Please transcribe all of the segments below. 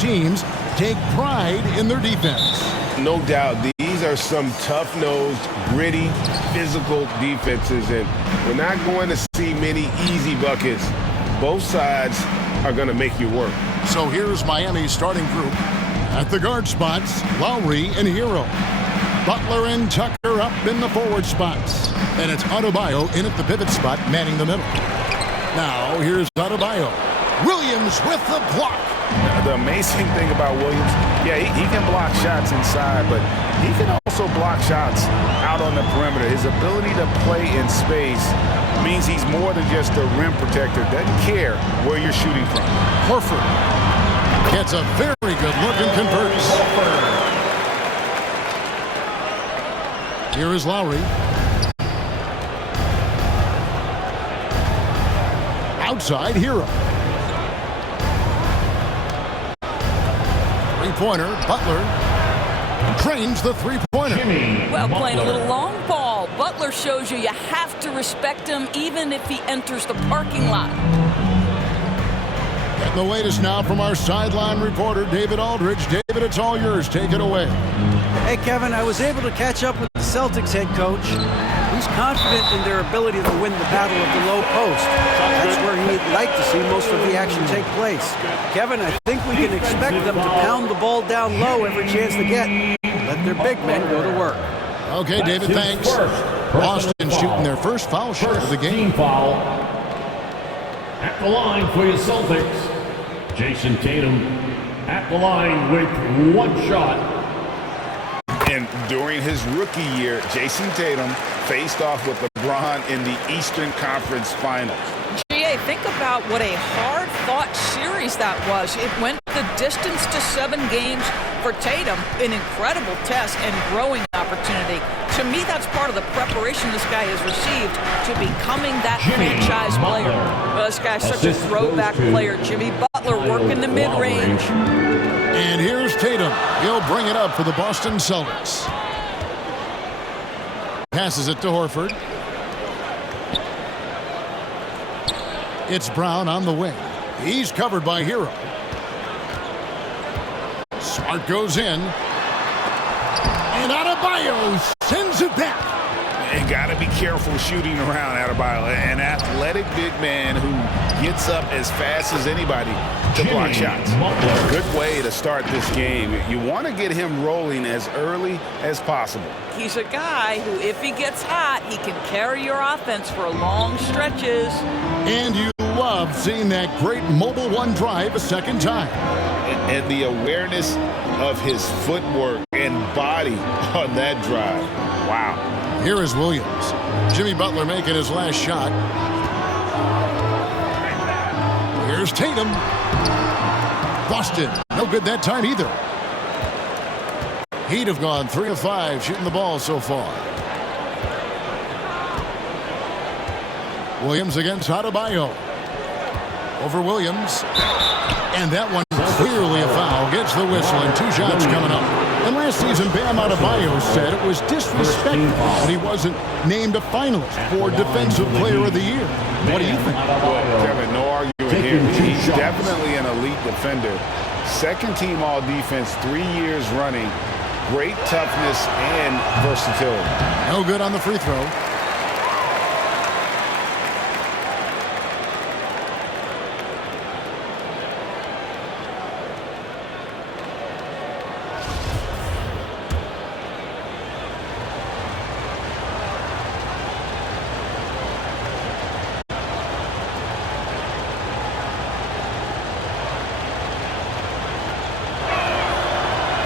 teams take pride in their defense. No doubt, these are some tough-nosed, gritty, physical defenses, and we're not going to see many easy buckets. Both sides are going to make you work. So here's Miami's starting group. At the guard spots, Lowry and Hero. Butler and Tucker up in the forward spots. And it's Adebayo in at the pivot spot, manning the middle. Now here's Adebayo. Williams with the block. The amazing thing about Williams, yeah, he can block shots inside, but he can also block shots out on the perimeter. His ability to play in space means he's more than just a rim protector. Doesn't care where you're shooting from. Horford gets a very good look and converts. Here is Lowry. Outside, Hero. Three-pointer, Butler trains the three-pointer. Well, playing a little long ball. Butler shows you have to respect him even if he enters the parking lot. And the latest now from our sideline reporter, David Aldridge. David, it's all yours. Take it away. Hey, Kevin, I was able to catch up with the Celtics head coach. He's confident in their ability to win the battle of the low post. That's where he'd like to see most of the action take place. Kevin, I think we can expect them to pound the ball down low every chance they get. Let their big men go to work. Okay, David, thanks. Boston shooting their first foul shot of the game. Foul at the line for your Celtics. Jason Tatum at the line with one shot. And during his rookie year, Jason Tatum faced off with LeBron in the Eastern Conference Finals. GA, think about what a hard-fought series that was. It went the distance to 7 games for Tatum, an incredible test and growing opportunity. To me, that's part of the preparation this guy has received to becoming that franchise player. Well, this guy's such a throwback player. Jimmy Butler working the mid-range. And here's Tatum. He'll bring it up for the Boston Celtics. Passes it to Horford. It's Brown on the wing. He's covered by Hero. Smart goes in. And Adebayo sends it back. And got to be careful shooting around Adebayo. An athletic big man who gets up as fast as anybody to block shots. Good way to start this game. You want to get him rolling as early as possible. He's a guy who, if he gets hot, he can carry your offense for long stretches. And you love seeing that great mobile one drive a second time. And the awareness of his footwork and body on that drive. Wow. Here is Williams. Jimmy Butler making his last shot. Here's Tatum. Boston, no good that time either. He'd have gone 3 of 5 shooting the ball so far. Williams against Adebayo. Over Williams. And that one clearly a foul. Gets the whistle and 2 shots coming up. And last season, Bam Adebayo said it was disrespectful that he wasn't named a finalist for Defensive Player of the Year. What do you think? Well, Kevin, no arguing here. He's definitely an elite defender. Second team all defense 3 years running. Great toughness and versatility. No good on the free throw.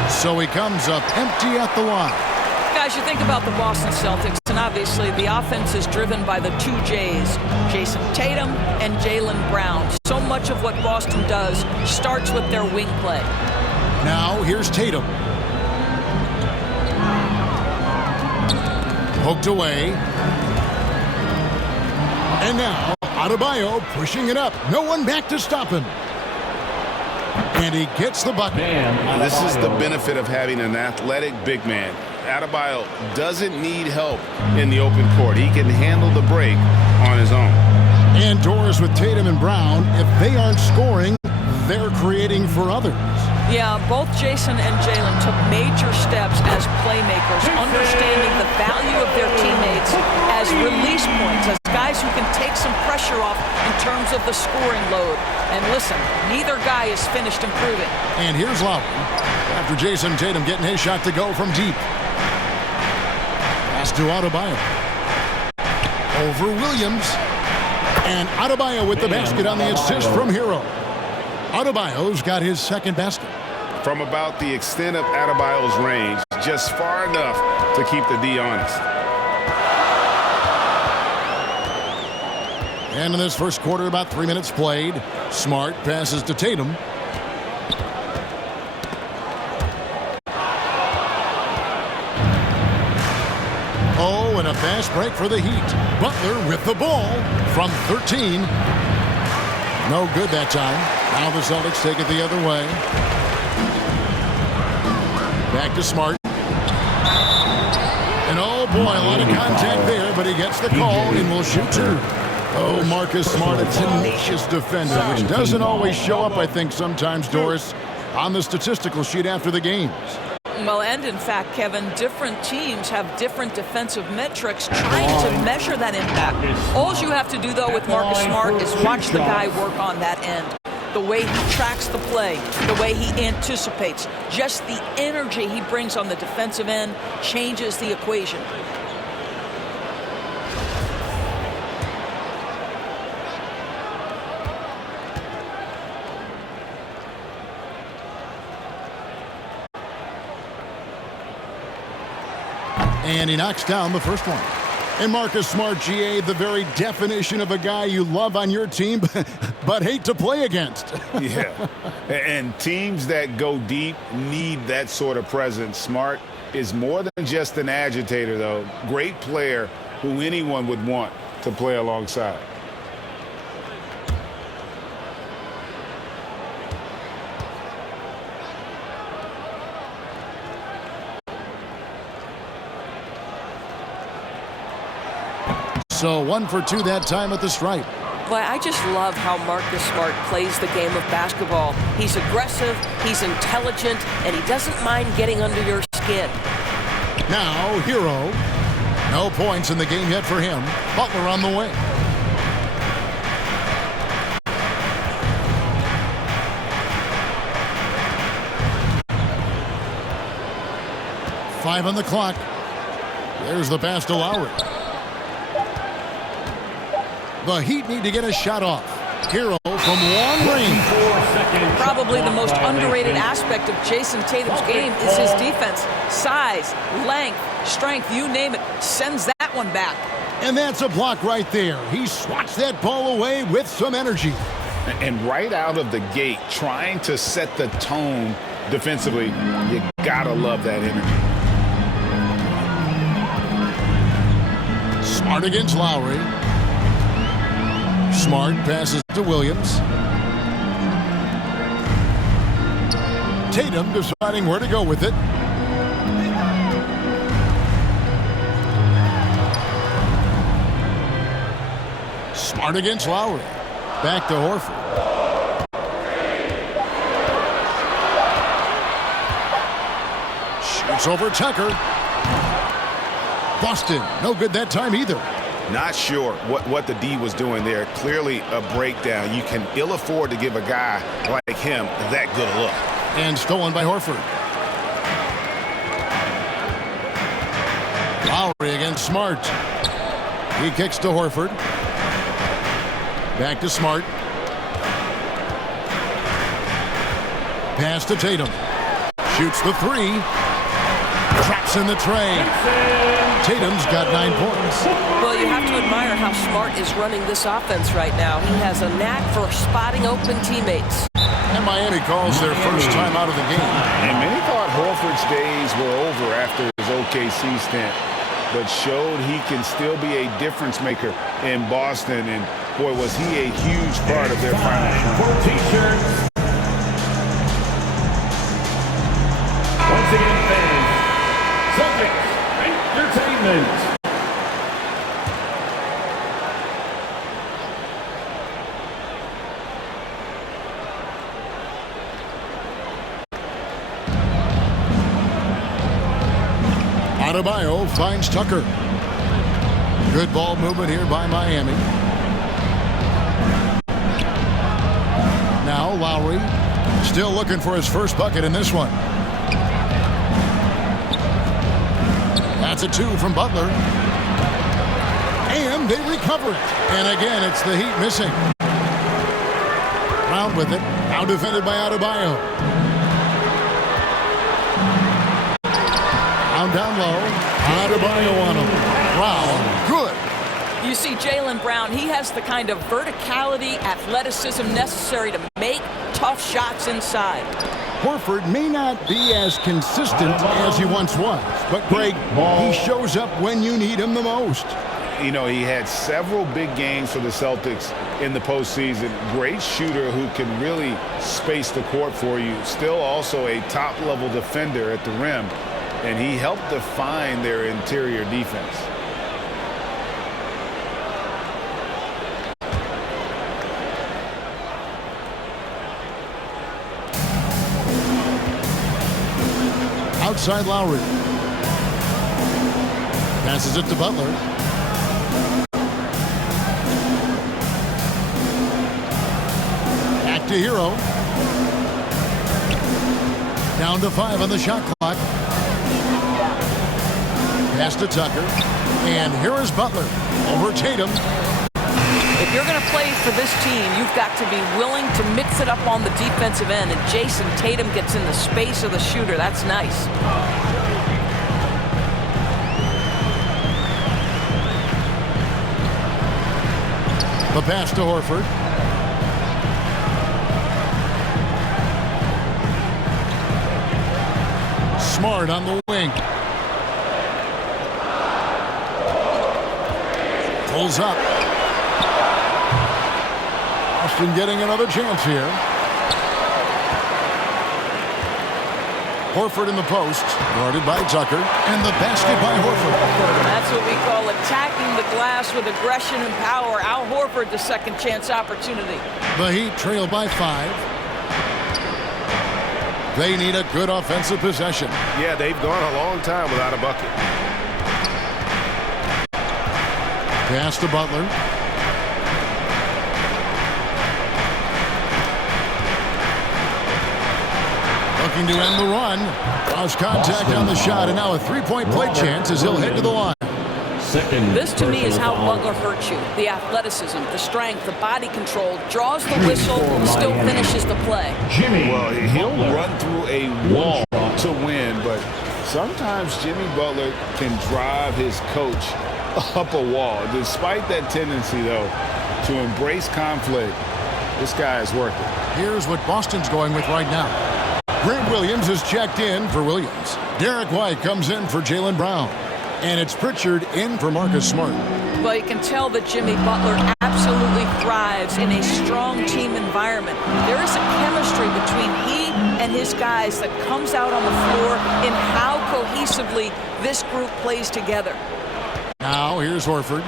So he comes up empty at the line. Guys, you think about the Boston Celtics, and obviously the offense is driven by the 2 J's, Jason Tatum and Jaylen Brown. So much of what Boston does starts with their wing play. Now here's Tatum. Poked away. And now Adebayo pushing it up. No one back to stop him. And he gets the bucket. This is the benefit of having an athletic big man. Adebayo doesn't need help in the open court. He can handle the break on his own. And doors with Tatum and Brown. If they aren't scoring, they're creating for others. Yeah, both Jason and Jalen took major steps as playmakers, understanding the value of their teammates as release points, as guys who can take some pressure off in terms of the scoring load. And listen, neither guy is finished improving. And here's Lowry after Jason Tatum getting his shot to go from deep. Pass to Adebayo. Over Williams. And Adebayo with the basket on the assist from Hero. Adebayo's got his second basket. From about the extent of Adebayo's range, just far enough to keep the D honest. And in this first quarter, about 3 minutes played. Smart passes to Tatum. Oh, and a fast break for the Heat. Butler with the ball from 13. No good that time. Now the Celtics take it the other way. Back to Smart. And oh boy, a lot of contact there, but he gets the call and will shoot two. Oh, Marcus Smart, a tenacious defender, which doesn't always show up, I think, sometimes, Doris, on the statistical sheet after the games. Well, and in fact, Kevin, different teams have different defensive metrics trying to measure that impact. All you have to do, though, with Marcus Smart is watch the guy work on that end. The way he tracks the play, the way he anticipates, just the energy he brings on the defensive end changes the equation. And he knocks down the first one. And Marcus Smart, GA, the very definition of a guy you love on your team, but hate to play against. Yeah, and teams that go deep need that sort of presence. Smart is more than just an agitator, though. Great player who anyone would want to play alongside. So 1 for 2 that time at the stripe. Boy, I just love how Marcus Smart plays the game of basketball. He's aggressive, he's intelligent, and he doesn't mind getting under your skin. Now, Hero. No points in the game yet for him. Butler on the way. Five on the clock. There's the pass to Lowry. The Heat need to get a shot off. Hero from long range. Probably the most underrated aspect of Jason Tatum's game is his defense. Size, length, strength, you name it, sends that one back. And that's a block right there. He swats that ball away with some energy. And right out of the gate, trying to set the tone defensively, you gotta love that energy. Smart against Lowry. Smart passes to Williams. Tatum deciding where to go with it. Smart against Lowry. Back to Horford. Shoots over Tucker. Boston, no good that time either. Not sure what the D was doing there. Clearly a breakdown. You can ill afford to give a guy like him that good a look. And stolen by Horford. Lowry against Smart. He kicks to Horford. Back to Smart. Pass to Tatum. Shoots the three. Traps in the tray. Tatum's got 9 points. Well, you have to admire how Smart is running this offense right now. He has a knack for spotting open teammates. And Miami calls their first time out of the game. And many thought Horford's days were over after his OKC stint, but showed he can still be a difference maker in Boston. And boy, was he a huge part of their finals run. For T-shirts. Once again, fans, Celtics Entertainment. Adebayo finds Tucker. Good ball movement here by Miami. Now Lowry still looking for his first bucket in this one. That's a 2 from Butler. And they recover it. And again, it's the Heat missing. Brown with it. Now defended by Adebayo. Down low. Adebayo on him. Brown. Good. You see Jaylen Brown, he has the kind of verticality, athleticism necessary to make tough shots inside. Horford may not be as consistent as he once was, but Greg, he shows up when you need him the most. You know, he had several big games for the Celtics in the postseason. Great shooter who can really space the court for you. Still also a top-level defender at the rim. And he helped define their interior defense. Outside Lowry. Passes it to Butler. Back to Hero. Down to 5 on the shot clock. Pass to Tucker. And here is Butler over Tatum. If you're going to play for this team, you've got to be willing to mix it up on the defensive end. And Jason Tatum gets in the space of the shooter. That's nice. The pass to Horford. Smart on the wing. Pulls up. Austin getting another chance here. Horford in the post, guarded by Tucker, and the basket by Horford. That's what we call attacking the glass with aggression and power. Al Horford, the second chance opportunity. The Heat trail by 5. They need a good offensive possession. Yeah, they've gone a long time without a bucket. Pass to Butler. Looking to end the run. Lost contact on the shot, and now a three-point play chance as he'll head to the line. This, to me, is how Butler hurts you. The athleticism, the strength, the body control, draws the whistle, still finishes the play. Well, he'll run through a wall to win, but sometimes Jimmy Butler can drive his coach up a wall. Despite that tendency, though, to embrace conflict, this guy is worth it. Here's what Boston's going with right now. Grant Williams is checked in for Williams. Derek White comes in for Jaylen Brown. And it's Pritchard in for Marcus Smart. Well, you can tell that Jimmy Butler absolutely thrives in a strong team environment. There is a chemistry between he and his guys that comes out on the floor in how cohesively this group plays together. Now here's Horford.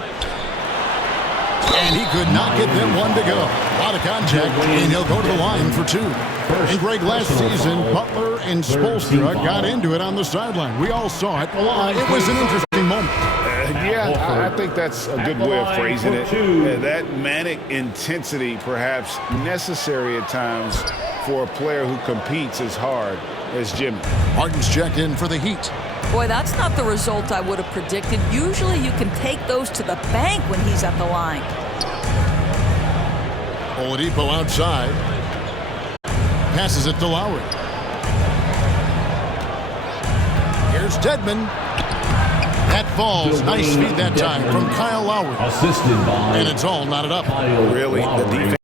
And he could not get them one to go. Out of contact, and he'll go to the line for 2. And Greg, last season, Butler and Spoelstra got into it on the sideline. We all saw it. It was an interesting moment. Yeah, I think that's a good way of phrasing it. That manic intensity, perhaps necessary at times for a player who competes as hard as Jimmy. Harden's checked in for the Heat. Boy, that's not the result I would have predicted. Usually you can take those to the bank when he's at the line. Oladipo outside. Passes it to Lowry. Here's Tedman. That falls. Nice feed that time from Kyle Lowry. Assisted by. And it's all knotted up. Really, the defense.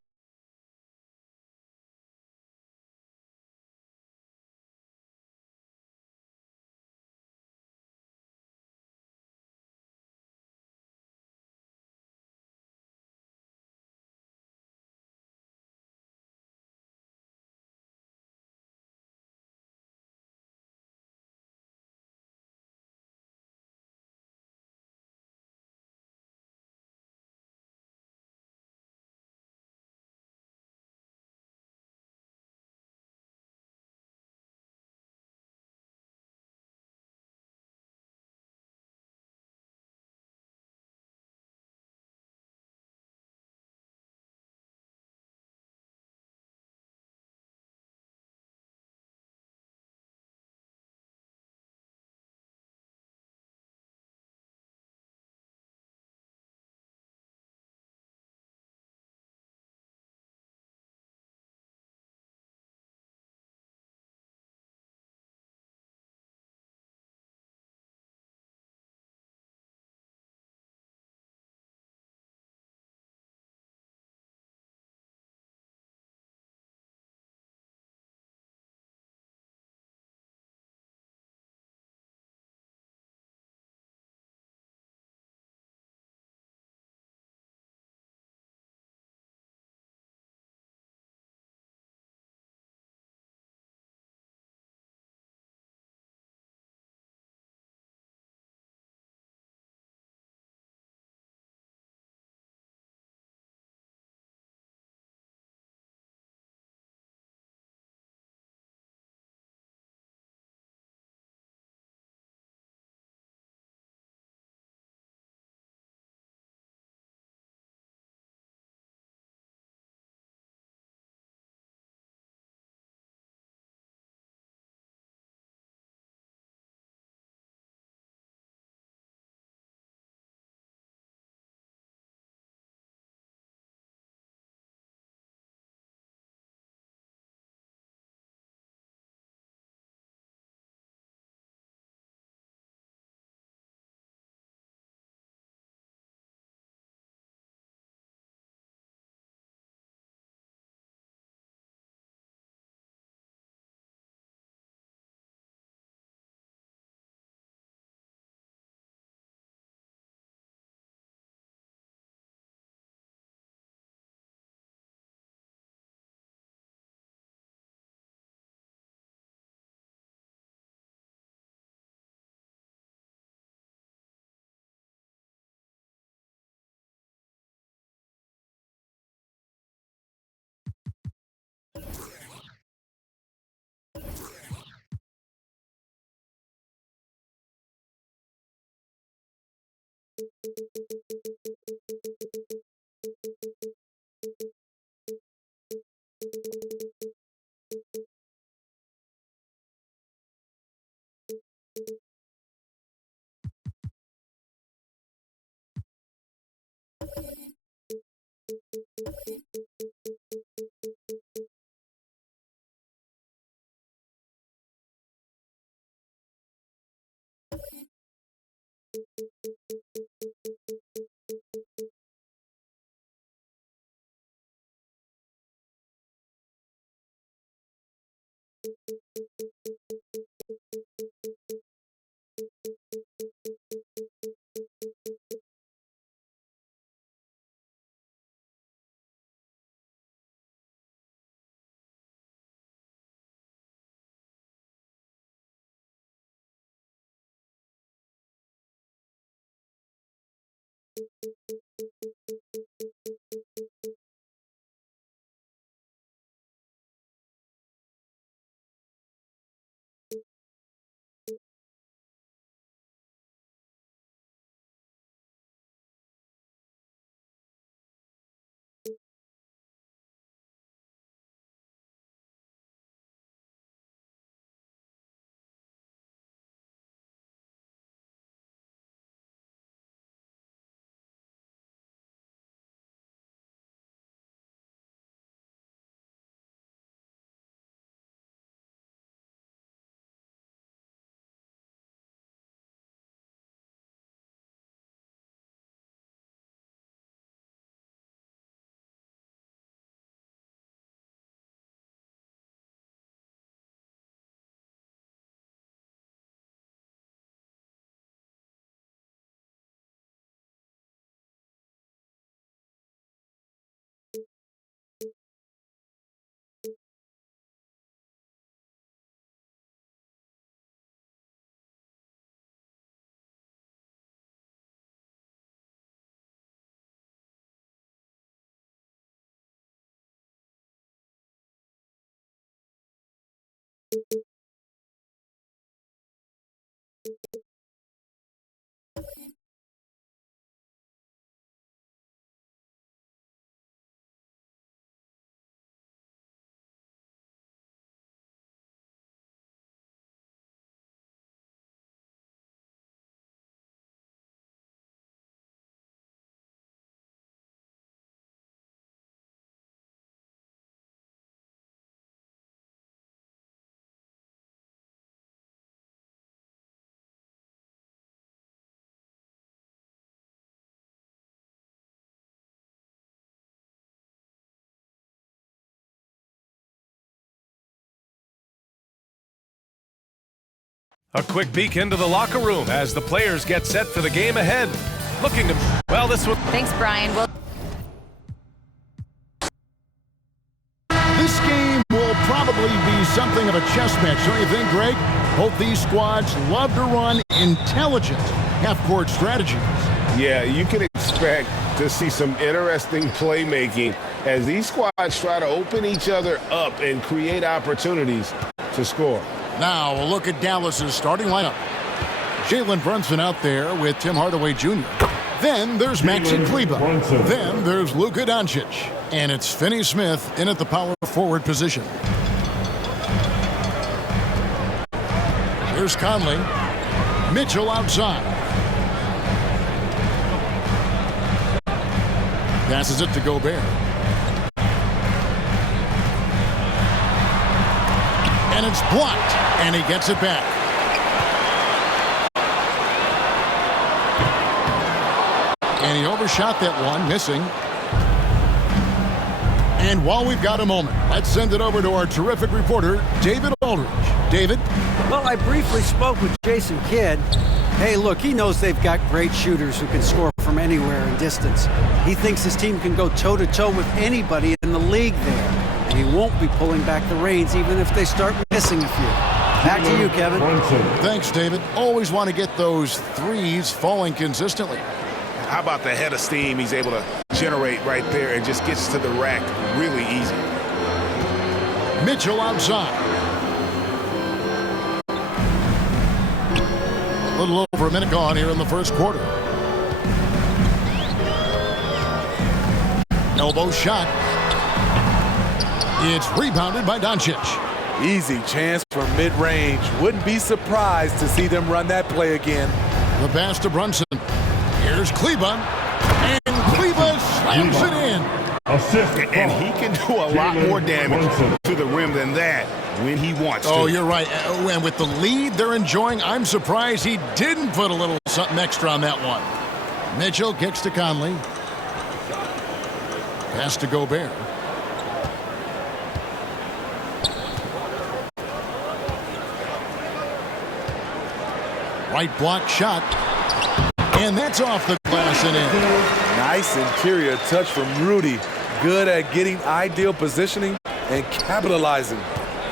A quick peek into the locker room as the players get set for the game ahead. Looking to, well, this one. Thanks, Brian. This game will probably be something of a chess match, don't you think, Greg? Both these squads love to run intelligent half-court strategies. Yeah, you can expect to see some interesting playmaking as these squads try to open each other up and create opportunities to score. Now, a look at Dallas's starting lineup. Jalen Brunson out there with Tim Hardaway Jr. Then there's Maxi Kleber. Then there's Luka Doncic. And it's Finney Smith in at the power forward position. Here's Conley. Mitchell outside. Passes it to Gobert. And it's blocked, and he gets it back. And he overshot that one, missing. And while we've got a moment, let's send it over to our terrific reporter, David Aldridge. David? Well, I briefly spoke with Jason Kidd. Hey, look, he knows they've got great shooters who can score from anywhere in distance. He thinks his team can go toe-to-toe with anybody in the league there. And he won't be pulling back the reins even if they start missing a few. Back to you, Kevin. Thanks, David. Always want to get those threes falling consistently. How about the head of steam he's able to generate right there and just gets to the rack really easy. Mitchell outside. A little over a minute gone here in the first quarter. Elbow shot. It's rebounded by Doncic. Easy chance from mid-range. Wouldn't be surprised to see them run that play again. The pass to Brunson. Here's Kleba. And Kleba slams it in. And he can do a lot more damage to the rim than that when he wants to. Oh, you're right. And with the lead they're enjoying, I'm surprised he didn't put a little something extra on that one. Mitchell kicks to Conley. Pass to Gobert. Right block shot. And that's off the glass and in. Nice interior touch from Rudy. Good at getting ideal positioning and capitalizing.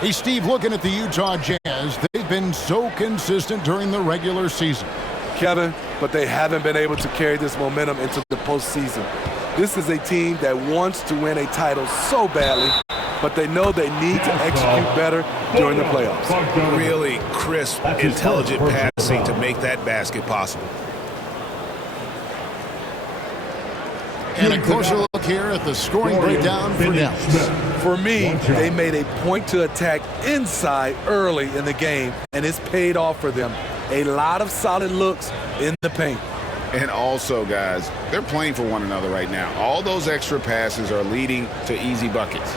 Hey, Steve, looking at the Utah Jazz, they've been so consistent during the regular season. Kevin, but they haven't been able to carry this momentum into the postseason. This is a team that wants to win a title so badly, but they know they need to execute better during the playoffs. Really crisp, intelligent passing to make that basket possible. And a closer look here at the scoring breakdown for Dallas. For me, they made a point to attack inside early in the game, and it's paid off for them. A lot of solid looks in the paint. And also, guys, they're playing for one another right now. All those extra passes are leading to easy buckets.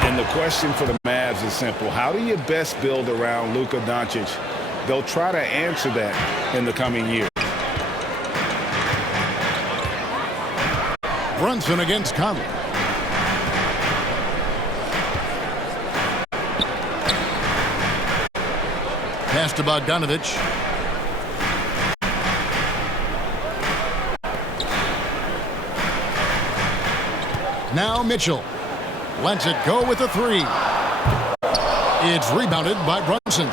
And the question for the Mavs is simple. How do you best build around Luka Doncic? They'll try to answer that in the coming year. Brunson against Conley. Pass to Bogdanovich. Now Mitchell lets it go with a three. It's rebounded by Brunson.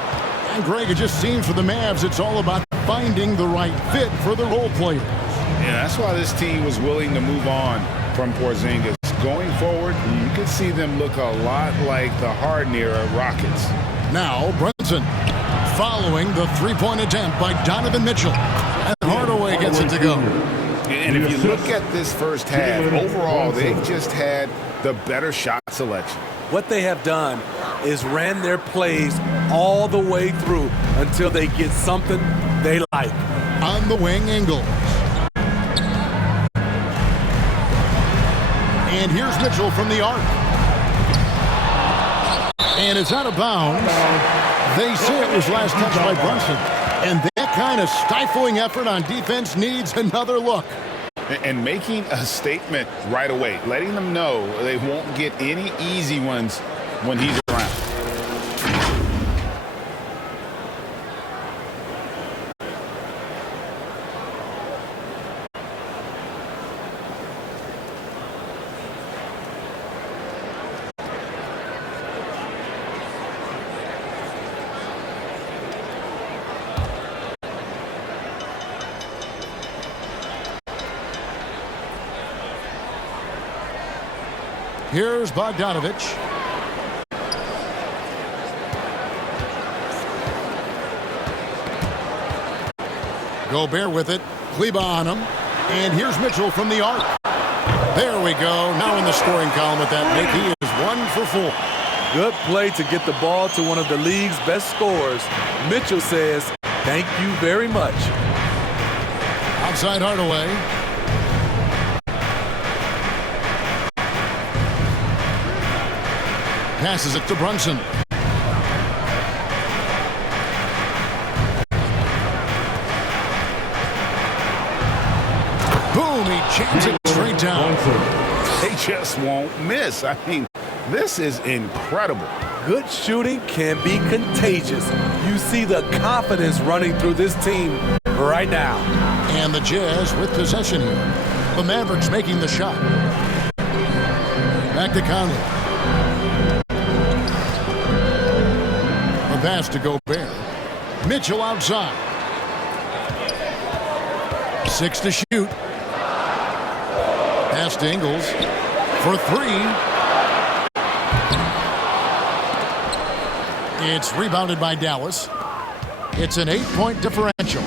And Greg, it just seems for the Mavs it's all about finding the right fit for the role players. Yeah, that's why this team was willing to move on from Porzingis. Going forward, you could see them look a lot like the Harden-era Rockets. Now Brunson following the three-point attempt by Donovan Mitchell. And Hardaway gets it to go. And if you look at this first half, overall, they've just had the better shot selection. What they have done is ran their plays all the way through until they get something they like. On the wing, Ingles. And here's Mitchell from the arc. And it's out of bounds. They say it was last touched by Brunson. And that kind of stifling effort on defense needs another look. And making a statement right away, letting them know they won't get any easy ones when he's around. Here's Bogdanovich. Gobert with it. Kleba on him. And here's Mitchell from the arc. There we go. Now in the scoring column with that pick. He is 1 for 4. Good play to get the ball to one of the league's best scorers. Mitchell says, thank you very much. Outside Hardaway. Passes it to Brunson. Boom, he jams it straight down. They just won't miss. I mean, this is incredible. Good shooting can be contagious. You see the confidence running through this team right now. And the Jazz with possession here. The Mavericks making the shot. Back to Conley. The pass to Gobert. Mitchell outside. 6 to shoot. Pass to Ingles for three. It's rebounded by Dallas. It's an 8-point differential.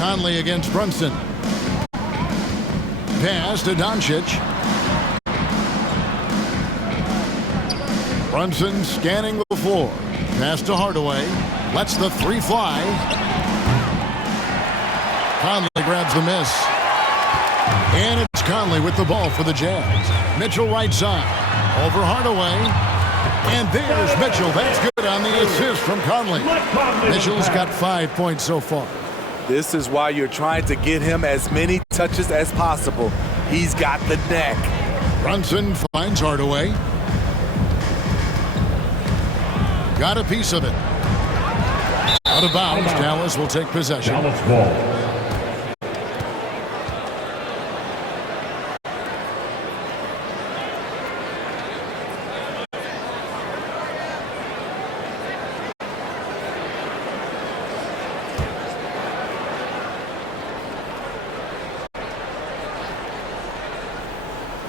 Conley against Brunson. Pass to Doncic. Brunson scanning the floor. Pass to Hardaway. Lets the three fly. Conley grabs the miss. And it's Conley with the ball for the Jazz. Mitchell right side. Over Hardaway. And there's Mitchell. That's good on the assist from Conley. Mitchell's got 5 points so far. This is why you're trying to get him as many touches as possible. He's got the neck. Brunson finds Hardaway. Got a piece of it. Out of bounds. Dallas will take possession. Dallas ball.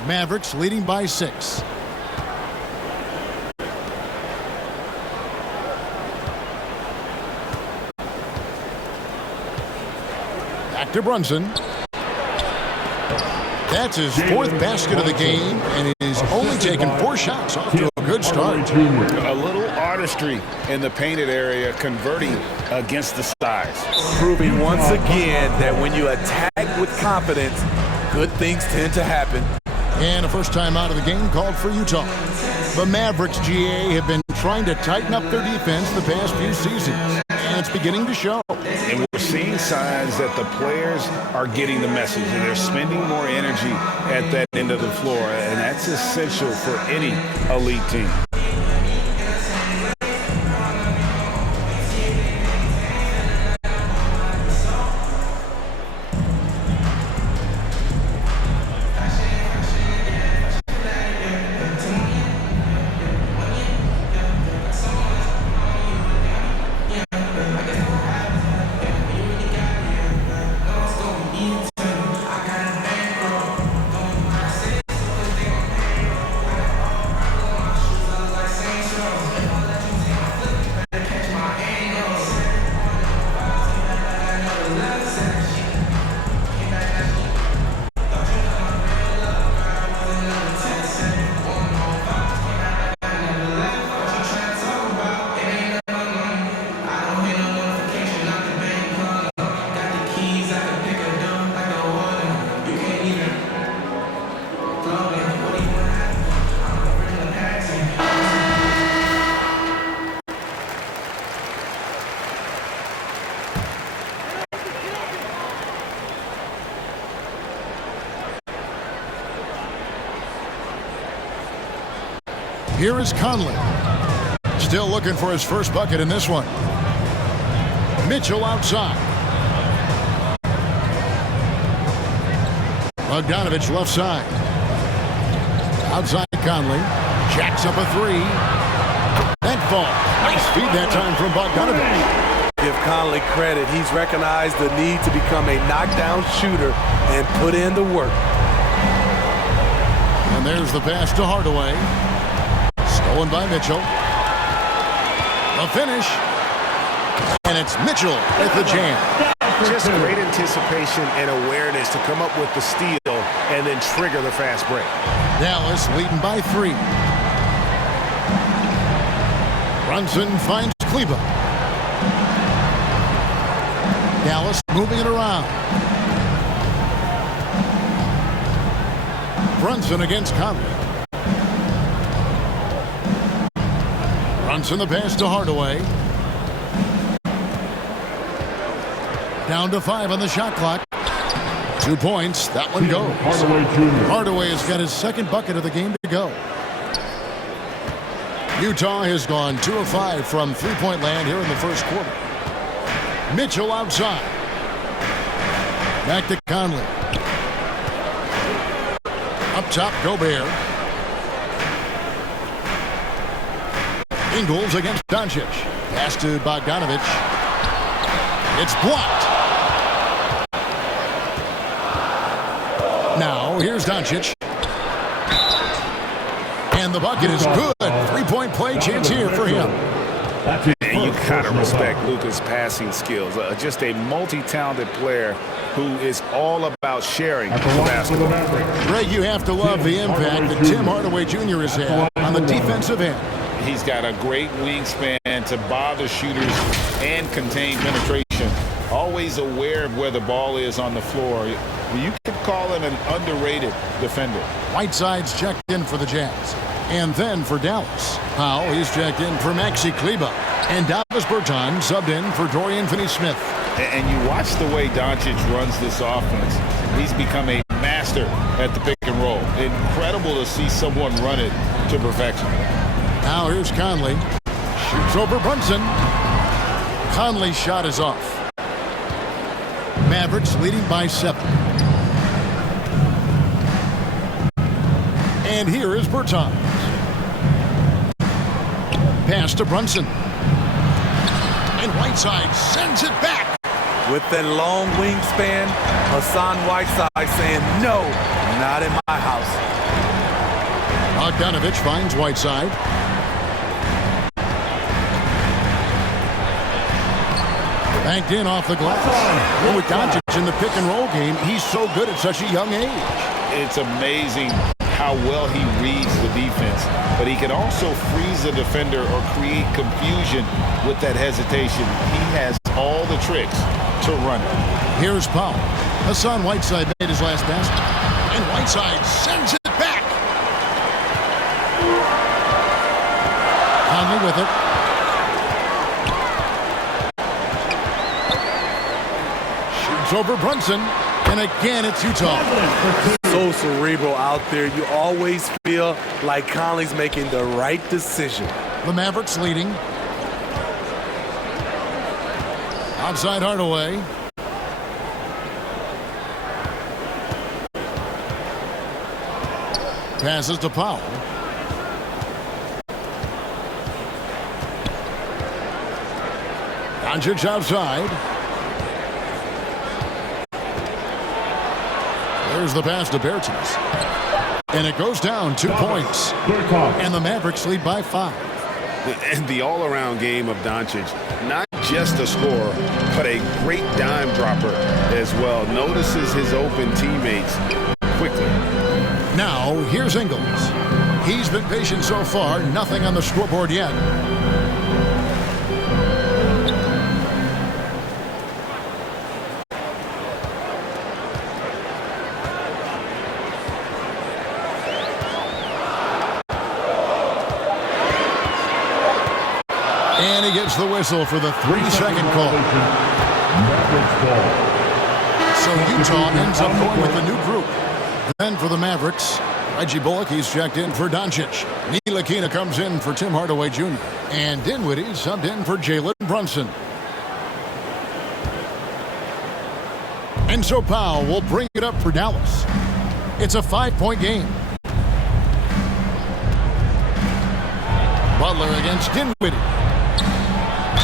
Mavericks leading by 6. Back to Brunson. That's his 4th basket of the game, and he's only taken 4 shots. Off to a good start. A little artistry in the painted area, converting against the size. Proving once again that when you attack with confidence, good things tend to happen. And a first time out of the game called for Utah. The Mavericks, GA, have been trying to tighten up their defense the past few seasons, and it's beginning to show. And we're seeing signs that the players are getting the message, and they're spending more energy at that end of the floor, and that's essential for any elite team. Here is Conley. Still looking for his first bucket in this one. Mitchell outside. Bogdanovich left side. Outside Conley. Jacks up a three. That ball. Nice feed that time from Bogdanovich. Give Conley credit. He's recognized the need to become a knockdown shooter and put in the work. And there's the pass to Hardaway. Stolen by Mitchell. The finish. And it's Mitchell with the jam. Just great anticipation and awareness to come up with the steal and then trigger the fast break. Dallas leading by 3. Brunson finds Kleba. Dallas moving it around. Brunson against Conley. Brunson the pass to Hardaway. Down to 5 on the shot clock. 2 points. That one goes. Hardaway has got his second bucket of the game to go. Utah has gone 2 of 5 from three-point land here in the first quarter. Mitchell outside. Back to Conley. Up top, Gobert. Ingles against Doncic. Pass to Bogdanovich. It's blocked. here's Doncic. And the bucket is good. Three-point play chance here for him. And you gotta respect Luka's passing skills. Just a multi-talented player who is all about sharing the basketball. Greg, you have to love the impact that Tim Hardaway Jr. has had on the defensive end. He's got a great wingspan to bother shooters and contain penetration. Always aware of where the ball is on the floor. You could call him an underrated defender. Whiteside's checked in for the Jazz. And then for Dallas, Powell, he's checked in for Maxi Kleber. And Davis Bertans subbed in for Dorian Finney-Smith. And you watch the way Doncic runs this offense. He's become a master at the pick and roll. Incredible to see someone run it to perfection. Now here's Conley. Shoots over Brunson. Conley's shot is off. Mavericks leading by 7. And here is Bertans. Pass to Brunson. And Whiteside sends it back. With that long wingspan, Hassan Whiteside saying, no, not in my house. Bogdanovich finds Whiteside. Banked in off the glass. And with Doncic in the pick and roll game, he's so good at such a young age. It's amazing how well he reads the defense, but he can also freeze the defender or create confusion with that hesitation. He has all the tricks to run it. Here's Powell. Hassan Whiteside made his last basket. And Whiteside sends it back. Conley with it. Shoots over Brunson. And again, it's Utah. So cerebral out there. You always feel like Conley's making the right decision. The Mavericks leading. Outside Hardaway. Passes to Powell. Doncic outside. There's the pass to Bertans. And it goes down 2 points. And the Mavericks lead by 5. And the all-around game of Doncic, not just a scorer, but a great dime dropper as well. Notices his open teammates quickly. Now, here's Ingles. He's been patient so far. Nothing on the scoreboard yet. And he gets the whistle for the 3-second call. So Utah ends up going with the new group. Then for the Mavericks, Reggie Bullock, he's checked in for Doncic. Ntilikina comes in for Tim Hardaway Jr. And Dinwiddie subbed in for Jalen Brunson. And so Powell will bring it up for Dallas. It's a 5-point game. Butler against Dinwiddie.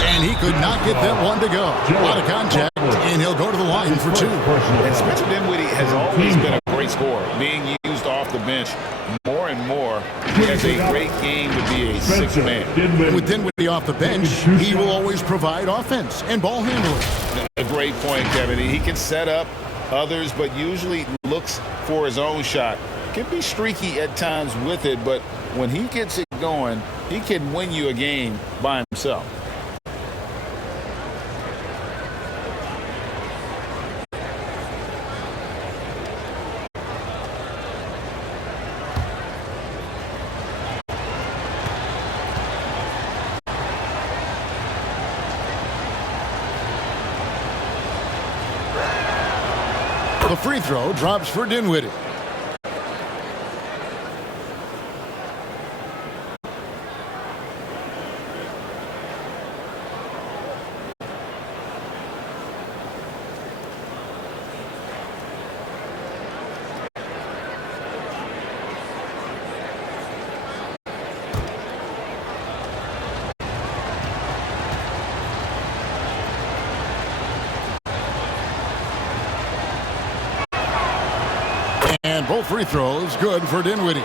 And he could not get that one to go. A lot of contact, and he'll go to the line for 2. And Spencer Dinwiddie has always been a great scorer, being used off the bench more and more. He has a great game to be a sixth man. With Dinwiddie off the bench, he will always provide offense and ball handling. A great point, Kevin. He can set up others, but usually looks for his own shot. Can be streaky at times with it, but when he gets it going, he can win you a game by himself. The free throw drops for Dinwiddie. And both free throws good for Dinwiddie.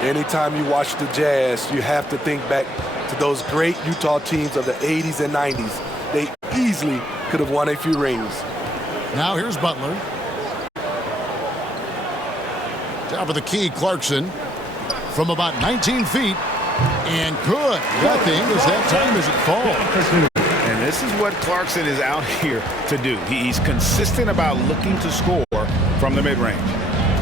Anytime you watch the Jazz, you have to think back to those great Utah teams of the 80s and 90s. They easily could have won a few rings. Now here's Butler. Top of the key, Clarkson from about 19 feet. And good. Nothing as that time as it falls. And this is what Clarkson is out here to do. He's consistent about looking to score from the mid-range.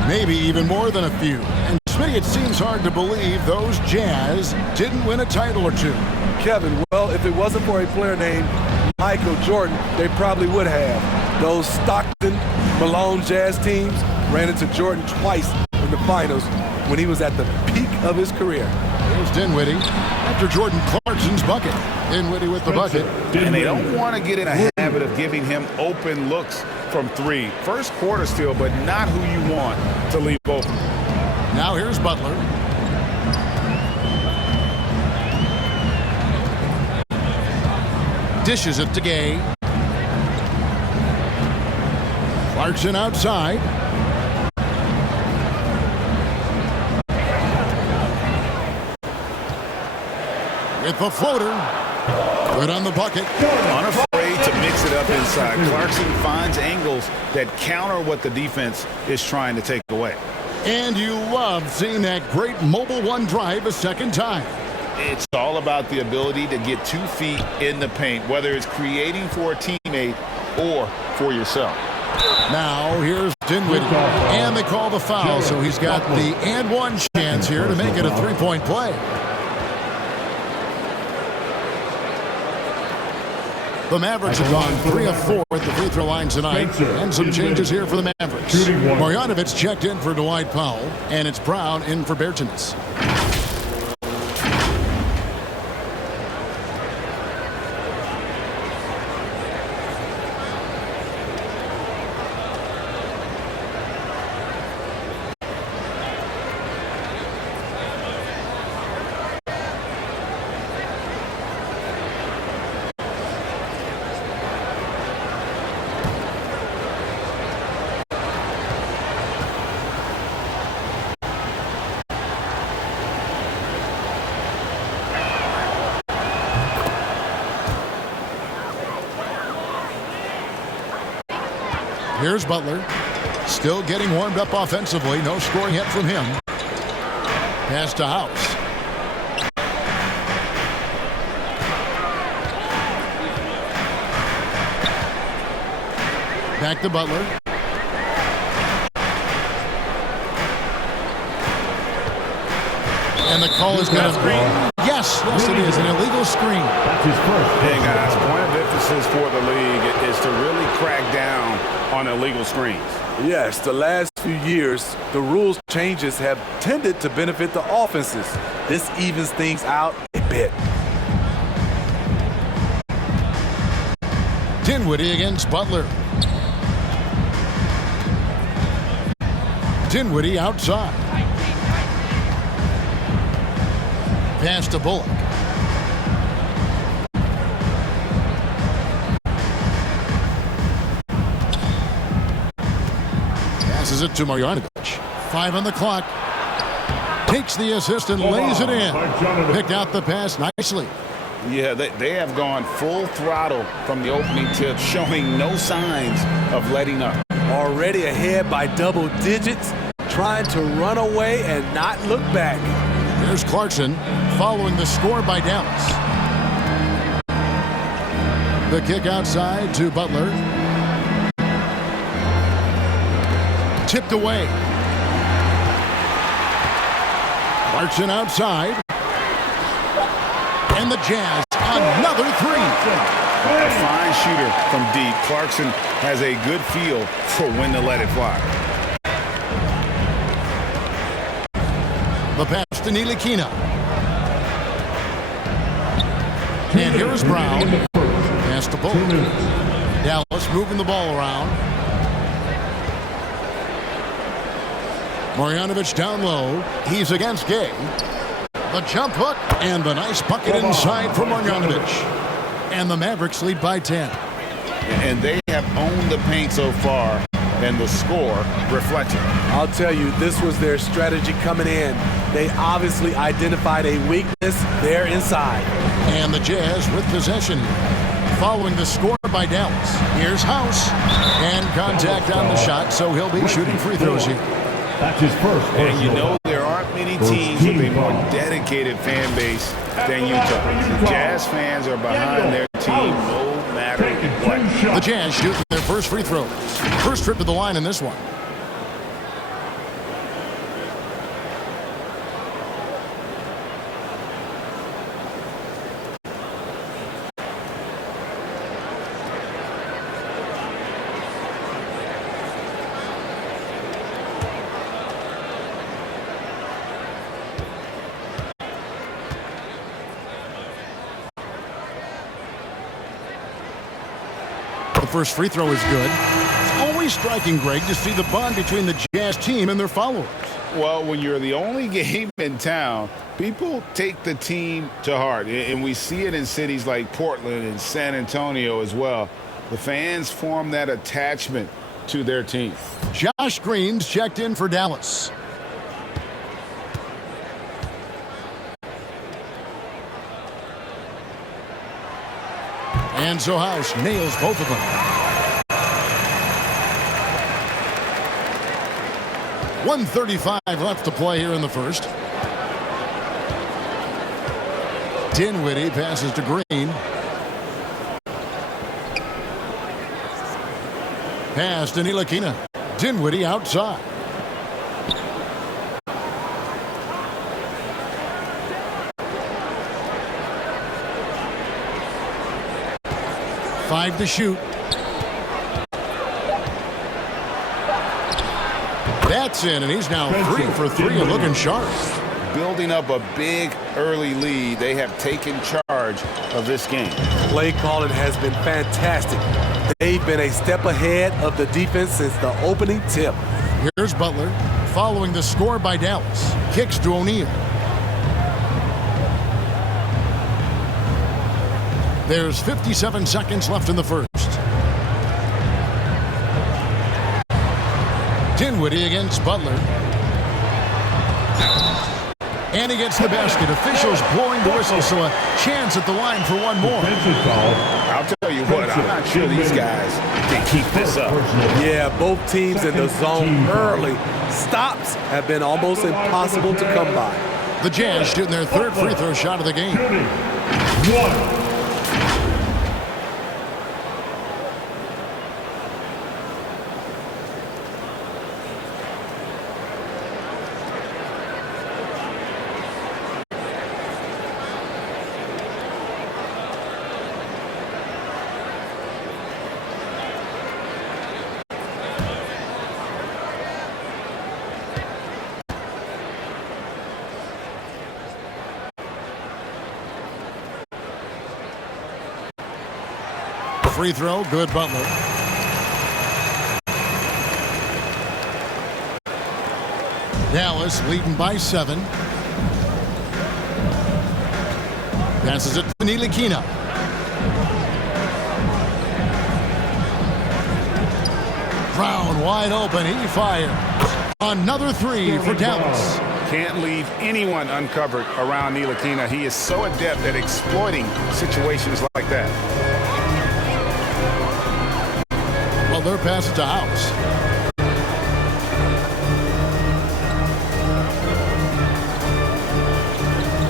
Maybe even more than a few. And Smitty, it seems hard to believe those Jazz didn't win a title or two. Kevin, well, if it wasn't for a player named Michael Jordan, they probably would have. Those Stockton, Malone Jazz teams ran into Jordan twice in the finals when he was at the peak of his career. Here's Dinwiddie after Jordan Clarkson's bucket. Dinwiddie with the bucket. And they don't want to get in a habit of giving him open looks from three. First quarter still, but not who you want to leave open. Now here's Butler. Dishes it to Gay. Clarkson outside. With the floater. Good on the bucket. Unafraid to mix it up inside. Clarkson finds angles that counter what the defense is trying to take away. And you love seeing that great mobile one drive a second time. It's all about the ability to get 2 feet in the paint, whether it's creating for a teammate or for yourself. Now here's Dinwiddie. And they call the foul, so he's got the and one chance here to make it a three-point play. The Mavericks have gone 3 of 4 at the free throw line tonight. And some changes here for the Mavericks. Marjanovic checked in for Dwight Powell. And it's Brown in for Bertans. Here's Butler. Still getting warmed up offensively. No scoring yet from him. Pass to House. Back to Butler. And the call is going to be... Yes, it is. An illegal screen. That's his first. Hey, guys, point of emphasis for the league is to really crack down on illegal screens. Yes, the last few years, the rules changes have tended to benefit the offenses. This evens things out a bit. Dinwiddie against Butler. Dinwiddie outside. Pass to Bullock. Passes it to Marjanovic. 5 on the clock. Takes the assist and lays it in. Picked out the pass nicely. Yeah, they have gone full throttle from the opening tip, showing no signs of letting up. Already ahead by double digits, trying to run away and not look back. There's Clarkson following the score by Dallas. The kick outside to Butler. Tipped away. Clarkson outside. And the Jazz, another three. A fine shooter from deep. Clarkson has a good feel for when to let it fly. The pass to Ntilikina. And here is Brown. Pass to Bullock. Dallas moving the ball around. Marjanovic down low. He's against Gay. The jump hook and the nice bucket inside for Marjanovic. And the Mavericks lead by 10. And they have owned the paint so far. and the score reflects it. I'll tell you, this was their strategy coming in. They obviously identified a weakness there inside. And the Jazz with possession. Following the score by Dallas. Here's House. And contact on the shot, so he'll be shooting free throws here. That's his first. And you know there aren't many teams with a more dedicated fan base than Utah. The Jazz fans are behind their team no matter what. The Jazz shooting their first free throw. First trip to the line in this one. First free throw is good. It's always striking, Greg, to see the bond between the Jazz team and their followers. Well, when you're the only game in town, people take the team to heart. And we see it in cities like Portland and San Antonio as well. The fans form that attachment to their team. Josh Green's checked in for Dallas. And so House nails both of them. 1:35 left to play here in the first. Dinwiddie passes to Green. Pass to Ntilikina. Dinwiddie outside. Five to shoot. That's in, and he's now 3 for 3 and looking sharp. Building up a big early lead, they have taken charge of this game. Play calling has been fantastic. They've been a step ahead of the defense since the opening tip. Here's Butler following the score by Dallas. Kicks to O'Neal. There's 57 seconds left in the first. Dinwiddie against Butler. And he gets the basket. Officials blowing the whistle, so a chance at the line for one more. I'll tell you what, I'm not sure these guys can keep this up. Yeah, both teams in the zone early. Stops have been almost impossible to come by. The Jazz shooting their third free throw shot of the game. One. Free throw, good Butler. Dallas leading by 7. Passes it to Ntilikina. Brown wide open, he fires. Another 3 for Dallas. Can't leave anyone uncovered around Ntilikina. He is so adept at exploiting situations like that. Butler passes to House.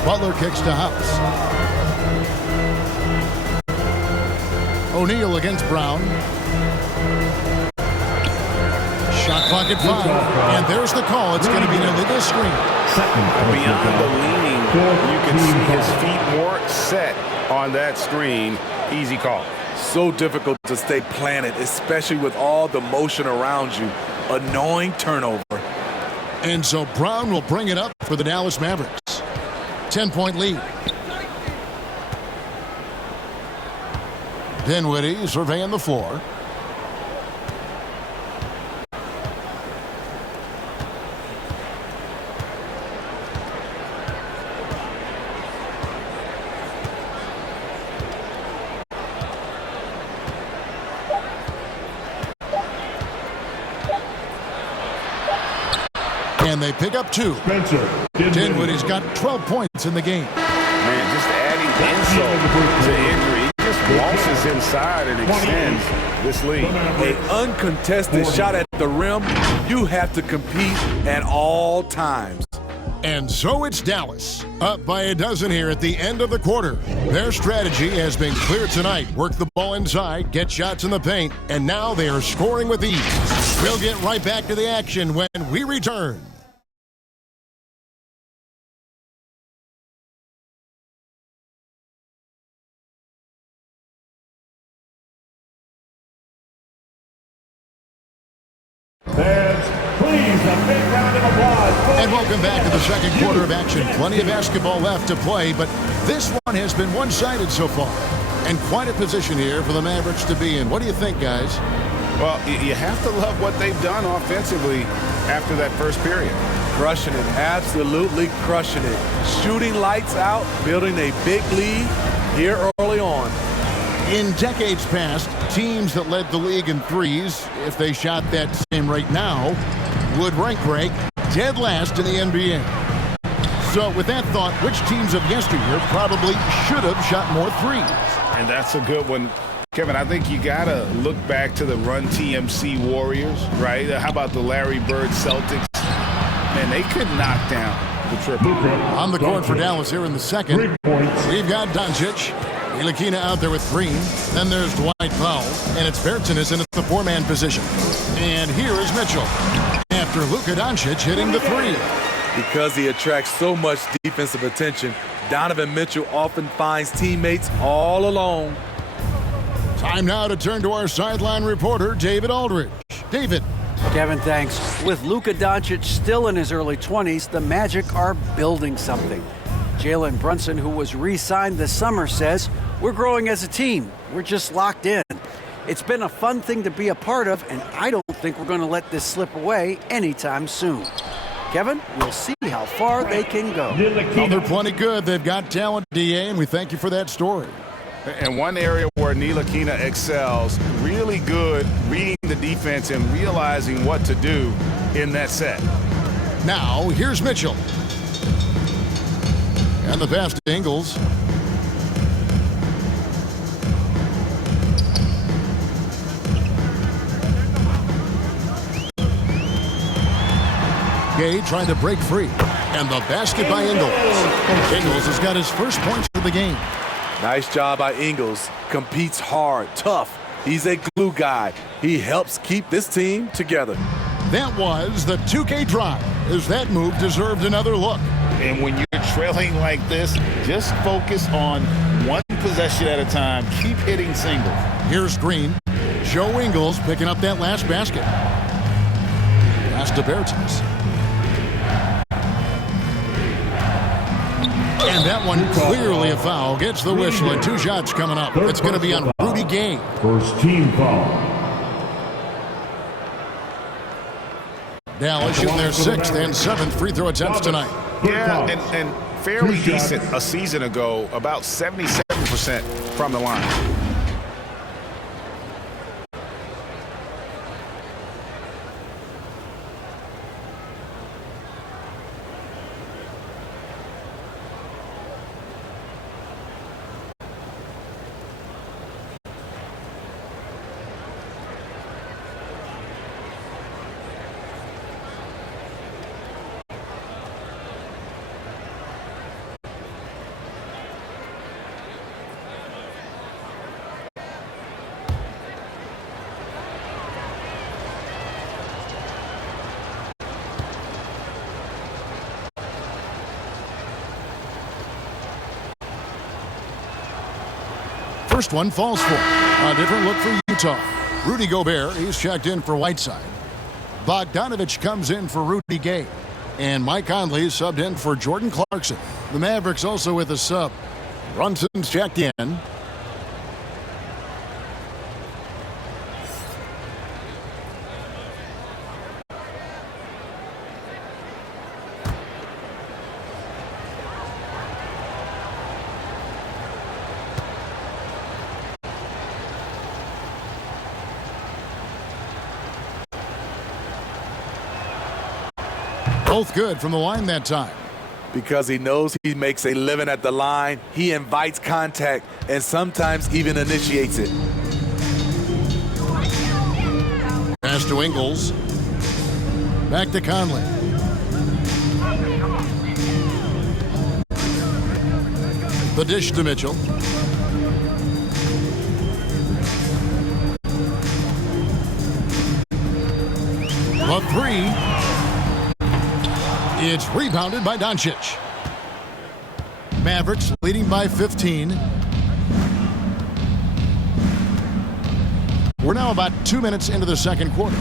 Butler kicks to House. O'Neal against Brown. Shot clock at 5. And there's the call. It's going to be an illegal screen. Beyond the leaning, you can see his feet more set on that screen. Easy call. So difficult to stay planted, especially with all the motion around you. Annoying turnover. And so Brown will bring it up for the Dallas Mavericks. 10-point lead. Dinwiddie surveying the floor. and they pick up 2. Dinwiddie's got 12 points in the game. Man, just adding insult to injury. He just waltzes inside and extends this lead. An uncontested shot at the rim, you have to compete at all times. And so it's Dallas, up by a dozen here at the end of the quarter. Their strategy has been clear tonight. Work the ball inside, get shots in the paint, and now they are scoring with ease. We'll get right back to the action when we return. Please, a big round of applause. And welcome back to the second quarter of action. Plenty of basketball left to play, but this one has been one-sided so far. And quite a position here for the Mavericks to be in. What do you think, guys? Well, you have to love what they've done offensively after that first period. Crushing it, absolutely crushing it. Shooting lights out, building a big lead here early on. In decades past, teams that led the league in threes, if they shot that same rate now, would rank break dead last in the NBA. So with that thought, which teams of yesteryear probably should have shot more threes? And that's a good one. Kevin, I think you got to look back to the Run TMC Warriors, right? How about the Larry Bird Celtics? Man, they could knock down the triple. On the court for Dallas here in the second, we've got Doncic. Ntilikina out there with Green. Then there's Dwight Powell. And it's Bertans in the 4-man position. And here is Mitchell. After Luka Doncic hitting the 3. Because he attracts so much defensive attention, Donovan Mitchell often finds teammates all alone. Time now to turn to our sideline reporter, David Aldridge. David. Kevin, thanks. With Luka Doncic still in his early 20s, the Magic are building something. Jalen Brunson, who was re-signed this summer, says, "We're growing as a team. We're just locked in. It's been a fun thing to be a part of, and I don't think we're going to let this slip away anytime soon." Kevin, we'll see how far they can go. Oh, they're plenty good. They've got talent, DA, and we thank you for that story. And one area where Ntilikina excels, really good reading the defense and realizing what to do in that set. Now, here's Mitchell. And the pass to Ingles. Gay trying to break free. And the basket by Ingles. Ingles has got his first points of the game. Nice job by Ingles. Competes hard, tough. He's a glue guy. He helps keep this team together. That was the 2K drive, as that move deserved another look. And when you're trailing like this, just focus on one possession at a time. Keep hitting singles. Here's Green. Joe Ingles picking up that last basket. Pass to Bertans. And that one clearly a foul. Gets the whistle and 2 shots coming up. It's going to be on Rudy Gay. First team foul. Dallas shooting their 6th and 7th free throw attempts tonight. Yeah, and fairly decent a season ago, about 77% from the line. First one falls for. A different look for Utah. Rudy Gobert, he's checked in for Whiteside. Bogdanovich comes in for Rudy Gay. And Mike Conley is subbed in for Jordan Clarkson. The Mavericks also with a sub. Brunson's checked in. Both good from the line that time. Because he knows he makes a living at the line, he invites contact and sometimes even initiates it. Pass to Ingles. Back to Conley. The dish to Mitchell. The three. It's rebounded by Doncic. Mavericks leading by 15. We're now about 2 minutes into the second quarter.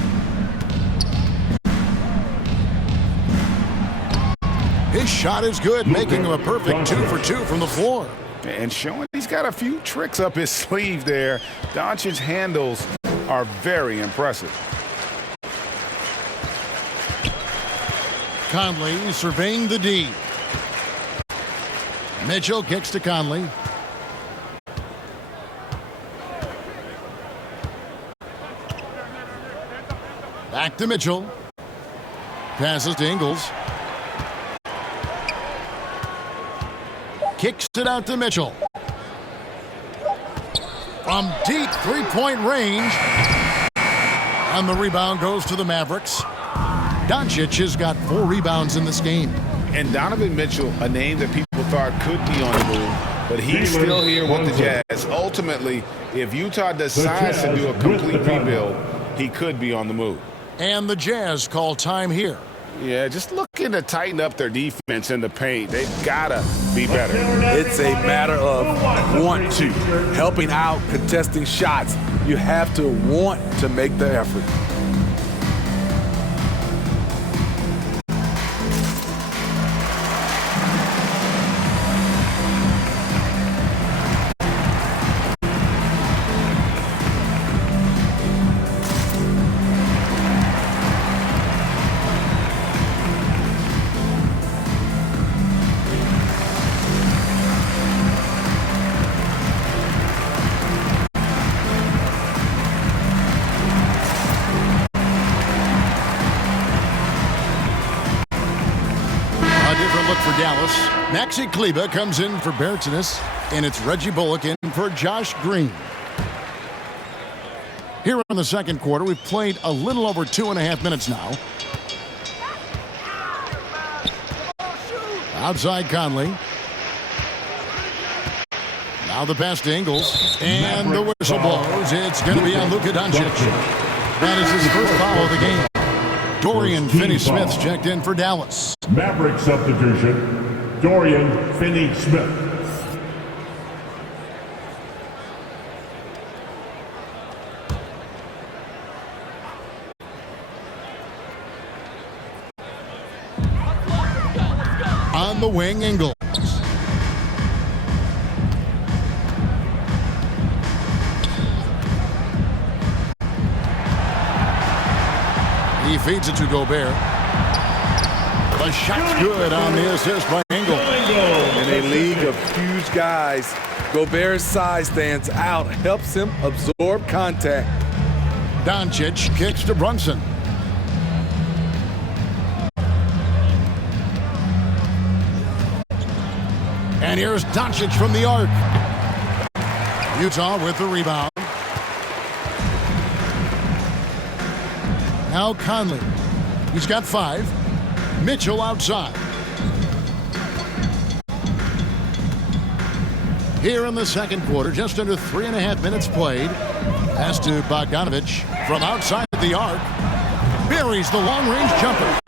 His shot is good, making him a perfect 2 for 2 from the floor. And showing he's got a few tricks up his sleeve there. Doncic's handles are very impressive. Conley surveying the D. Mitchell kicks to Conley. Back to Mitchell. Passes to Ingles. Kicks it out to Mitchell. From deep three-point range. And the rebound goes to the Mavericks. Doncic has got 4 rebounds in this game. And Donovan Mitchell, a name that people thought could be on the move, but he's still here with the Jazz. Ultimately, if Utah decides to do a complete rebuild, he could be on the move. And the Jazz call time here. Yeah, just looking to tighten up their defense in the paint. They've got to be better. It's a matter of want to. Helping out, contesting shots. You have to want to make the effort. Dallas. Maxi Kleber comes in for Bertsinus, and it's Reggie Bullock in for Josh Green. Here in the second quarter, we've played a little over 2.5 minutes now. Outside Conley. Now the pass to Ingles, and the whistle blows. It's going to be on Luka Doncic. That is his first foul of the game. Dorian Finney-Smith's checked in for Dallas. Maverick substitution, Dorian Finney-Smith. On the wing, Ingles. He feeds it to Gobert. The shot's good on the assist by Ingles. In a league of huge guys, Gobert's size stands out, helps him absorb contact. Doncic kicks to Brunson. And here's Doncic from the arc. Utah with the rebound. Now Conley. He's got 5. Mitchell outside. Here in the second quarter, just under 3.5 minutes played. Pass to Bogdanovich from outside the arc. Buries the long-range jumper.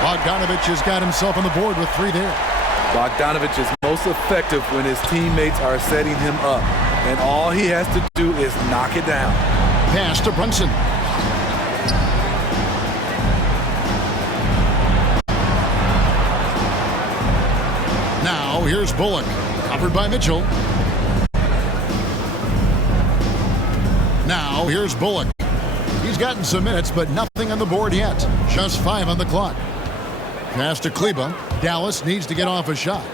Bogdanovich has got himself on the board with 3 there. Bogdanovich is most effective when his teammates are setting him up. And all he has to do is knock it down. Pass to Brunson. Now here's Bullock. Covered by Mitchell. Now here's Bullock. He's gotten some minutes, but nothing on the board yet. Just 5 on the clock. Pass to Kleber. Dallas needs to get off a shot.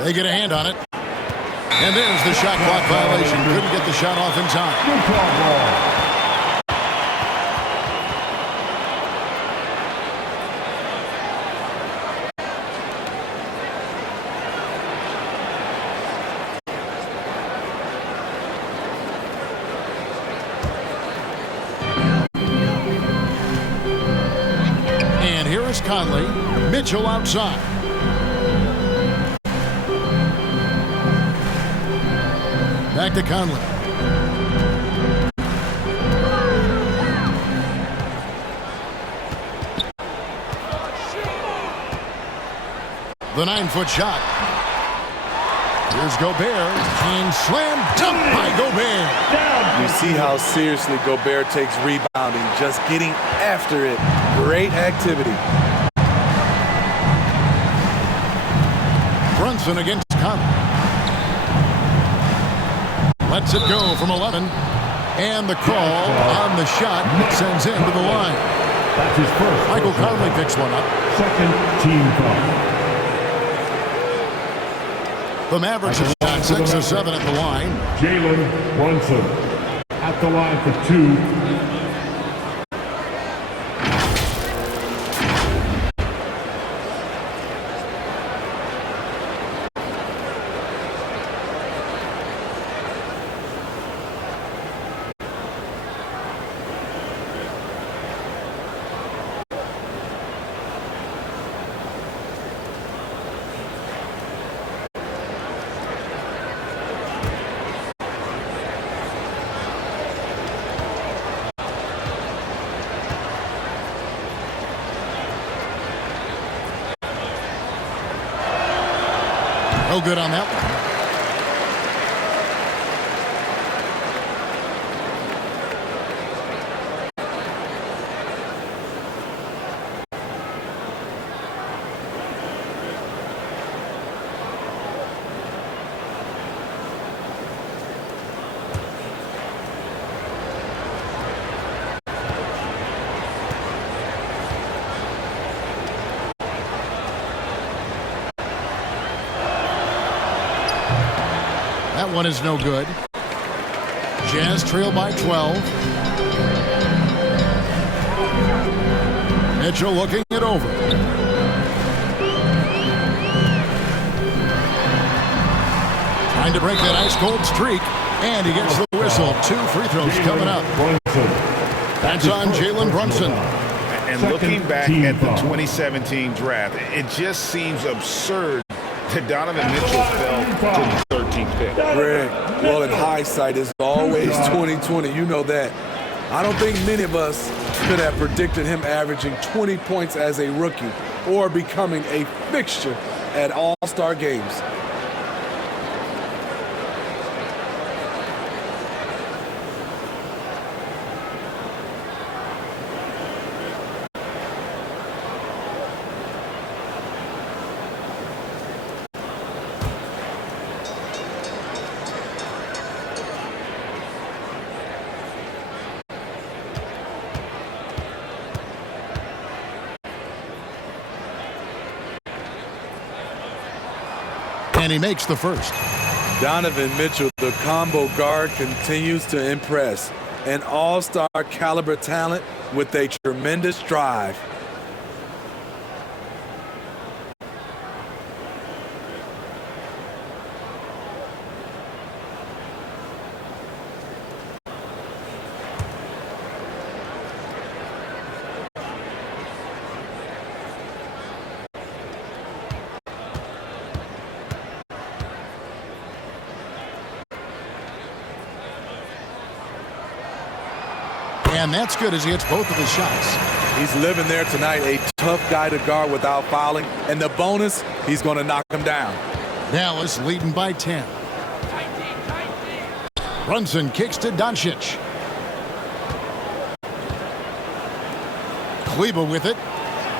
They get a hand on it. And there's the shot clock violation. Couldn't get the shot off in time. Conley. Mitchell outside. Back to Conley. The 9-foot shot. Here's Gobert. And slam dunk by Gobert. You see how seriously Gobert takes rebounding, just getting after it. Great activity. Brunson against Conley. Lets it go from 11. And the call on the shot sends him to the line. That's his first. Michael Conley picks one up. Second team foul. The Mavericks have shot 6 of 7 at the line. Jalen Brunson at the line for 2. No good on that one. That one is no good. Jazz trail by 12. Mitchell looking it over. Trying to break that ice-cold streak. And he gets the whistle. 2 free throws coming up. That's on Jalen Brunson. And looking back at the 2017 draft, it just seems absurd that Donovan Mitchell fell to the 13th pick. Greg, well, in hindsight, it's always 2020. You know that. I don't think many of us could have predicted him averaging 20 points as a rookie or becoming a fixture at All-Star games. And he makes the first. Donovan Mitchell, the combo guard, continues to impress. An all-star caliber talent with a tremendous drive. And that's good as he hits both of his shots. He's living there tonight, a tough guy to guard without fouling. And the bonus, he's going to knock him down. Dallas leading by 10. Brunson kicks to Doncic. Kleber with it.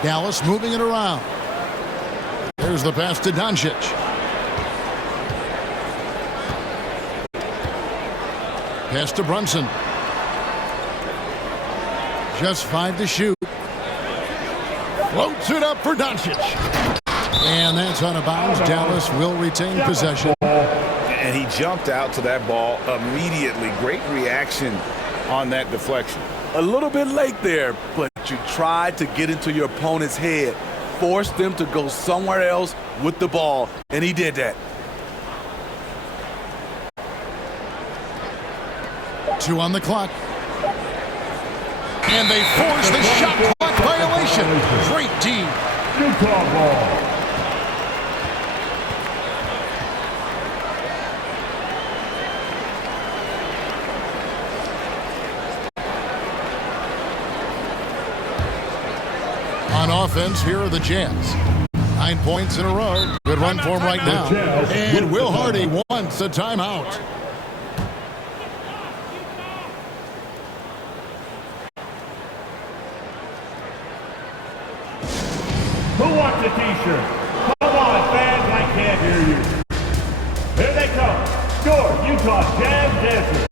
Dallas moving it around. There's the pass to Doncic. Pass to Brunson. Just 5 to shoot. Floats it up for Doncic. And that's out of bounds. Dallas will retain possession. And he jumped out to that ball immediately. Great reaction on that deflection. A little bit late there, but you tried to get into your opponent's head. Force them to go somewhere else with the ball, and he did that. 2 on the clock. And they force the shot clock Violation. Great D. Utah ball. On offense, here are the Jazz. 9 points in a row. Good run for him right now. And Will Hardy wants a timeout. Who wants a t-shirt? Come on, fans, I can't hear you. Here they come. Your Utah Jazz dancers.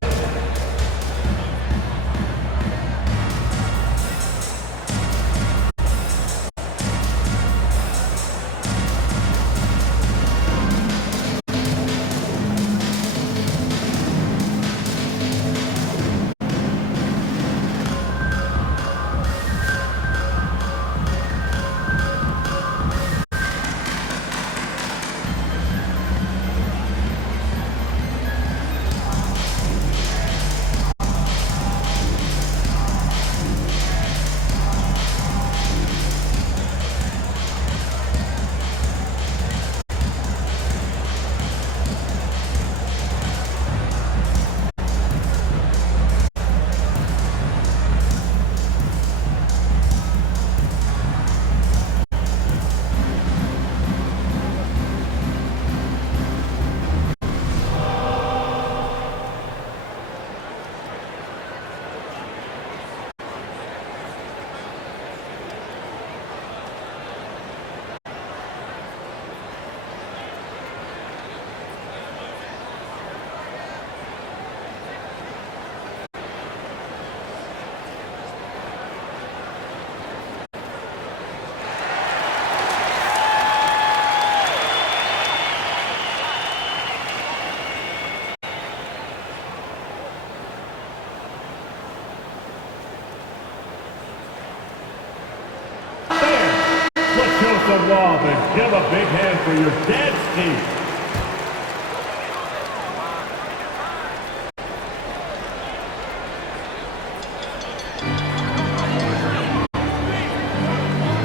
Show some love and give a big hand for your dance team.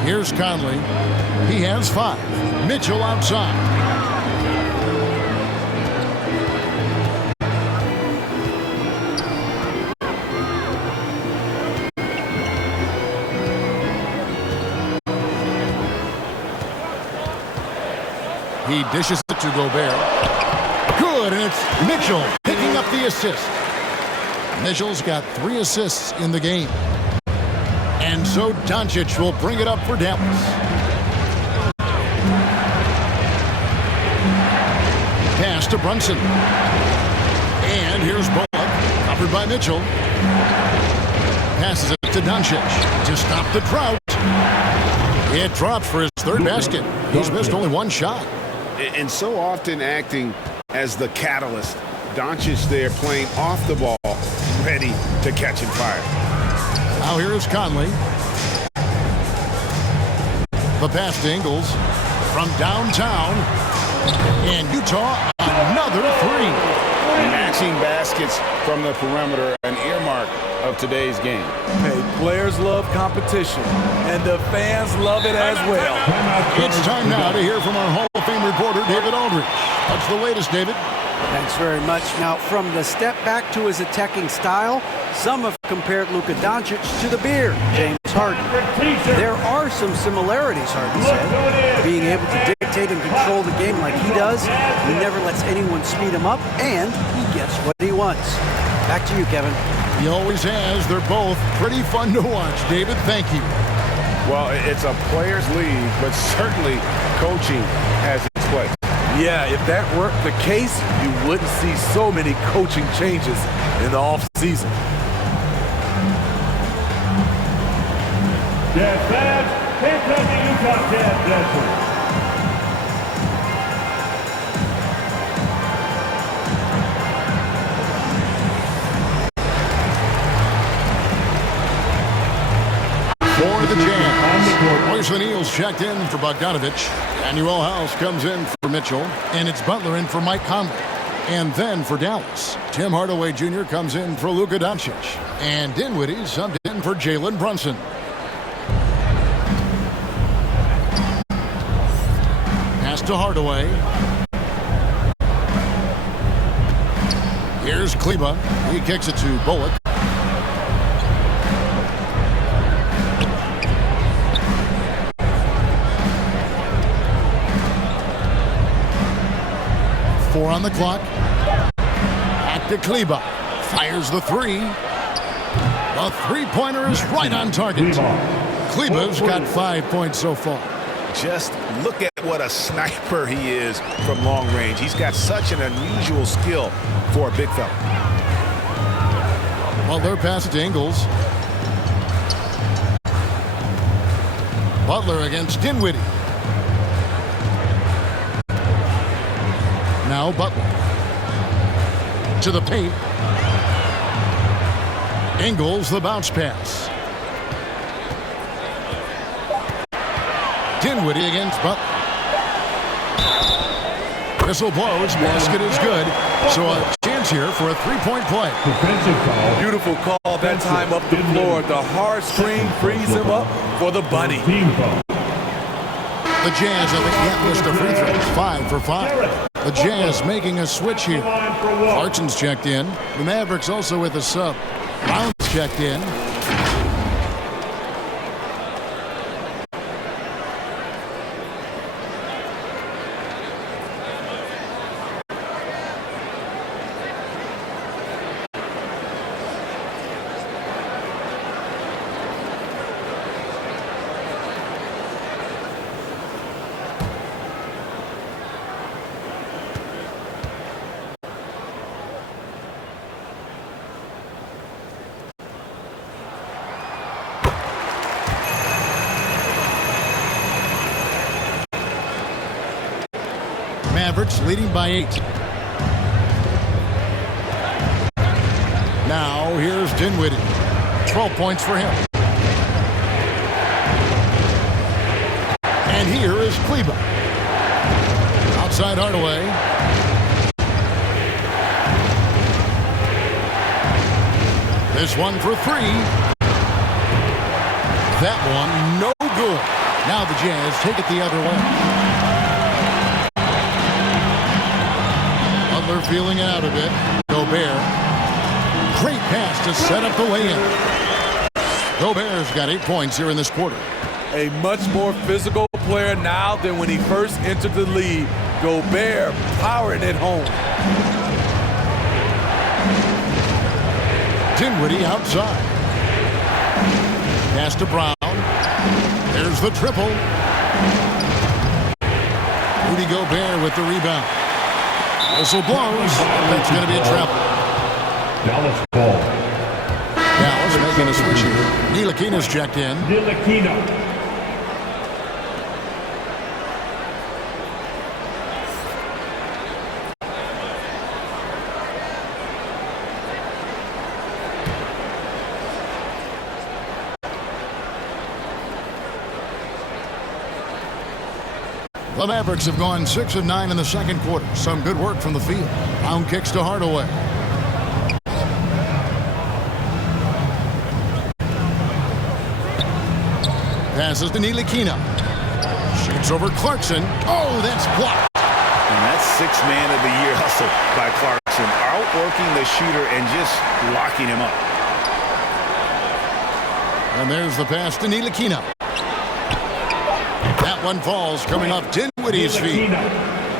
Here's Conley. He has 5. Mitchell outside. He dishes it to Gobert. Good, and it's Mitchell picking up the assist. Mitchell's got 3 assists in the game. And so Doncic will bring it up for Dallas. Pass to Brunson. And here's Bullock, covered by Mitchell. Passes it to Doncic to stop the drought. It drops for his 3rd basket. He's missed only 1 shot. And so often acting as the catalyst. Doncic there playing off the ball, ready to catch and fire. Now here's Conley. The pass to Ingles from downtown. And Utah, another 3. Matching baskets from the perimeter, an earmark of today's game. Hey, players love competition, and the fans love it as well. It's time now to hear from our Hall of Fame reporter, David Aldridge. What's the latest, David? Thanks very much. Now, from the step back to his attacking style, some have compared Luka Doncic to the Bear, James Harden. There are some similarities, Harden said. Being able to dictate and control the game like he does, he never lets anyone speed him up, and he gets what he wants. Back to you, Kevin. He always has. They're both pretty fun to watch. David, thank you. Well, it's a players' league, but certainly coaching has its place. Yeah, if that weren't the case, you wouldn't see so many coaching changes in the offseason. Jazz fans, here comes the Utah Jazz dancers. For the Jazz, Royce O'Neal's checked in for Bogdanovich. Manuel House comes in for Mitchell. And it's Butler in for Mike Conley. And then for Dallas, Tim Hardaway Jr. comes in for Luka Doncic. And Dinwiddie subbed in for Jalen Brunson. kicks to Hardaway. Here's Kleba. He kicks it to Bullock. Four on the clock. Back to Kleba. Fires the three. The three-pointer is right on target. Kleba's got 5 points so far. Just look at what a sniper he is from long range. He's got such an unusual skill for a big fella. Butler passes to Ingles. Butler against Dinwiddie. Now Butler. To the paint. Ingles, the bounce pass. Dinwiddie against Butler. Whistle blows. Basket is good. So a chance here for a three-point play. Beautiful call that time up the floor. The hard screen frees him up for the bunny. The Jazz have can't miss the free throws. 5 for 5. The Jazz making a switch here. Clarkson's checked in. The Mavericks also with a sub. Brown's checked in. Mavericks leading by 8. Now here's Dinwiddie. 12 points for him. And here is Kleba. Outside Hardaway. This one for 3. That one no good. Now the Jazz take it the other way. Butler feeling it out a bit. Gobert. Great pass to set up the lay-in. Gobert's got 8 points here in this quarter. A much more physical player now than when he first entered the league. Gobert powering it home. Dinwiddie outside. Pass to Brown. There's the triple. Rudy Gobert with the rebound. Whistle blows. That's going to be a travel. Dallas ball. Dallas making a switch here. Ntilikina's checked in. Ntilikina. The Mavericks have gone 6 of 9 in the second quarter. Some good work from the field. Brown kicks to Hardaway. Passes to Ntilikina. Shoots over Clarkson. Oh, that's blocked. And that's 6th man of the year hustle by Clarkson. Outworking the shooter and just locking him up. And there's the pass to Ntilikina. That one falls coming off Dinwiddie's feet.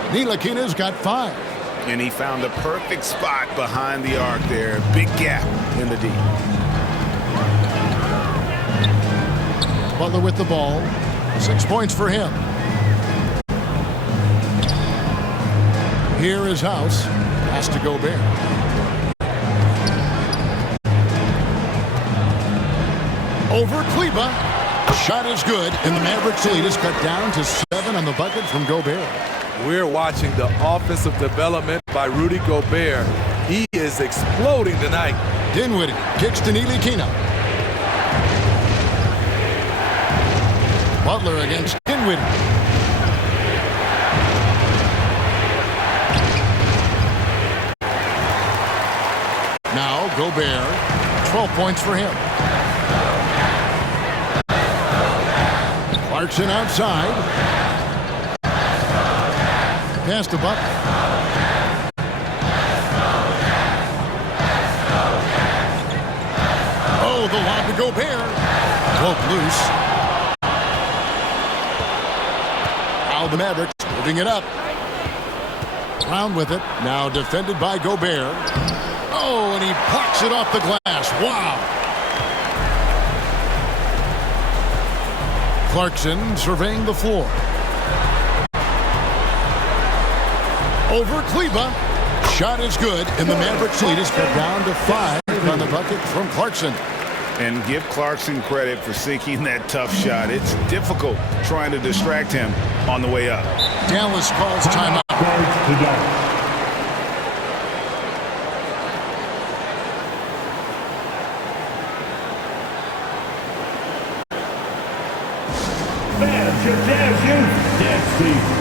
Ntilikina's got 5. And he found the perfect spot behind the arc there. Big gap in the D. Butler with the ball. 6 points for him. Here is House. Pass to Gobert. Over Kleba. Shot is good, and the Mavericks lead is cut down to 7 on the bucket from Gobert. We're watching the offensive development by Rudy Gobert. He is exploding tonight. Dinwiddie kicks to Ntilikina. Butler against Dinwiddie. Now Gobert, 12 points for him. Clarkson outside. pass to Butler. Oh, the lob to Gobert. Broke loose. Now the Mavericks moving it up. Brown with it. Now defended by Gobert. Oh, and he plucks it off the glass. Wow. Clarkson surveying the floor. Over Kleba. Shot is good, and the Mavericks lead is cut down to 5 on the bucket from Clarkson. And give Clarkson credit for seeking that tough shot. It's difficult trying to distract him on the way up. Dallas calls timeout. Fans, your Jazz Youth Dance Team.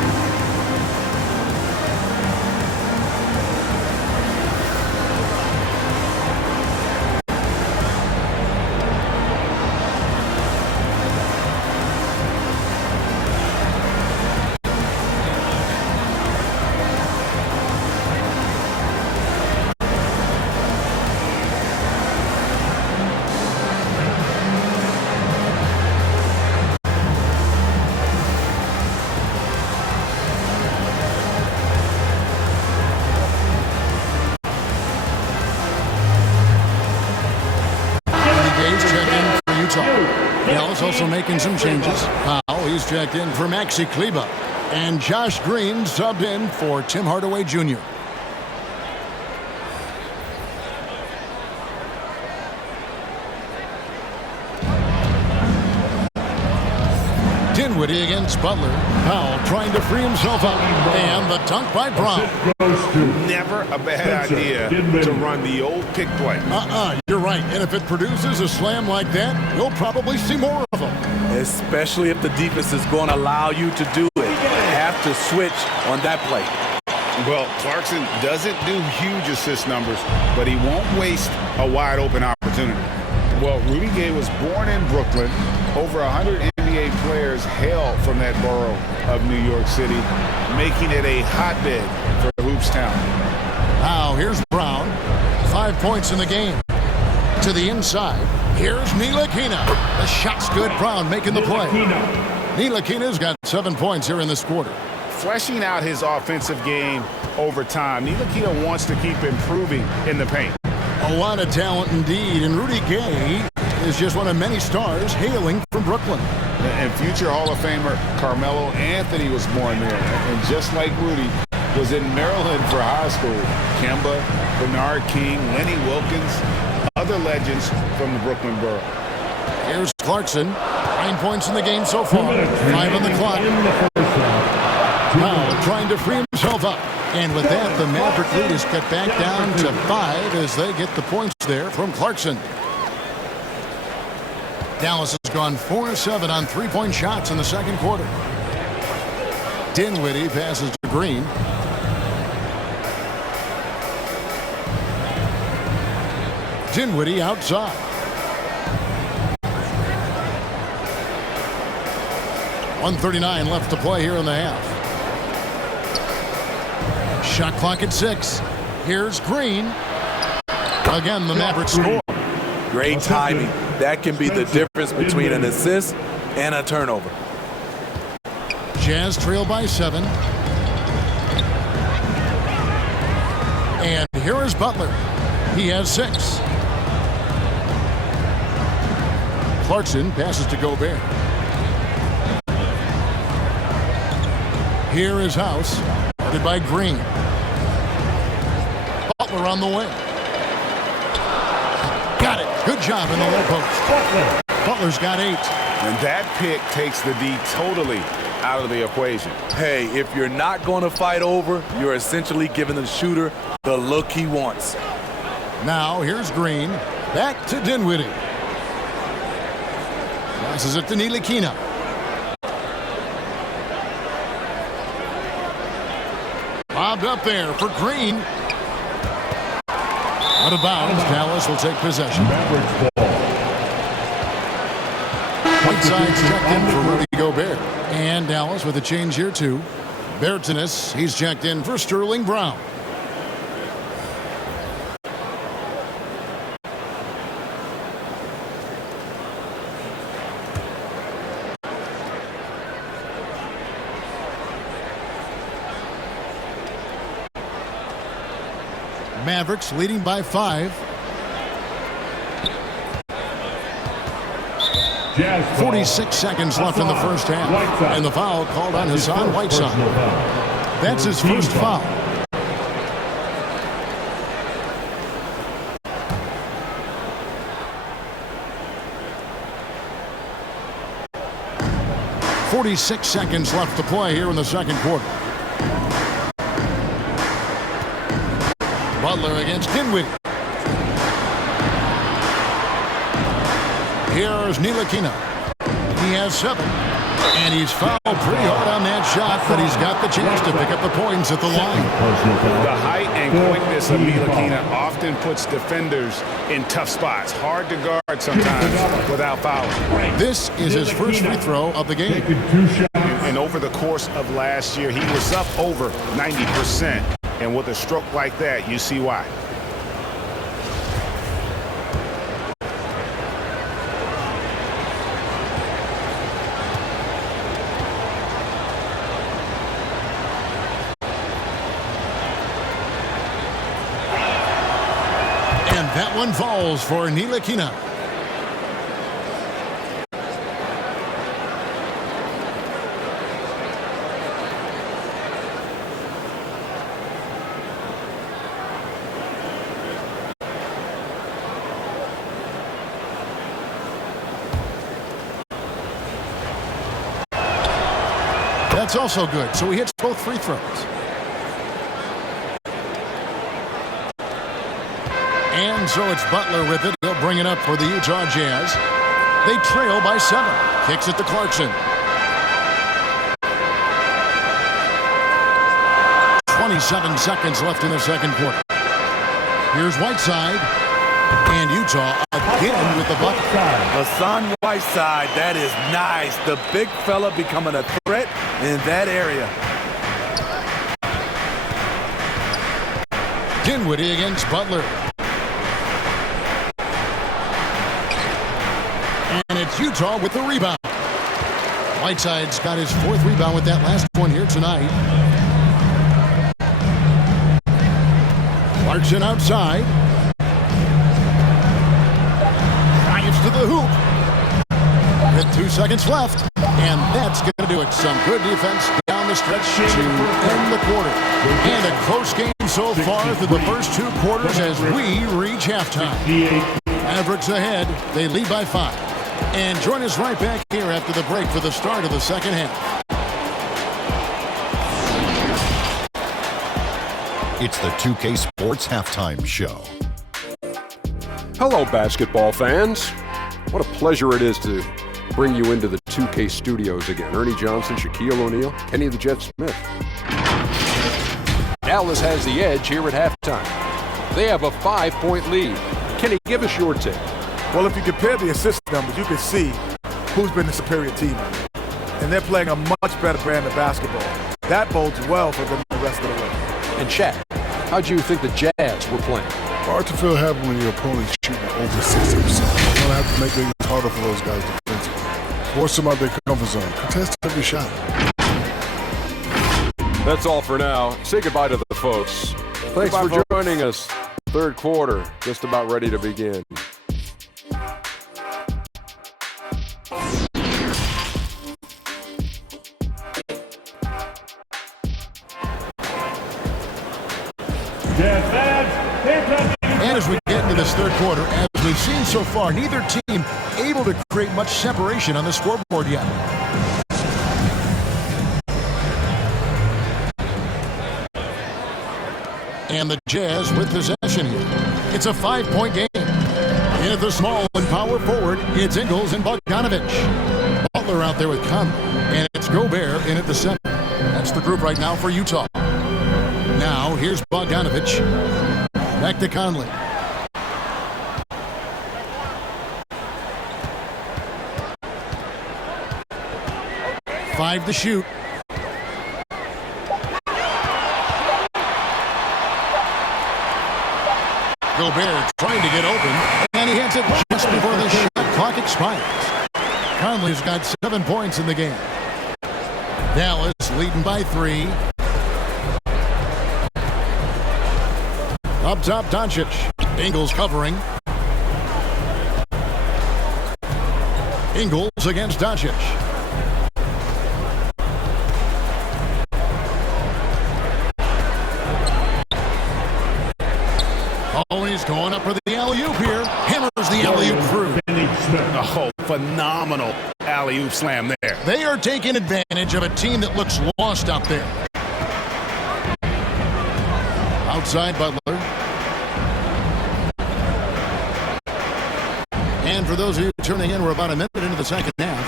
Dallas also making some changes. Powell, he's checked in for Maxi Kleba. And Josh Green subbed in for Tim Hardaway Jr. Dinwiddie against Butler. Powell trying to free himself up. And the dunk by Brown. Never a bad idea to run the old pick play. You're right. And if it produces a slam like that, you'll probably see more of them. Especially if the defense is going to allow you to do it. You have to switch on that play. Well, Clarkson doesn't do huge assist numbers, but he won't waste a wide open opportunity. Well, Rudy Gay was born in Brooklyn. Over 100 NBA players hail from that borough of New York City, making it a hotbed for Hoops Town. Now, here's Brown. 5 points in the game. To the inside. Here's Ntilikina. The shot's good. Brown making the play. Ntilikina's got 7 points here in this quarter. Fleshing out his offensive game over time, Ntilikina wants to keep improving in the paint. A lot of talent indeed, and Rudy Gay is just one of many stars hailing from Brooklyn. And future Hall of Famer Carmelo Anthony was born there. And just like Rudy, was in Maryland for high school. Kemba, Bernard King, Lenny Wilkins, other legends from the Brooklyn borough. Here's Clarkson. 9 points in the game so far. 5 on the clock. Powell trying to free himself up. And with that, the Maverick lead is cut back down to 5 as they get the points there from Clarkson. Dallas has gone 4-7 on three-point shots in the second quarter. Dinwiddie passes to Green. Dinwiddie outside. .139 left to play here in the half. Shot clock at 6. Here's Green. Again, the Mavericks score. Great timing. That can be the difference between an assist and a turnover. Jazz trail by 7. And here is Butler. He has 6. Clarkson passes to Gobert. Here is House, guarded by Green. Butler on the wing. Got it. Good job in the low post. Butler's got 8. And that pick takes the D totally out of the equation. Hey, if you're not going to fight over, you're essentially giving the shooter the look he wants. Now here's Green. Back to Dinwiddie. Passes it to Ntilikina. Bobbed up there for Green. Out of bounds. Dallas will take possession. Whiteside's checked in for Rudy Gobert. And Dallas with a change here too. Bertinus, he's checked in for Sterling Brown. Mavericks leading by 5. 46 seconds left in the first half. And the foul called on Hassan Whiteside. That's his first foul. .46 seconds left to play here in the second quarter. Butler against Dinwiddie. Here's Ntilikina. He has 7. And he's fouled pretty hard on that shot, but he's got the chance to pick up the points at the line. The height and quickness of Ntilikina often puts defenders in tough spots. Hard to guard sometimes without fouling. This is his first free throw of the game. And over the course of last year, he was up over 90%. And with a stroke like that, you see why. And that one falls for Ntilikina. That's also good, so he hits both free throws. And so it's Butler with it. He'll bring it up for the Utah Jazz. They trail by 7. Kicks it to Clarkson. 27 seconds left in the second quarter. Here's Whiteside. And Utah again with the bucket. Hassan Whiteside, that is nice. The big fella becoming a threat in that area. Dinwiddie against Butler. And it's Utah with the rebound. Whiteside's got his 4th rebound with that last one here tonight. Clarkson outside. To the hoop. With 2 seconds left. And that's going to do it. Some good defense down the stretch to end the quarter. And a close game so far through the first 2 quarters as we reach halftime. Mavericks ahead. They lead by 5. And join us right back here after the break for the start of the second half. It's the 2K Sports Halftime Show. Hello, basketball fans. What a pleasure it is to bring you into the 2K studios again. Ernie Johnson, Shaquille O'Neal, Kenny the Jet Smith. Dallas has the edge here at halftime. They have a 5-point lead. Kenny, give us your take. Well, if you compare the assist numbers, you can see who's been the superior team. And they're playing a much better brand of basketball. That bodes well for them the rest of the way. And Shaq, how do you think the Jazz were playing? Hard to feel happy when your opponent's shooting over 60%. You're going to have to make things harder for those guys defensively. Force them out their comfort zone. Contest every shot. That's all for now. Say goodbye to the folks. Thanks for joining us. Third quarter, just about ready to begin. And as we get into this third quarter, as we've seen so far, neither team able to create much separation on the scoreboard yet. And the Jazz with possession here. It's a 5-point game. In at the small and power forward, it's Ingles and Bogdanovich. Butler out there with Conley. And it's Gobert in at the center. That's the group right now for Utah. Now, here's Bogdanovich. Back to Conley. Five to shoot. Gobert trying to get open, and he hits it just before the shot clock expires. Conley's got 7 points in the game. Dallas leading by 3. Up top, Doncic. Ingles covering. Ingles against Doncic. Oh, he's going up for the alley-oop here. Hammers the alley-oop through. Oh, phenomenal alley-oop slam there. They are taking advantage of a team that looks lost out there. Outside Butler. And for those of you turning in, we're about a minute into the second half.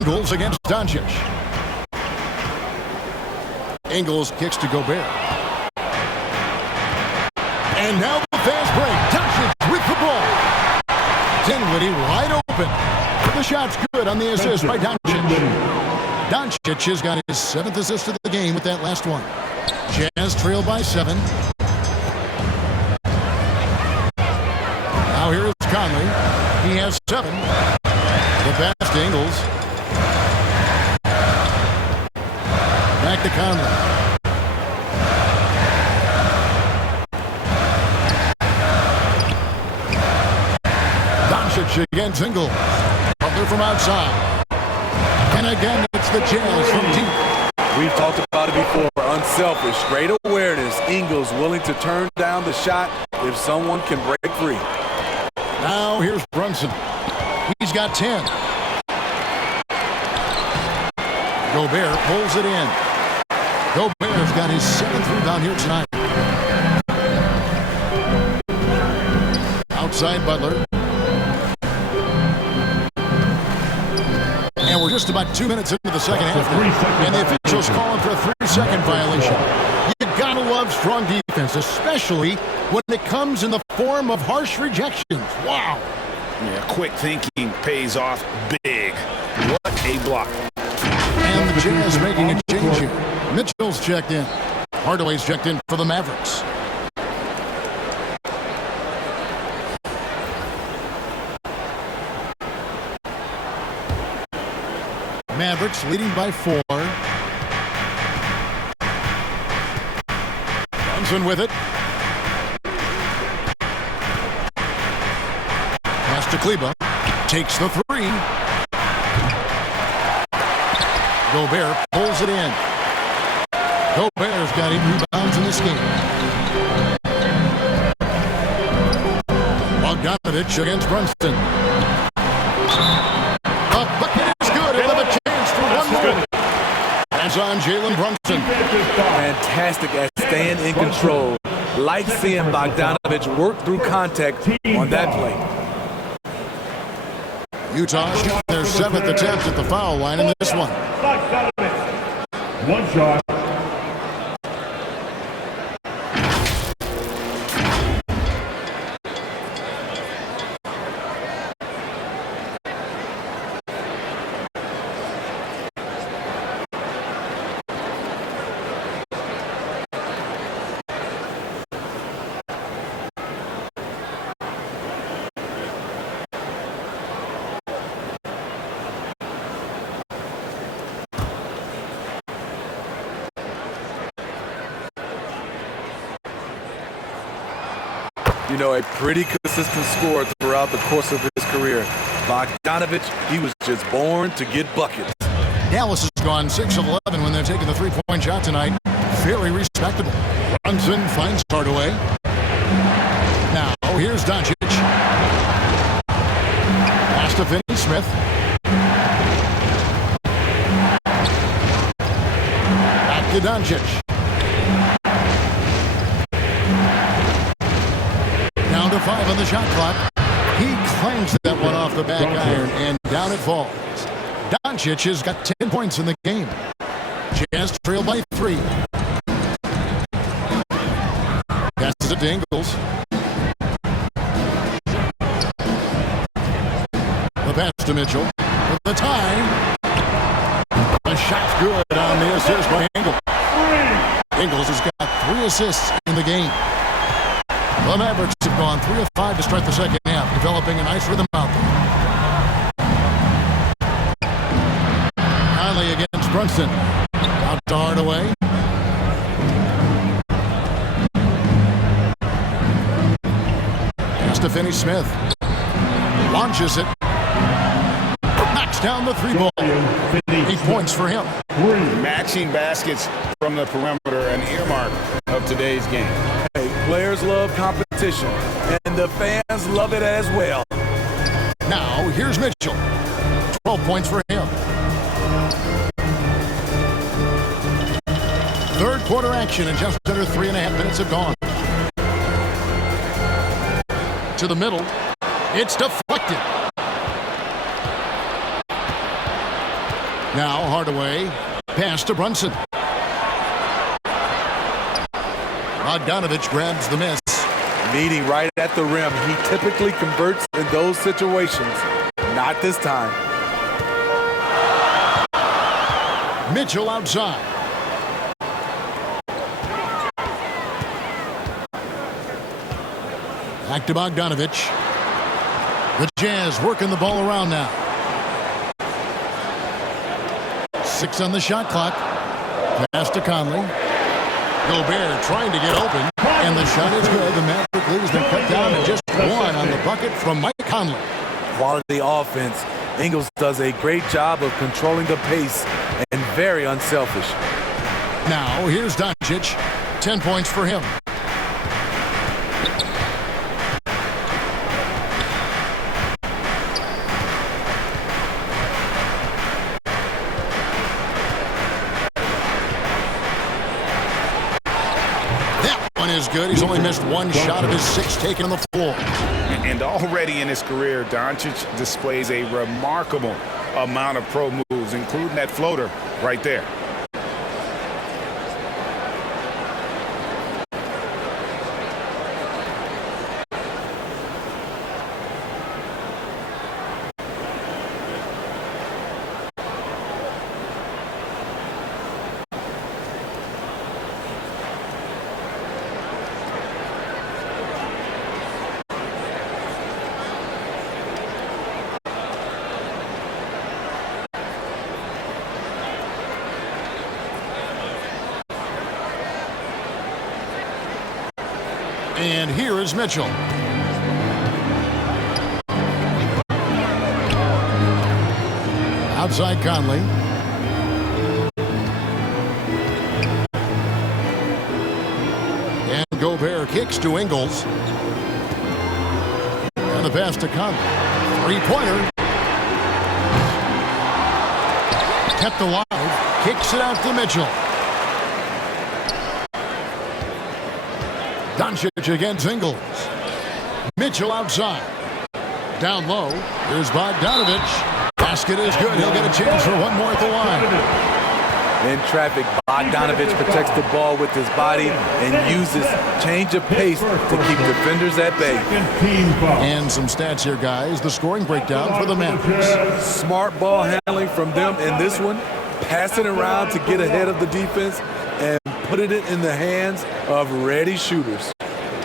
Ingles against Doncic. Ingles kicks to Gobert. And now the fast break. Doncic with the ball. Dinwiddie wide open. The shot's good on the assist by Doncic. Doncic has got his 7th assist of the game with that last one. Jazz trail by 7. Now here's Conley. He has 7. The pass to Ingles. Back to Conley. Doncic against Ingles. Butler from outside. And again, it's the Jazz from deep. We've talked about it before. Unselfish, great awareness. Ingles willing to turn down the shot if someone can break free. Now here's Brunson. He's got 10. Gobert pulls it in. Gobert's got his 7th rebound here tonight. Outside Butler. And we're just about 2 minutes into the second half. And the officials calling for a 3-second violation. You gotta love strong defense, especially when it comes in the form of harsh rejections. Wow. Yeah, quick thinking pays off big. What a block. And the Jazz making a change here. Mitchell's checked in. Hardaway's checked in for the Mavericks. Mavericks leading by 4. Brunson with it. Pass to Kleba. Takes the 3. Gobert pulls it in. Gobert's got 8 rebounds in this game. Bogdanovich against Brunson. A bucket is good. He'll have a chance for one more. That's on Jalen Brunson. Fantastic at staying in control. Like seeing Bogdanovich work through contact on that play. Utah shooting their 7th attempt at the foul line in this one. One shot. You know, a pretty consistent scorer throughout the course of his career. Bogdanovich, he was just born to get buckets. Dallas has gone 6 of 11 when they're taking the 3-point shot tonight. Very respectable. Brunson finds Hardaway. Now, here's Doncic. Pass to Finney-Smith. Back to Doncic. Down to 5 on the shot clock. He clangs that one off the back iron, and down it falls. Doncic has got 10 points in the game. Jazz trail by 3. Passes it to Ingles. The pass to Mitchell. With the tie. The shot's good on the assist by Ingles. Ingles has got 3 assists in the game. The Mavericks have gone 3 of 5 to start the second half, developing a nice rhythm out there. Conley against Brunson. Out to Hardaway. Has to finish Smith. Launches it. Knocks down the 3 ball. 8 points for him. Matching baskets from the perimeter, an earmark of today's game. Hey, players love competition, and the fans love it as well. Now, here's Mitchell. 12 points for him. Third quarter action, and just under 3.5 minutes have gone. To the middle. It's deflected. Now Hardaway. Pass to Brunson. Bogdanovich grabs the miss. Meeting right at the rim. He typically converts in those situations. Not this time. Mitchell outside. Back to Bogdanovich. The Jazz working the ball around now. 6 on the shot clock. Pass to Conley. Gobert trying to get open, and the shot is good. The Maverick lead has been cut down to just 1 on the bucket from Mike Conley. Quality offense. Ingles does a great job of controlling the pace and very unselfish. Now here's Doncic. 10 points for him. Is good. He's only missed 1 shot of his 6 taken on the floor. And already in his career, Doncic displays a remarkable amount of pro moves, including that floater right there. And here is Mitchell. Outside Conley. And Gobert kicks to Ingles. And the pass to Conley. 3-pointer. Kept alive. Kicks it out to Mitchell. Doncic against Ingles. Mitchell outside. Down low. Here's Bogdanovich. Basket is good. He'll get a chance for 1 more at the line. In traffic, Bogdanovich protects the ball with his body and uses change of pace to keep defenders at bay. And some stats here, guys. The scoring breakdown for the Mavericks. Smart ball handling from them in this one. Passing around to get ahead of the defense and putting it in the hands of ready shooters.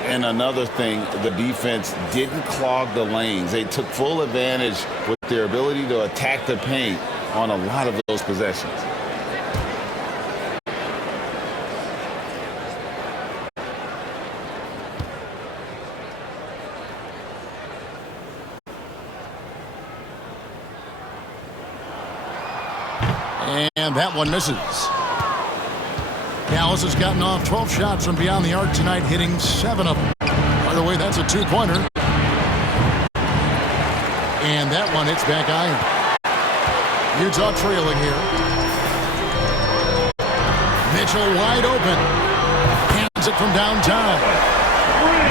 And another thing, the defense didn't clog the lanes. They took full advantage with their ability to attack the paint on a lot of those possessions. And that one misses. Dallas has gotten off 12 shots from beyond the arc tonight, hitting 7 of them. By the way, that's a 2-pointer. And that one hits back iron. Utah trailing here. Mitchell wide open. Hands it from downtown.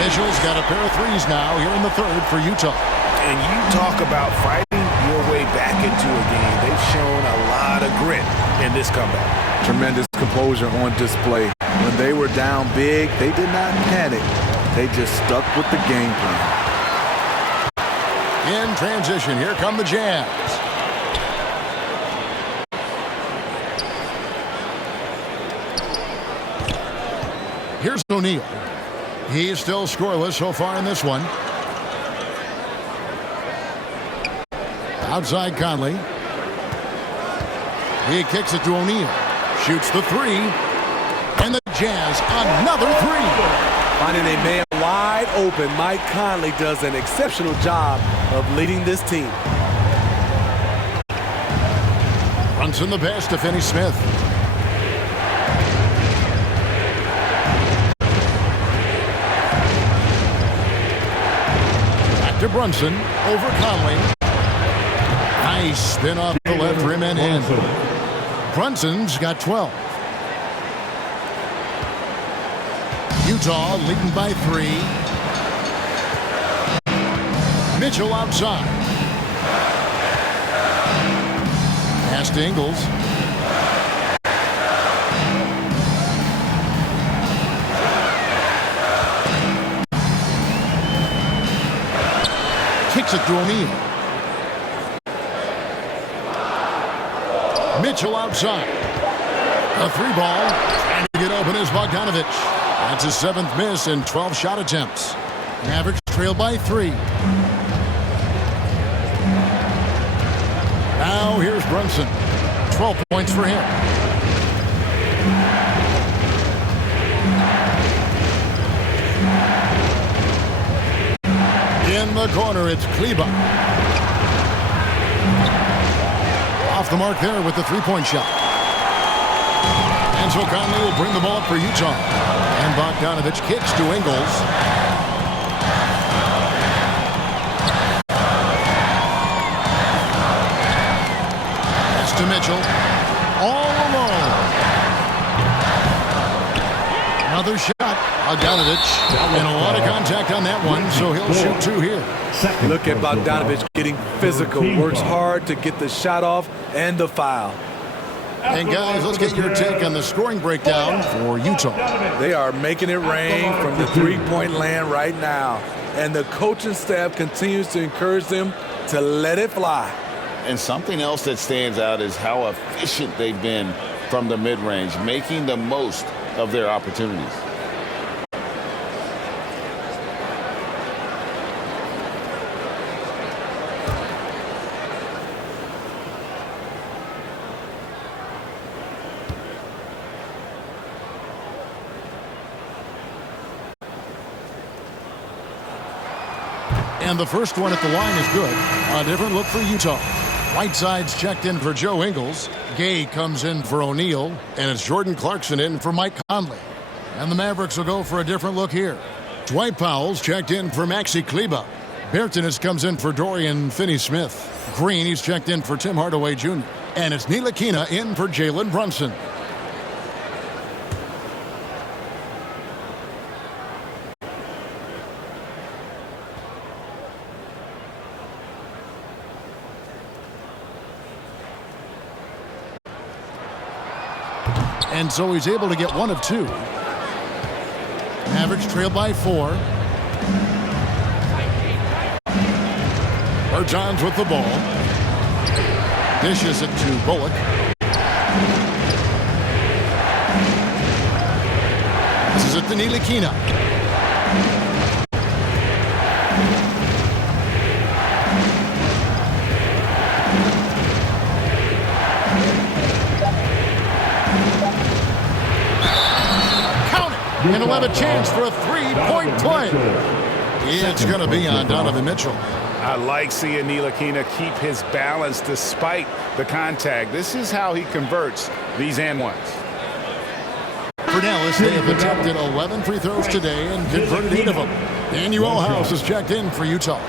Mitchell's got a pair of threes now here in the third for Utah. And you talk about fighting your way back into a game. They've shown a lot of grit in this comeback. Tremendous composure on display. When they were down big, they did not panic. They just stuck with the game plan. In transition, here come the Jazz. Here's O'Neal. He's still scoreless so far in this one. Outside Conley. He kicks it to O'Neal. Shoots the three. And the Jazz, another three. Finding a man wide open, Mike Conley does an exceptional job of leading this team. Brunson the pass to Finney-Smith. Back to Brunson, over Conley. Nice spin off the left rim and in. Brunson's got 12. Utah leading by 3. Mitchell outside. Pass to Ingles. Kicks it to O'Neal. Mitchell outside. A 3-ball. Trying to get open is Bogdanovich. That's his 7th miss in 12 shot attempts. Mavericks trail by 3. Now here's Brunson. 12 points for him. In the corner, it's Kleber. Off the mark there with the 3-point shot. And so Conley will bring the ball up for Utah. And Bogdanovich kicks to Ingles. Pass to Mitchell. All alone. Another shot. Bogdanovich. And a lot of contact on that one, so he'll shoot 2 here. Look at Bogdanovich getting physical. Works hard to get the shot off and the foul. And guys, let's get your take on the scoring breakdown for Utah. They are making it rain from the 3-point land right now. And the coaching staff continues to encourage them to let it fly. And something else that stands out is how efficient they've been from the mid-range, making the most of their opportunities. And the first one at the line is good. A different look for Utah. Whiteside's checked in for Joe Ingles. Gay comes in for O'Neal. And it's Jordan Clarkson in for Mike Conley. And the Mavericks will go for a different look here. Dwight Powell's checked in for Maxi Kleber. Bertanis comes in for Dorian Finney-Smith. Green, he's checked in for Tim Hardaway Jr. And it's Ntilikina in for Jalen Brunson. And so he's able to get 1 of 2. Mavericks trail by 4. Bertans with the ball. Dishes it to Bullock. This is it to Ntilikina. And he'll have a chance for a 3-point play. It's going to be on Donovan Mitchell. I like seeing Ntilikina keep his balance despite the contact. This is how he converts these and ones. For Dallas, they have attempted 11 free throws today and converted 8 of them. Daniel House is checked in for Utah.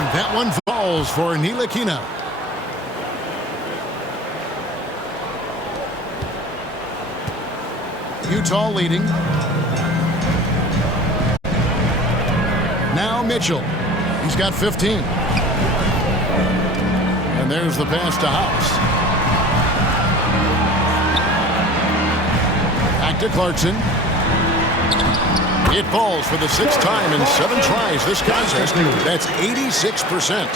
And that one falls for Ntilikina. Utah leading. Now Mitchell. He's got 15. And there's the pass to House. Back to Clarkson. It falls for the 6th time in 7 tries this contest. That's 86%.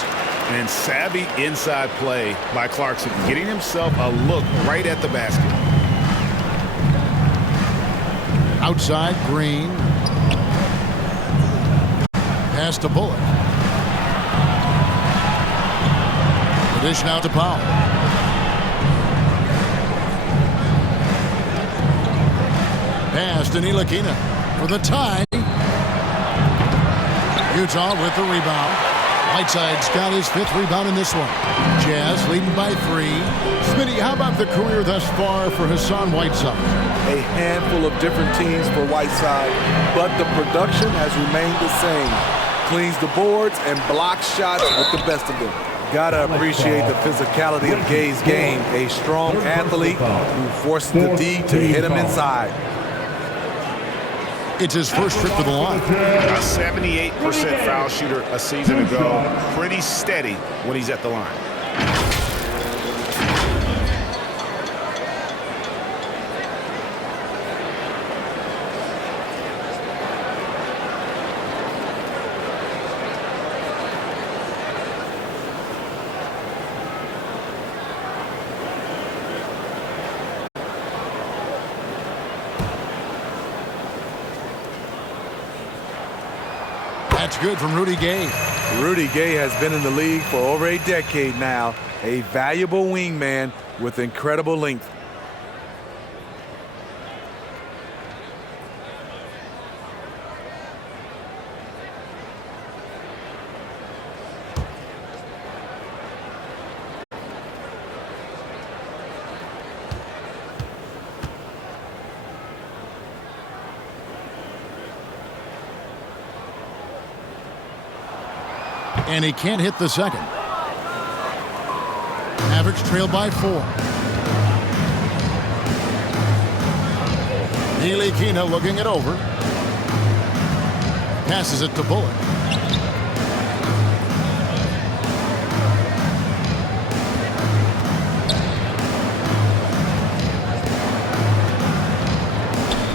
And savvy inside play by Clarkson, getting himself a look right at the basket. Outside, Green. Pass to Bullock. The dish now to Powell. Pass to Ntilikina for the tie. Utah with the rebound. Whiteside's got his 5th rebound in this one. Jazz leading by 3. Smitty, how about the career thus far for Hassan Whiteside? A handful of different teams for Whiteside, but the production has remained the same. Cleans the boards and blocks shots with the best of them. Gotta appreciate the physicality of Gay's game. A strong athlete who forces the D to hit him inside. It's his first trip to the line. A 78% foul shooter a season ago. Pretty steady when he's at the line. That's good from Rudy Gay. Rudy Gay has been in the league for over a decade now. A valuable wingman with incredible length. And he can't hit the second. Mavericks trail by 4. Ntilikina looking it over. Passes it to Bullock.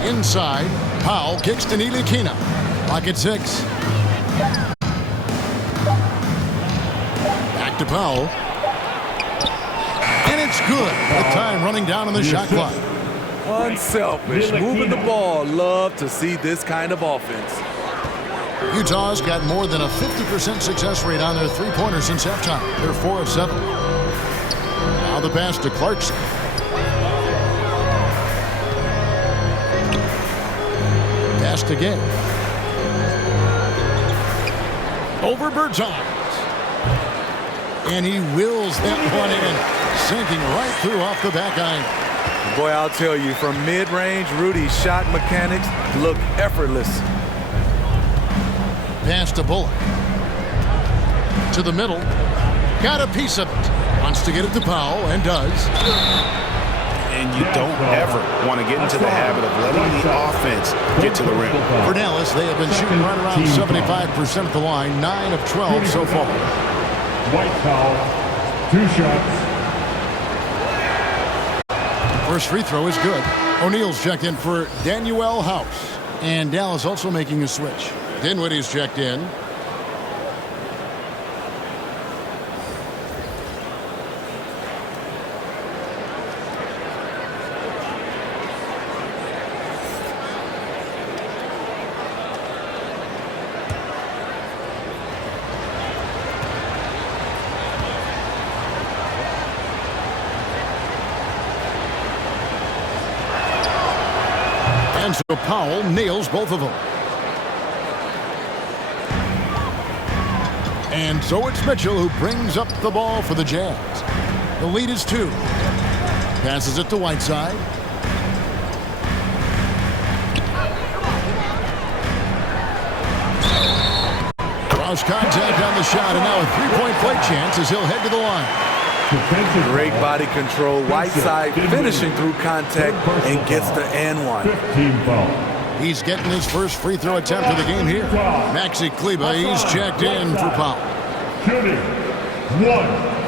Inside, Powell kicks to Ntilikina. Clock at 6. To Powell. And it's good. The time running down on the shot clock. Unselfish, moving the ball. Love to see this kind of offense. Utah's got more than a 50% success rate on their three-pointers since halftime. They're 4 of 7. Now the pass to Clarkson. Pass to Gay. Over Bertans. And he wills that one in, sinking right through off the back iron. Boy, I'll tell you, from mid-range, Rudy's shot mechanics look effortless. Pass to Bullock. To the middle. Got a piece of it. Wants to get it to Powell, and does. And you don't ever want to get into the habit of letting the offense get to the rim. For Dallas, they have been shooting right around 75% at the line, 9 of 12 so far. White foul, 2 shots. First free throw is good. O'Neal's checked in for Danuel House. And Dallas also making a switch. Dinwiddie's checked in. And so Powell nails both of them. And so it's Mitchell who brings up the ball for the Jazz. The lead is 2. Passes it to Whiteside. Lost contact on the shot, and now a three-point play chance as he'll head to the line. Great body control. Whiteside finishing through contact and gets the and one. He's getting his first free throw attempt of the game here. Maxi Kleber, he's checked in for foul. Shooting. 1.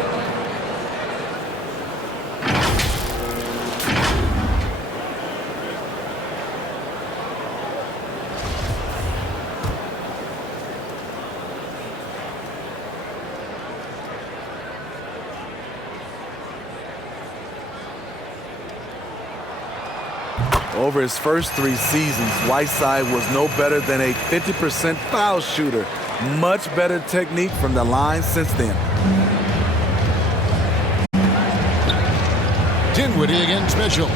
Over his first 3 seasons, Whiteside was no better than a 50% foul shooter. Much better technique from the line since then. Dinwiddie against Mitchell.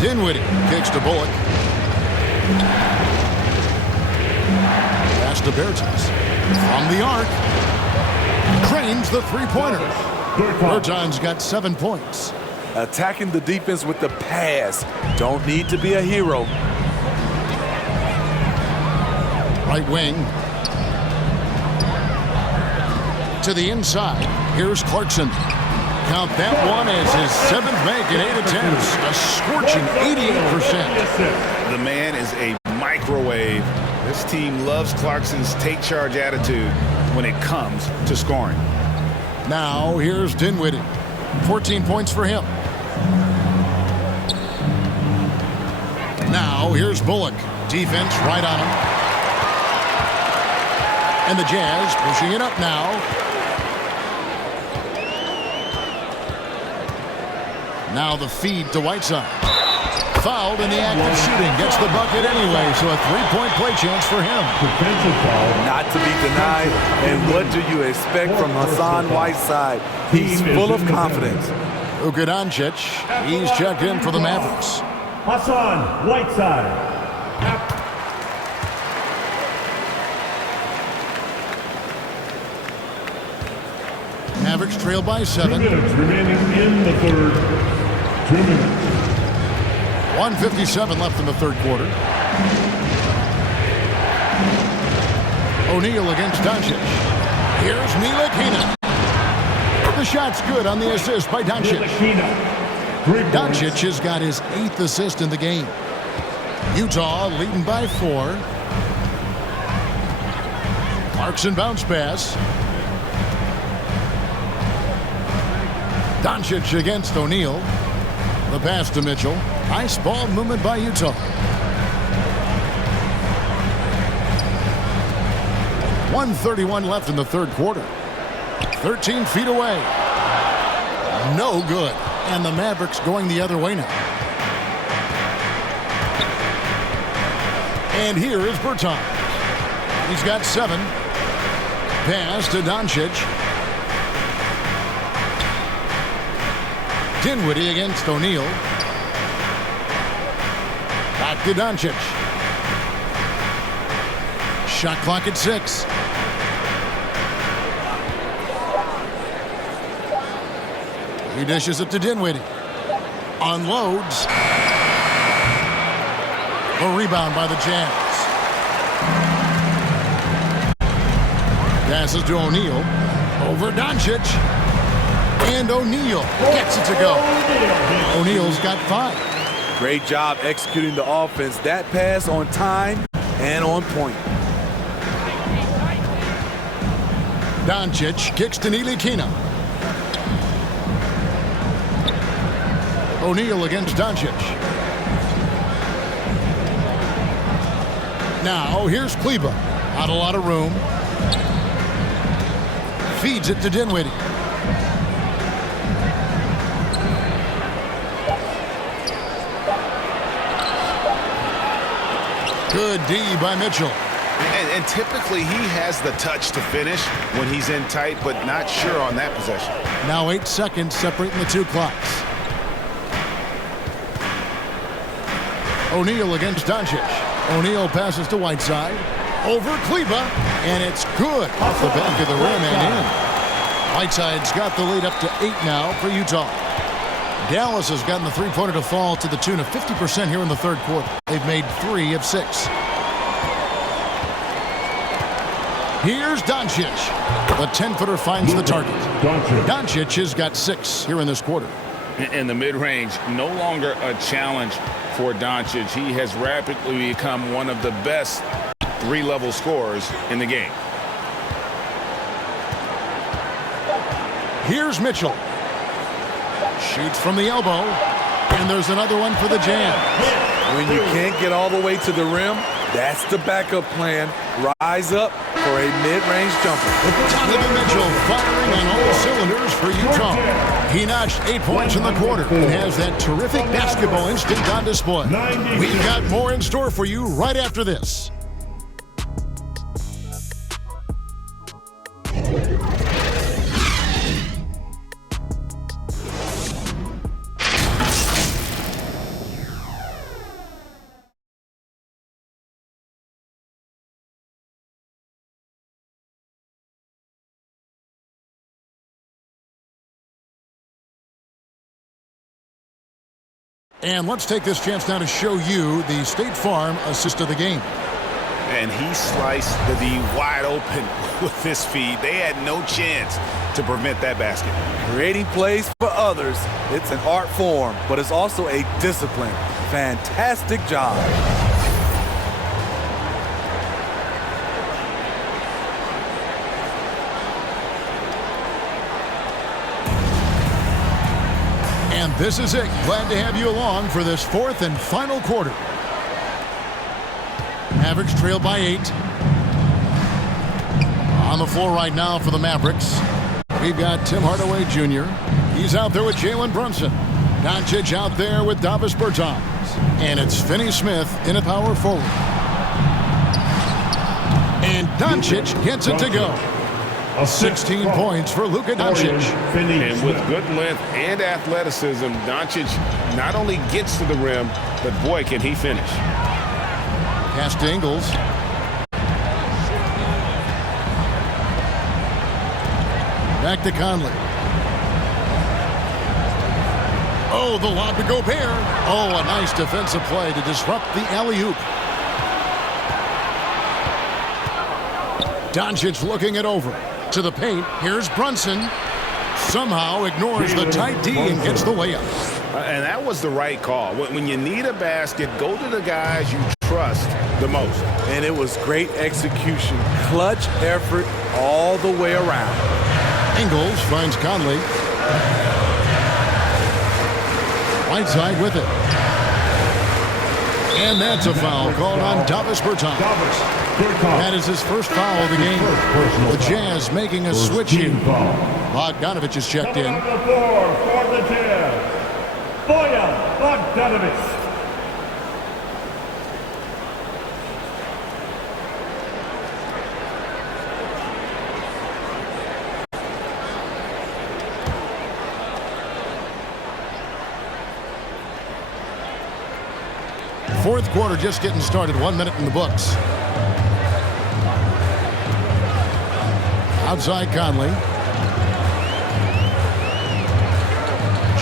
Dinwiddie kicks to Bullock. Pass to Bertans. From the arc. Cranes the three-pointer. Bertans got 7 points. Attacking the defense with the pass. Don't need to be a hero. Right wing. To the inside. Here's Clarkson. Count that one as his 7th make in 8 attempts. A scorching 88%. The man is a microwave. This team loves Clarkson's take charge attitude when it comes to scoring. Now here's Dinwiddie. 14 points for him. Now here's Bullock. Defense right on him. And the Jazz pushing it up now. Now the feed to Whiteside. Fouled in the act of shooting. Gets the bucket anyway, so a three-point play chance for him. Not to be denied. And what do you expect from Hassan Whiteside? He's full of confidence. Luka Doncic, he's checked in for the Mavericks. Hassan Whiteside. Mavericks trail by 7. 2 minutes remaining in the third. 2 minutes. 1:57 left in the third quarter. O'Neal against Doncic. Here's Ntilikina. The shot's good on the assist by Doncic. Doncic has got his 8th assist in the game. Utah leading by 4. Clarkson bounce pass. Doncic against O'Neal. The pass to Mitchell. Nice ball movement by Utah. 1:31 left in the third quarter. 13 feet away. No good. And the Mavericks going the other way now. And here is Bertans. He's got 7. Pass to Doncic. Dinwiddie against O'Neal. Back to Doncic. Shot clock at 6. He dishes it to Dinwiddie. Unloads. A rebound by the Jazz. Passes to O'Neal. Over Doncic. And O'Neal gets it to go. O'Neal's got 5. Great job executing the offense. That pass on time and on point. Doncic kicks to Ntilikina. O'Neal against Doncic. Now here's Kleber. Not a lot of room. Feeds it to Dinwiddie. Good D by Mitchell. And typically he has the touch to finish when he's in tight, but not sure on that possession. Now 8 seconds separating the 2 clocks. O'Neal against Doncic. O'Neal passes to Whiteside. Over Kleber. And it's good off the back of the rim and in. Whiteside's got the lead up to 8 now for Utah. Dallas has gotten the three-pointer to fall to the tune of 50% here in the third quarter. They've made 3 of 6. Here's Doncic. The 10-footer finds the target. Doncic has got 6 here in this quarter. In the mid-range, no longer a challenge for Doncic. He has rapidly become one of the best 3-level scorers in the game. Here's Mitchell. Shoots from the elbow. And there's another one for the Jazz. When you can't get all the way to the rim, that's the backup plan. Rise up for a mid-range jumper. Donovan Mitchell firing on all cylinders for Utah. He notched 8 points in the quarter and has that terrific basketball instinct on display. We've got more in store for you right after this. And let's take this chance now to show you the State Farm assist of the game. And he sliced the D wide open with his feet. They had no chance to prevent that basket. Creating plays for others, it's an art form, but it's also a discipline. Fantastic job. And this is it. Glad to have you along for this 4th and final quarter. Mavericks trail by 8. On the floor right now for the Mavericks, we've got Tim Hardaway Jr. He's out there with Jalen Brunson. Doncic out there with Davis Bertans. And it's Finney Smith in a power forward. And Doncic gets it to go. 16 points for Luka Doncic. And with good length and athleticism, Doncic not only gets to the rim, but boy, can he finish. Pass to Ingles. Back to Conley. Oh, the lob to Gobert. Oh, a nice defensive play to disrupt the alley-oop. Doncic looking it over. To the paint. Here's Brunson. Somehow ignores the tight D and gets the layup. And that was the right call. When you need a basket, go to the guys you trust the most. And it was great execution. Clutch effort all the way around. Ingles finds Conley. Whiteside with it. And that's a foul called on Davis Bertans. That is his first foul of the game. The Jazz making a switch here. Bogdanovich is checked in. On the floor for the Jazz, Bojan Bogdanovich. Fourth quarter just getting started. 1 minute in the books. Outside Conley.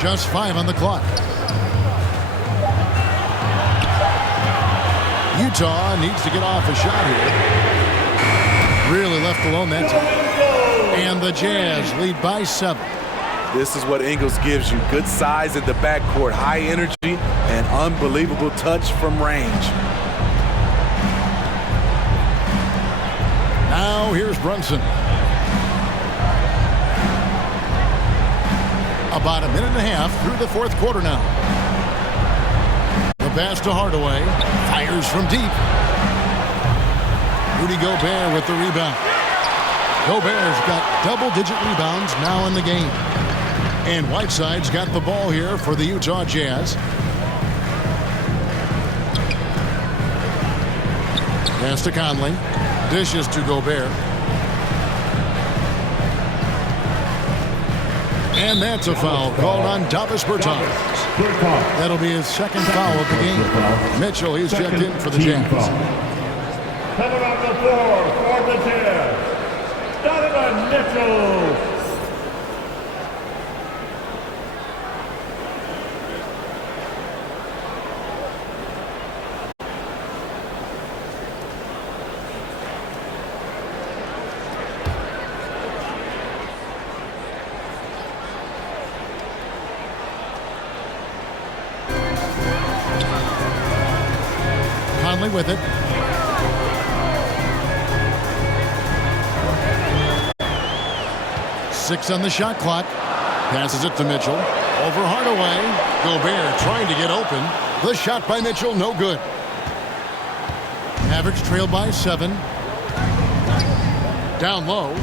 Just 5 on the clock. Utah needs to get off a shot here. Really left alone that time. And the Jazz lead by 7. This is what Ingles gives you. Good size in the backcourt, high energy, and unbelievable touch from range. Now here's Brunson. About a minute and a half through the fourth quarter now. The pass to Hardaway. Fires from deep. Rudy Gobert with the rebound. Gobert's got double-digit rebounds now in the game. And Whiteside's got the ball here for the Utah Jazz. Pass to Conley. Dishes to Gobert. And that's a foul called on Davis Bertans. That'll be his second foul of the game. Mitchell, he's checked in for the Jazz. Coming on the floor for the Jazz, Donovan Mitchell. Conley with it. Six on the shot clock. Passes it to Mitchell. Over Hardaway. Gobert trying to get open. The shot by Mitchell, no good. Mavericks trail by 7. Down low.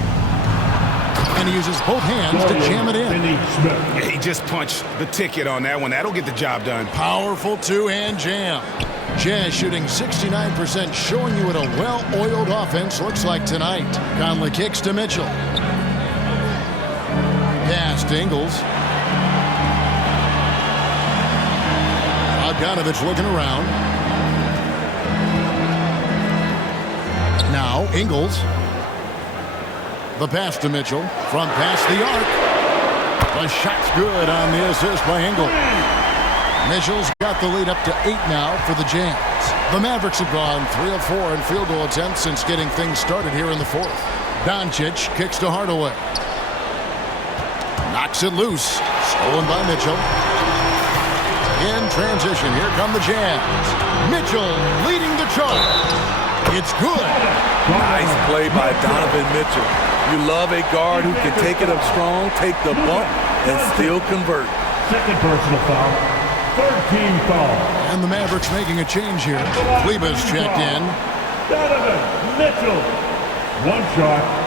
And he uses both hands to jam it in. Yeah, he just punched the ticket on that one. That'll get the job done. Powerful two-hand jam. Jazz shooting 69%, showing you what a well-oiled offense looks like tonight. Conley kicks to Mitchell. Pass to Ingles. Bogdanovich looking around. Now Ingles. The pass to Mitchell from past the arc. The shot's good on the assist by Ingles. Mitchell's got the lead up to 8 now for the Jazz. The Mavericks have gone 3 of 4 in field goal attempts since getting things started here in the 4th. Doncic kicks to Hardaway. Knocks it loose. Stolen by Mitchell. In transition, here come the Jazz. Mitchell leading the charge. It's good. Nice play by Donovan Mitchell. You love a guard who can take it up strong, take the bump, and still convert. Second personal foul. Third team foul. And the Mavericks making a change here. Kleber's checked in. Donovan Mitchell. One shot.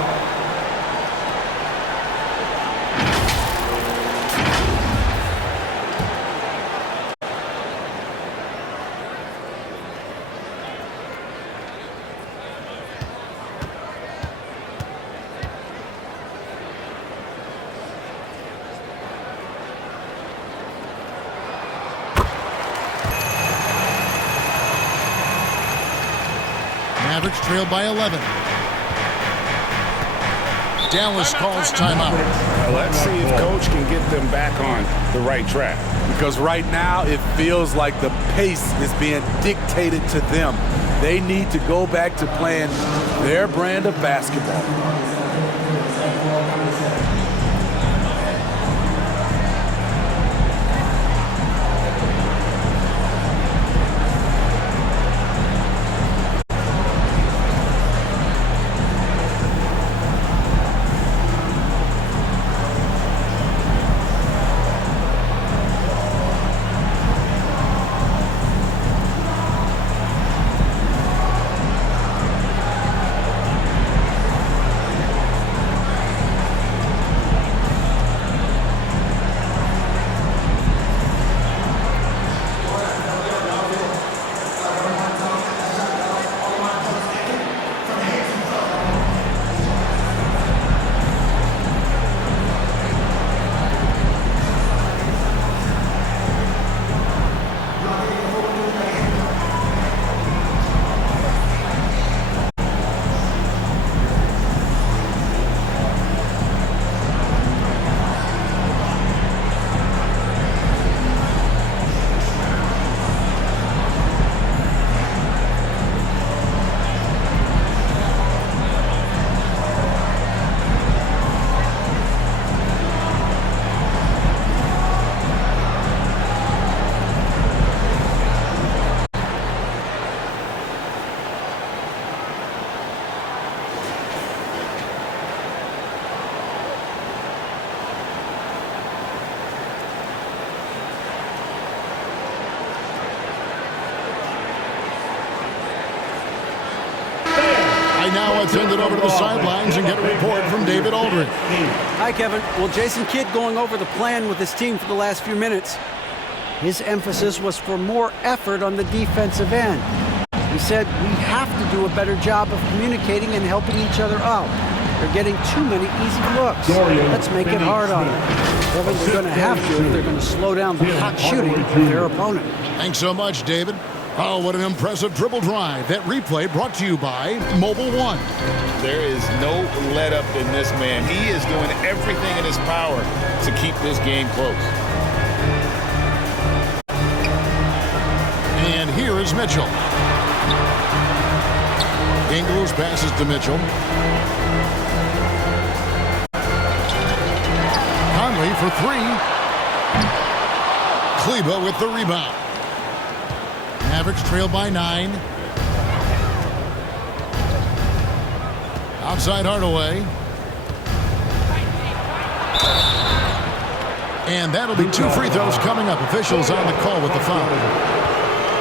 Mavericks trail by 11. Dallas calls timeout. Let's see if Coach can get them back on the right track. Because right now it feels like the pace is being dictated to them. They need to go back to playing their brand of basketball. Now let's send it over to the sidelines and get a report from David Aldridge. Hi, Kevin. Well, Jason Kidd going over the plan with his team for the last few minutes. His emphasis was for more effort on the defensive end. He said we have to do a better job of communicating and helping each other out. They're getting too many easy looks. Let's make it hard on them. Kevin, they're going to have to if they're going to slow down the hot shooting of their opponent. Thanks so much, David. Oh, what an impressive dribble drive. That replay brought to you by Mobile One. There is no let-up in this man. He is doing everything in his power to keep this game close. And here is Mitchell. Ingles passes to Mitchell. Conley for 3. Kleber with the rebound. Mavericks trail by 9. Outside Hardaway. And that'll be 2 free throws coming up. Officials on the call with the foul.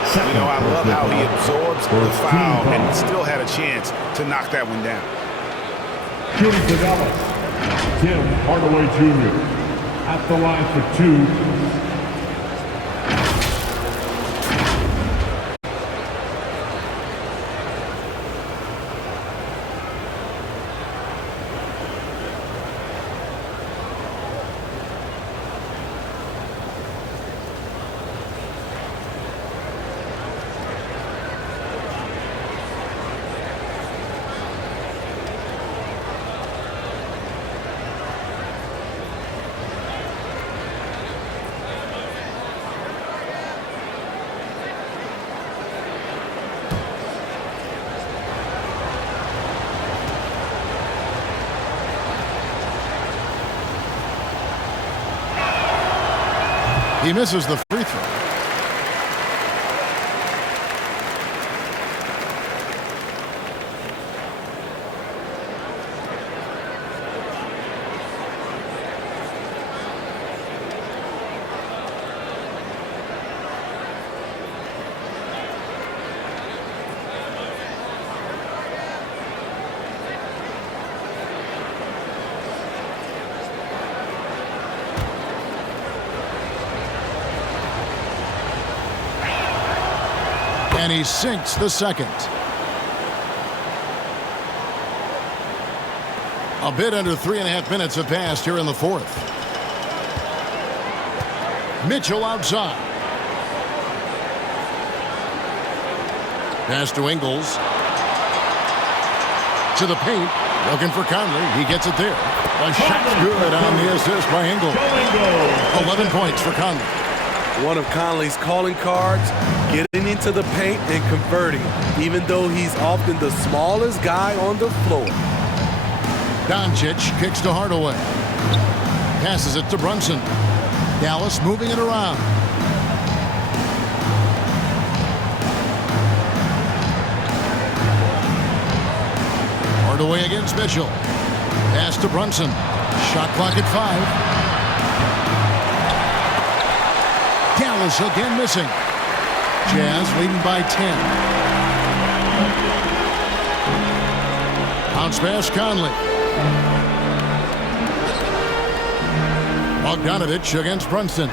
You know, I love how he absorbs the foul and still had a chance to knock that one down. Shooting for Dallas, Tim Hardaway Jr. at the line for 2. He misses the free throw. And he sinks the second. A bit under 3.5 minutes have passed here in the fourth. Mitchell outside. Pass to Ingles. To the paint. Looking for Conley. He gets it there. A shot's good on the assist by Ingles. 11 points for Conley. One of Conley's calling cards, getting into the paint and converting, even though he's often the smallest guy on the floor. Doncic kicks to Hardaway. Passes it to Brunson. Dallas moving it around. Hardaway against Mitchell. Pass to Brunson. Shot clock at 5. Dallas again missing. Jazz leading by 10. Bounce pass Conley. Bogdanovich against Brunson.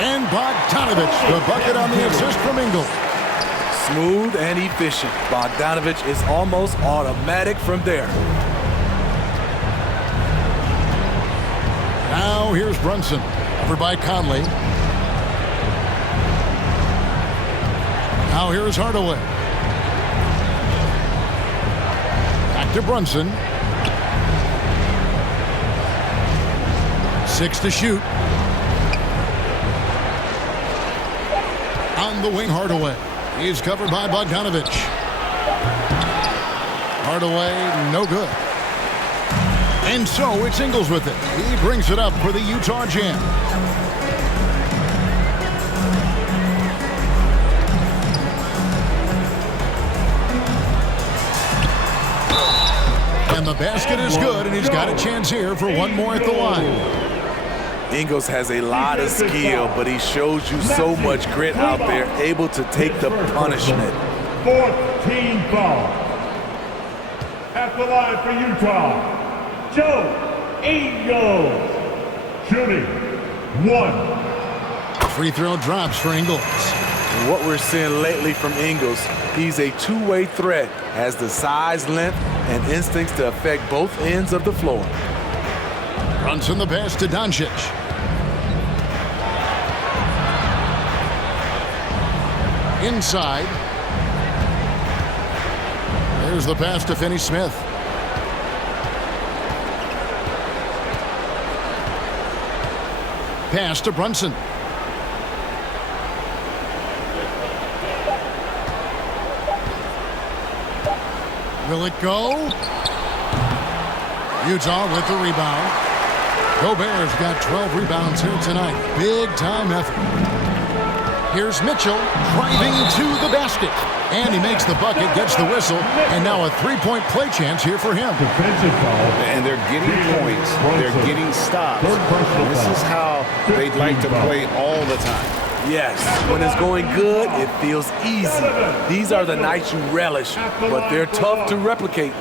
And Bogdanovich, the bucket on the assist from Ingles. Smooth and efficient. Bogdanovich is almost automatic from there. Now here's Brunson. Over by Conley. Now here's Hardaway. Back to Brunson. 6 to shoot. On the wing, Hardaway. He's covered by Bogdanovich. Hardaway, no good. And so it's Ingles with it. He brings it up for the Utah Jam. And the basket is good, and he's got a chance here for one more at the line. Ingles has a lot of skill, but he shows you so much grit out there, able to take the punishment. 4th team foul. At the line for Utah, Joe Ingles. Shooting 1. Free throw drops for Ingles. And what we're seeing lately from Ingles, he's a two-way threat, has the size, length, and instincts to affect both ends of the floor. Brunson the pass to Doncic. Inside. There's the pass to Finney-Smith. Pass to Brunson. Will it go? Utah with the rebound. Gobert's got 12 rebounds here tonight. Big time effort. Here's Mitchell driving to the basket. And he makes the bucket, gets the whistle, and now a three-point play chance here for him. And they're getting points. They're getting stops. This is how they'd like to play all the time. Yes, when it's going good, it feels easy. These are the nights you relish, but they're tough to replicate.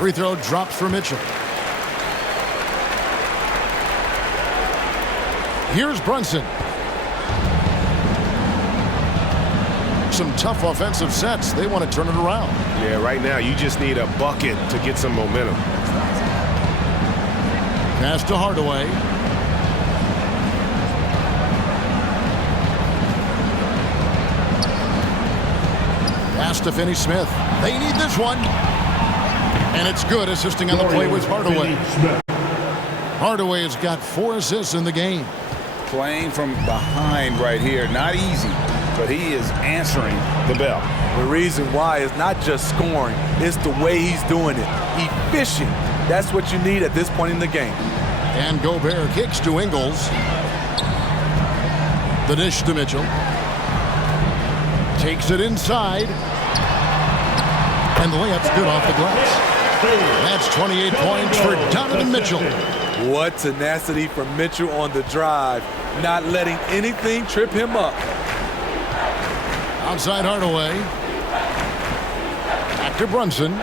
Free throw drops for Mitchell. Here's Brunson. Some tough offensive sets. They want to turn it around. Yeah, right now you just need a bucket to get some momentum. Pass to Hardaway. Pass to Finney-Smith. They need this one. And it's good. Assisting on the play was Hardaway. Hardaway has got 4 assists in the game. Playing from behind right here. Not easy, but he is answering the bell. The reason why is not just scoring. It's the way he's doing it. Efficient. That's what you need at this point in the game. And Gobert kicks to Ingles. The dish to Mitchell. Takes it inside. And the layup's good off the glass. That's 28 points for Donovan Mitchell. What tenacity from Mitchell on the drive. Not letting anything trip him up. Outside Hardaway. Back to Brunson.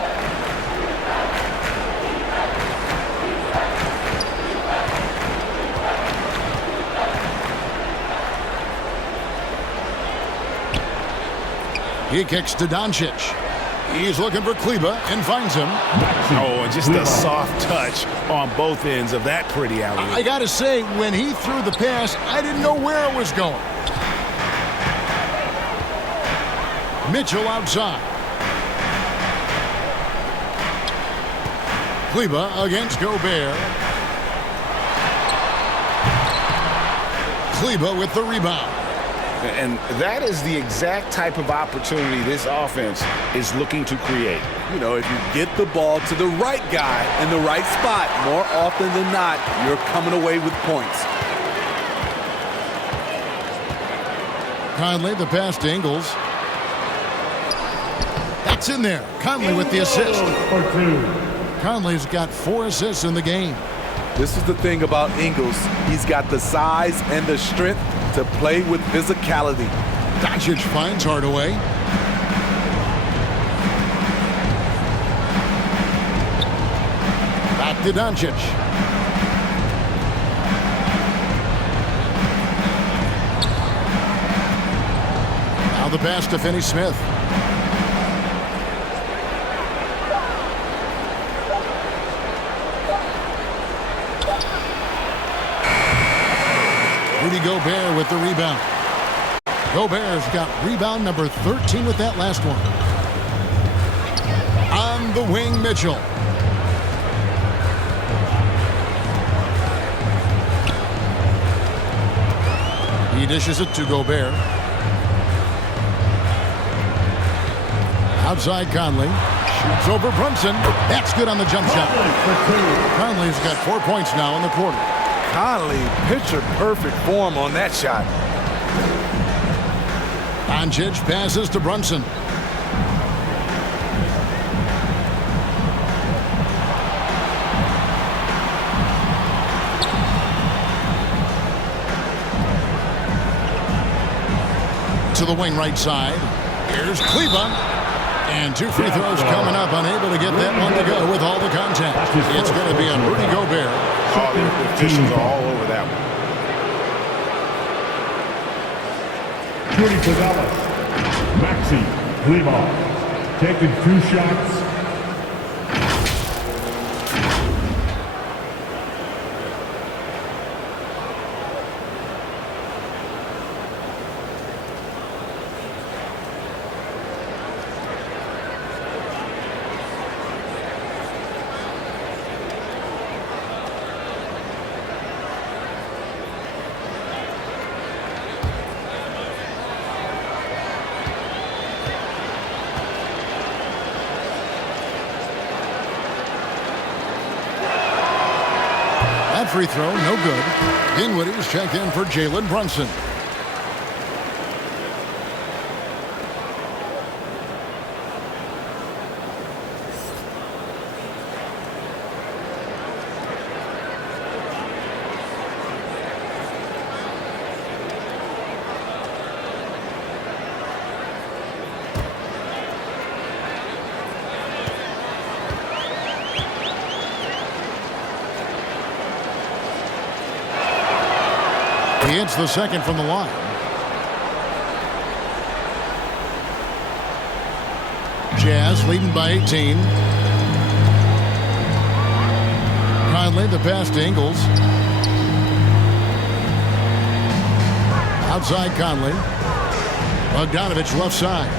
He kicks to Doncic. He's looking for Kleba and finds him. Oh, and just a soft touch on both ends of that pretty alley. I got to say, when he threw the pass, I didn't know where it was going. Mitchell outside. Kleba against Gobert. Kleba with the rebound. And that is the exact type of opportunity this offense is looking to create. You know, if you get the ball to the right guy in the right spot, more often than not, you're coming away with points. Conley, the pass to Ingles. That's in there. Conley with the assist. Conley's got 4 assists in the game. This is the thing about Ingles. He's got the size and the strength to play with physicality. Doncic finds Hardaway. Back to Doncic. Now the pass to Finney-Smith. Rudy Gobert with the rebound. Gobert's got rebound number 13 with that last one. On the wing, Mitchell. He dishes it to Gobert. Outside Conley. Shoots over Brunson. That's good on the jump shot. Conley's got 4 points now in the quarter. Conley, picture-perfect form on that shot. Doncic passes to Brunson. To the wing right side. Here's Kleba. And 2 free throws coming up. Unable to get that one to go with all the contact. It's going to be on Rudy Gobert. Oh, the officials are all over that one. Shooting for Dallas, Maxi Kleba, taking 2 shots free throw, no good. Dinwiddie's checked in for Jalen Brunson. He hits the second from the line. Jazz leading by 18. Conley, the pass to Ingles. Outside Conley. Bogdanovich left side.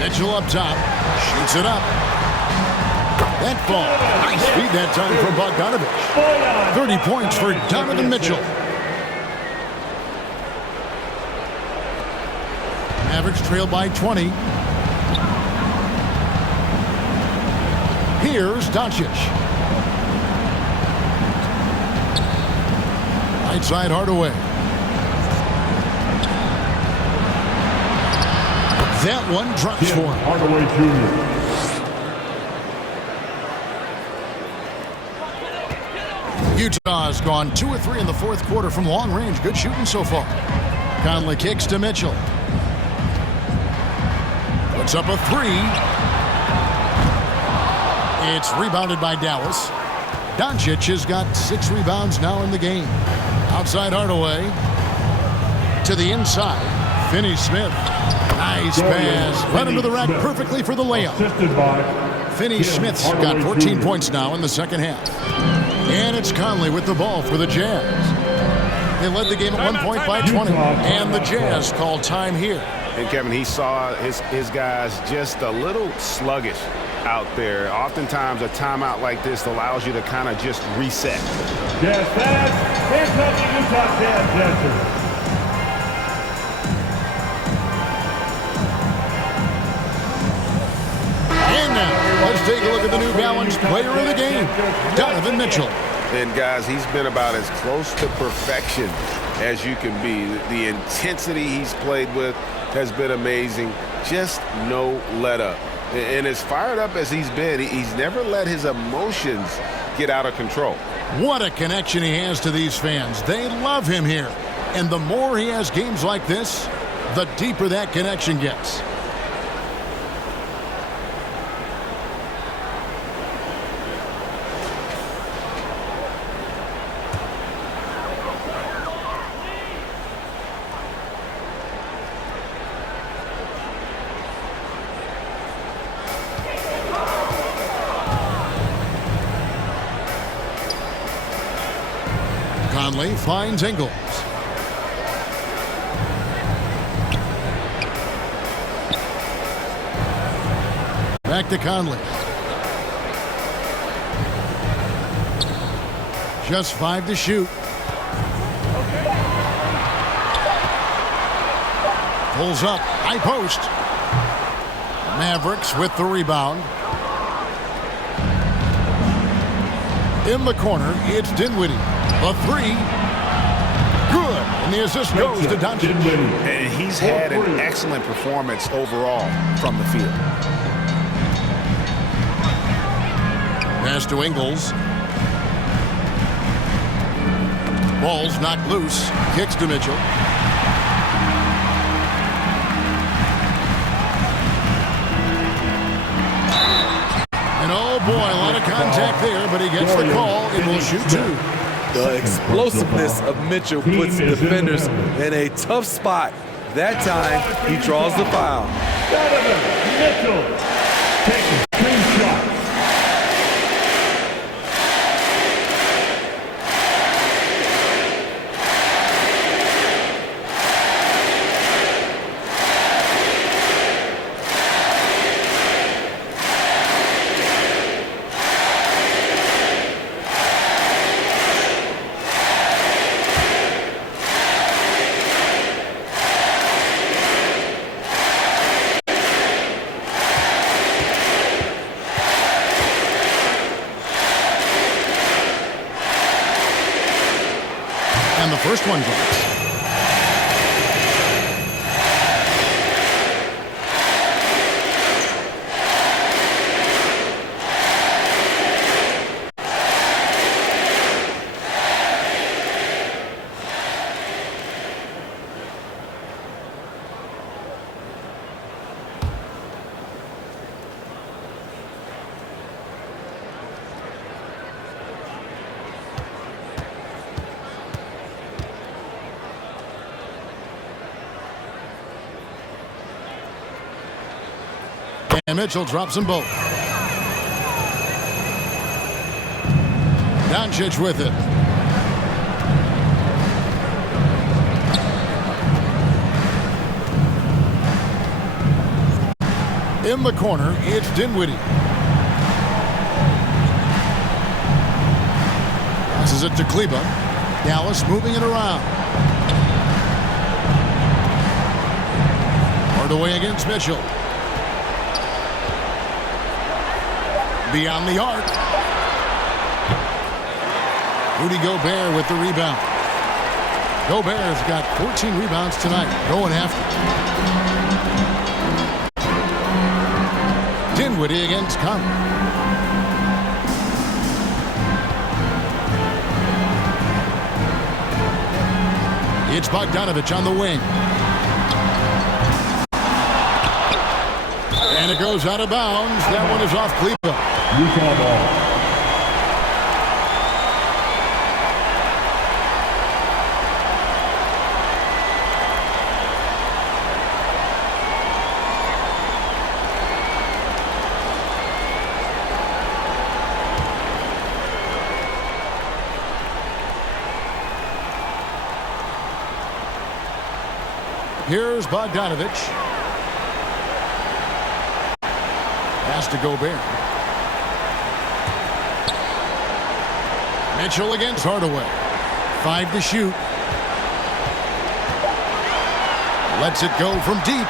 Mitchell up top. Shoots it up. That ball. Nice feed that time from Bogdanovich. 30 points for Donovan Mitchell. Mavericks trail by 20. Here's Doncic. Right side Hardaway. That one drops for him. Hardaway Jr. Utah's gone 2 of 3 in the fourth quarter from long range. Good shooting so far. Conley kicks to Mitchell. Puts up a 3. It's rebounded by Dallas. Doncic has got 6 rebounds now in the game. Outside Hardaway. To the inside. Finney-Smith. Nice pass. Run into the rack perfectly for the layup. Finney-Smith's got 14 points now in the second half. And it's Conley with the ball for the Jazz. They led the game at 1 point by 20. And the Jazz called time here. And Kevin, he saw his guys just a little sluggish out there. Oftentimes a timeout like this allows you to kind of just reset. Jazz fans, hands up the Utah Jazz dancers. And now, let's take a look at the New Balance player of the game, Donovan Mitchell. And guys, he's been about as close to perfection as you can be. The intensity he's played with has been amazing. Just no let up. And as fired up as he's been, he's never let his emotions get out of control. What a connection he has to these fans. They love him here. And the more he has games like this, the deeper that connection gets. Conley finds Ingles. Back to Conley. Just 5 to shoot. Pulls up, high post. Mavericks with the rebound. In the corner, it's Dinwiddie. A 3. Good. And the assist goes to Doncic. And he's had an excellent performance overall from the field. Pass to Ingles. Ball's knocked loose. Kicks to Mitchell. And oh boy, a lot of contact there, but he gets the call and will shoot 2. The explosiveness of Mitchell puts defenders in a tough spot. That time, he draws the foul. Donovan Mitchell takes 2 shots. the first one drops. And Mitchell drops them both. Doncic with it. In the corner, it's Dinwiddie. Passes it to Kleba. Dallas moving it around. Hardaway against Mitchell. Beyond the arc. Rudy Gobert with the rebound. Gobert's got 14 rebounds tonight. Going after. Dinwiddie against Conley. It's Bogdanovich on the wing. And it goes out of bounds. That one is off Kleba. Utah ball. Here's Bogdanovich. Pass to Gobert. Mitchell against Hardaway. 5 to shoot. Lets it go from deep.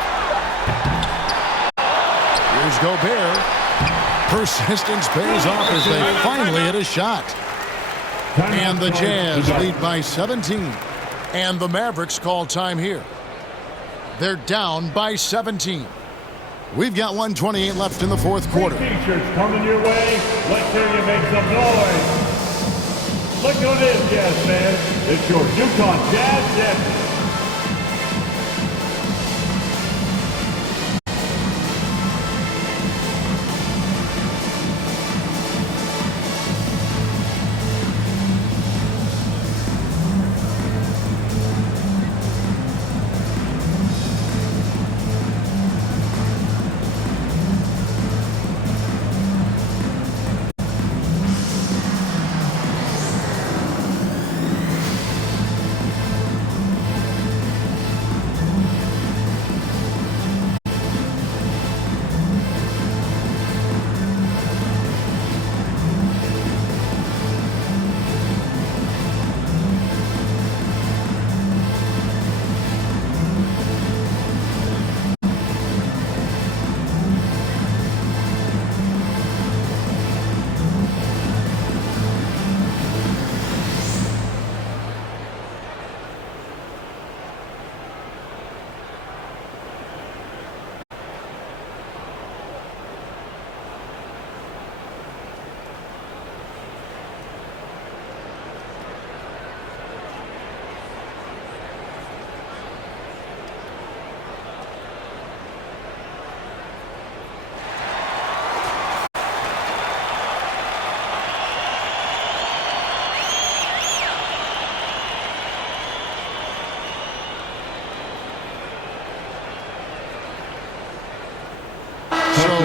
Here's Gobert. Persistence pays off as they finally hit a shot. And the Jazz lead by 17. And the Mavericks call time here. They're down by 17. We've got 1:28 left in the fourth quarter. T-shirts coming your way. Let's hear you make some noise. Look who it is, Jazz fans. It's your UConn Jazz Jets.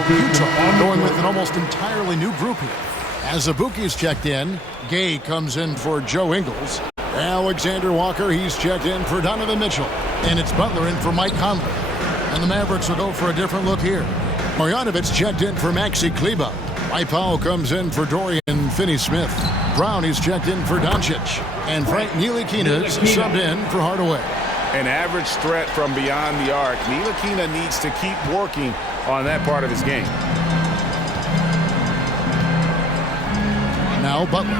Utah going with an almost entirely new group here. As Abuki's checked in, Gay comes in for Joe Ingles. Alexander Walker, he's checked in for Donovan Mitchell. And it's Butler in for Mike Conley. And the Mavericks will go for a different look here. Marjanovic checked in for Maxi Kleba. Mike Powell comes in for Dorian Finney-Smith. Brown, he's checked in for Doncic. And Frank Ntilikina's subbed in for Hardaway. An average threat from beyond the arc. Ntilikina needs to keep working on that part of his game. Now Butler.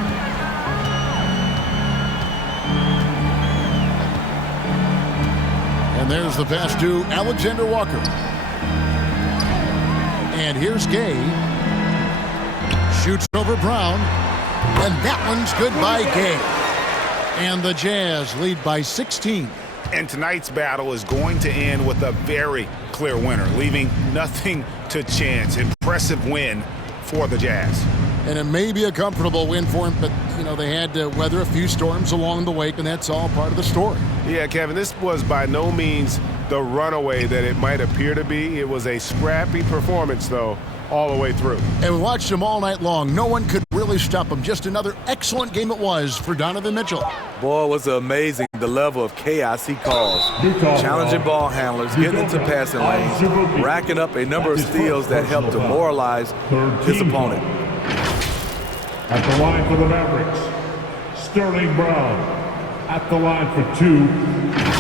there's the pass to Alexander Walker. And here's Gay. Shoots over Brown. And that one's good by Gay. And the Jazz lead by 16. And tonight's battle is going to end with a very clear winner, leaving nothing to chance. Impressive win for the Jazz. And it may be a comfortable win for him, but, you know, they had to weather a few storms along the way, and that's all part of the story. Yeah, Kevin, this was by no means the runaway that it might appear to be. It was a scrappy performance, though, all the way through. And we watched him all night long. No one could really stop him. Just another excellent game it was for Donovan Mitchell. Boy, was it amazing the level of chaos he caused. Challenging ball handlers, getting into passing lanes, racking up a number of steals that helped demoralize his opponent. At the line for the Mavericks, Sterling Brown. At the line for 2.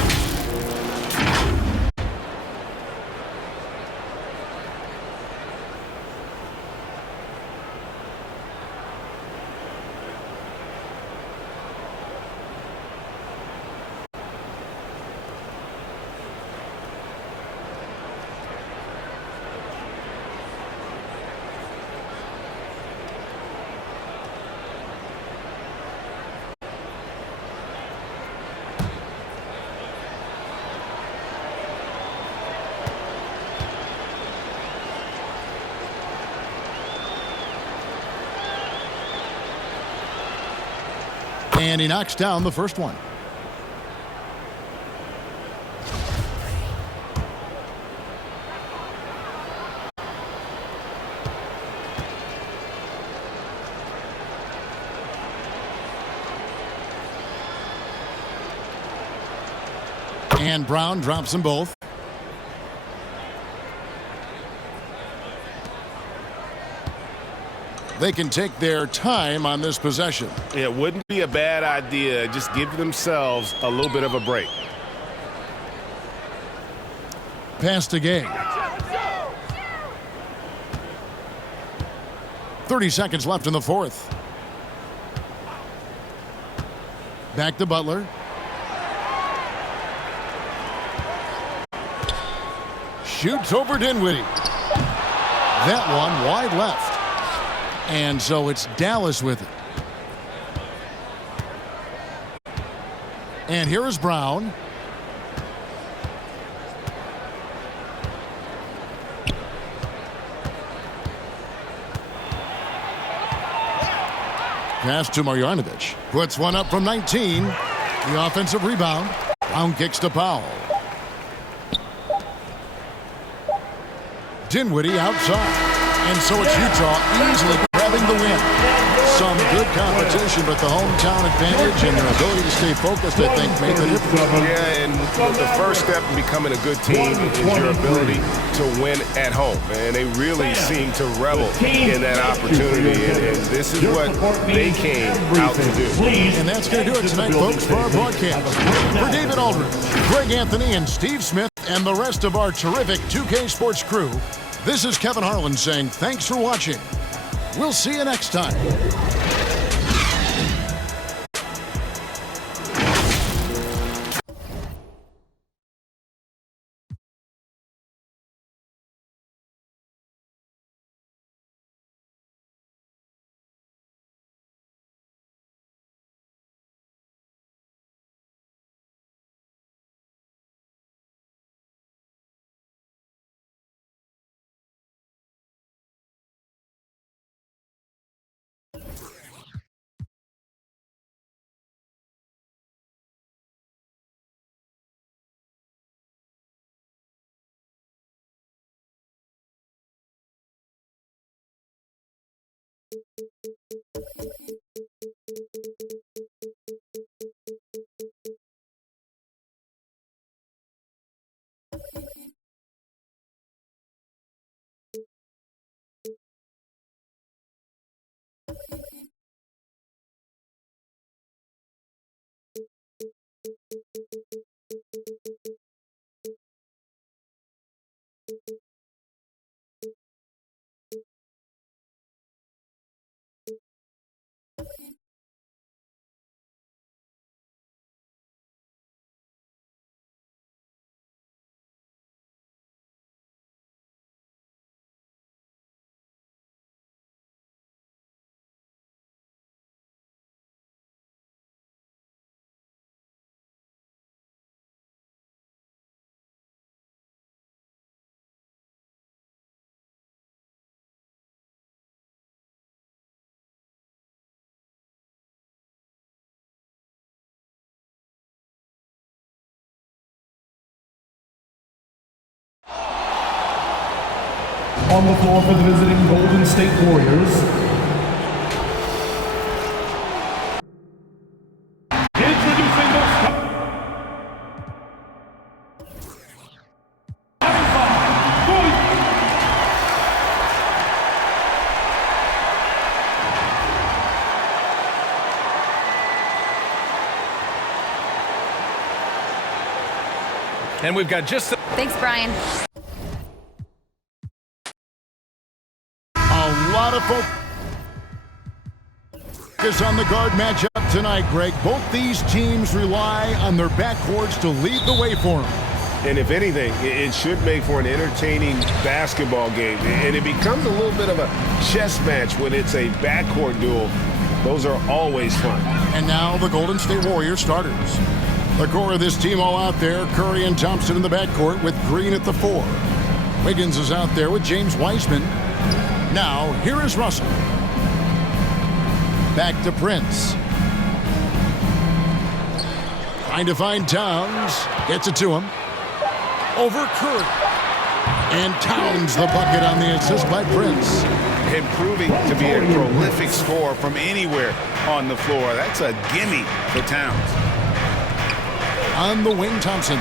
And he knocks down the first one. And Brown drops them both. They can take their time on this possession. It wouldn't be a bad idea. Just give themselves a little bit of a break. Pass to Gay. 30 seconds left in the fourth. Back to Butler. Shoots over Dinwiddie. That one wide left. And so it's Dallas with it. And here is Brown. Pass to Marjanovic. Puts one up from 19. The offensive rebound. Brown kicks to Powell. Dinwiddie outside. And so it's Utah easily grabbing the win. Some good competition, but the hometown advantage and their ability to stay focused, I think, made the difference. Yeah, and the first step in becoming a good team is your ability to win at home. And they really seem to revel in that opportunity. And this is what they came out to do. And that's going to do it tonight, folks, for our broadcast. For David Aldridge, Greg Anthony, and Steve Smith, and the rest of our terrific 2K Sports crew, this is Kevin Harlan saying thanks for watching. We'll see you next time. On the floor for the visiting Golden State Warriors, introducing the And we've got just... Thanks, Brian. A lot of focus on the guard matchup tonight, Greg. Both these teams rely on their backcourts to lead the way for them. And if anything, it should make for an entertaining basketball game. And it becomes a little bit of a chess match when it's a backcourt duel. Those are always fun. And now the Golden State Warriors starters. The core of this team all out there. Curry and Thompson in the backcourt with Green at the 4. Wiggins is out there with James Wiseman. Now, here is Russell. Back to Prince. Trying to find Towns. Gets it to him. Over Curry. And Towns the bucket on the assist by Prince. Improving to be a prolific scorer from anywhere on the floor. That's a gimme for Towns. On the wing, Thompson.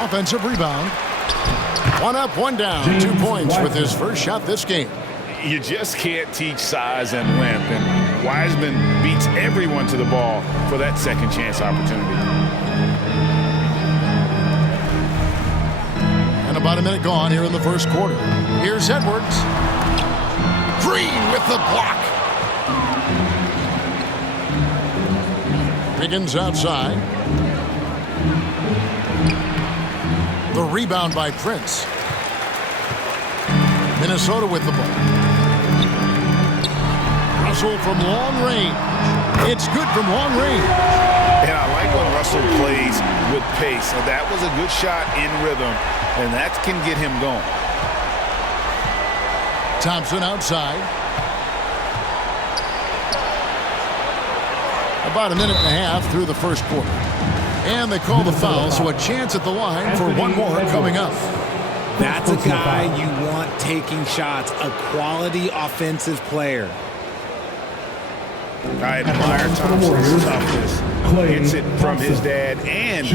Offensive rebound. One up, one down. 2 points with his first shot this game. You just can't teach size and length, and Wiseman beats everyone to the ball for that second chance opportunity. And about a minute gone here in the first quarter. Here's Edwards. Green with the block. Wiggins outside. The rebound by Prince. Minnesota with the ball. Russell from long range. It's good from long range. And I like when Russell plays with pace. So that was a good shot in rhythm, and that can get him going. Thompson outside. About a minute and a half through the first quarter. And they call the foul, so a chance at the line for one more coming up. That's a guy you want taking shots, a quality offensive player. I admire Thompson's toughness. Gets it from his dad and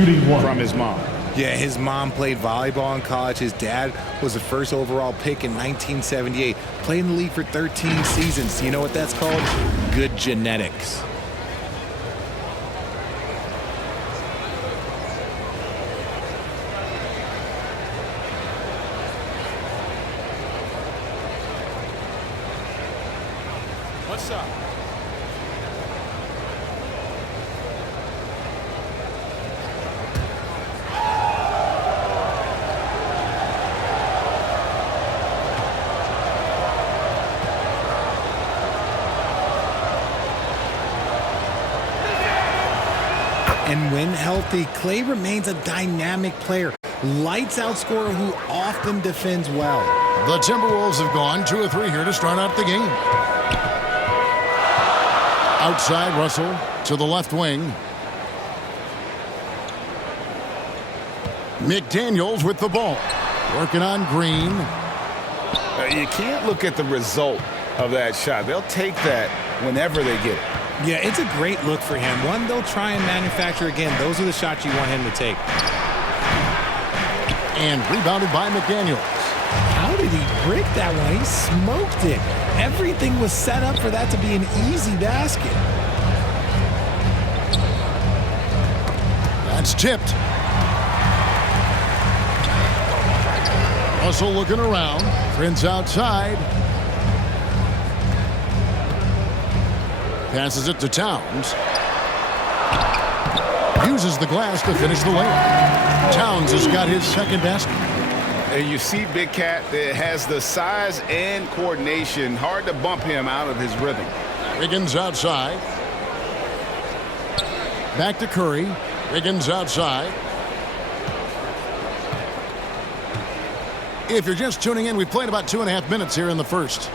from his mom. Yeah, his mom played volleyball in college. His dad was the first overall pick in 1978. Played in the league for 13 seasons. You know what that's called? Good genetics. What's up? And when healthy, Clay remains a dynamic player. Lights out scorer who often defends well. The Timberwolves have gone 2 of 3 here to start out the game. Outside, Russell to the left wing. McDaniels with the ball. Working on Green. You can't look at the result of that shot. They'll take that whenever they get it. Yeah, it's a great look for him. One they'll try and manufacture again. Those are the shots you want him to take. And rebounded by McDaniels. How did he break that one? He smoked it. Everything was set up for that to be an easy basket. That's tipped. Russell looking around. Prince outside. Passes it to Towns. Uses the glass to finish the layup. Towns has got his second basket. And you see Big Cat that has the size and coordination. Hard to bump him out of his rhythm. Wiggins outside. Back to Curry. Wiggins outside. If you're just tuning in, we've played about 2.5 minutes here in the first.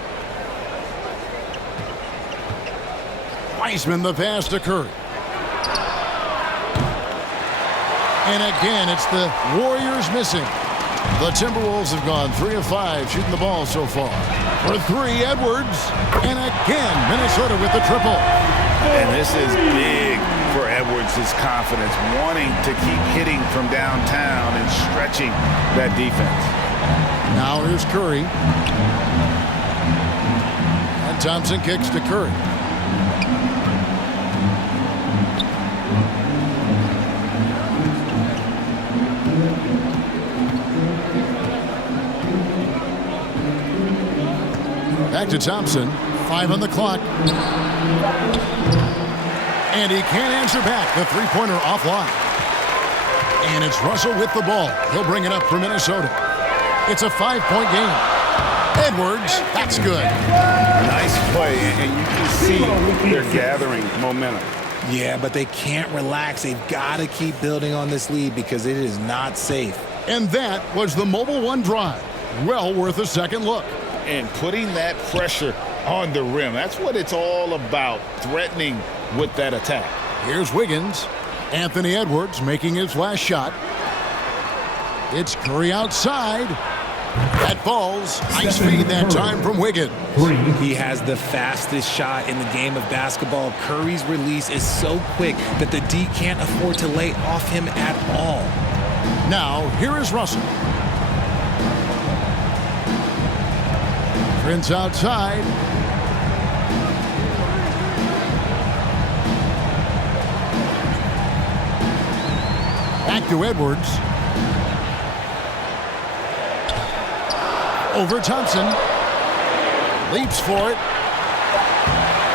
Wiseman, the pass to Curry. And again, it's the Warriors missing. The Timberwolves have gone 3 of 5 shooting the ball so far. For 3, Edwards. And again, Minnesota with the triple. And this is big for Edwards' confidence, wanting to keep hitting from downtown and stretching that defense. Now here's Curry. And Thompson kicks to Curry. Back to Thompson. 5 on the clock. And he can't answer back. The three-pointer offline. And it's Russell with the ball. He'll bring it up for Minnesota. It's a 5-point game. Edwards, that's good. Nice play, and you can see they're gathering momentum. Yeah, but they can't relax. They've got to keep building on this lead because it is not safe. And that was the Mobile One drive. Well worth a second look. And putting that pressure on the rim. That's what it's all about, threatening with that attack. Here's Wiggins. Anthony Edwards making his last shot. It's Curry outside. That falls. Nice feed that time from Wiggins. He has the fastest shot in the game of basketball. Curry's release is so quick that the D can't afford to lay off him at all. Now, here is Russell. Prince outside. Back to Edwards. Over Thompson. Leaps for it.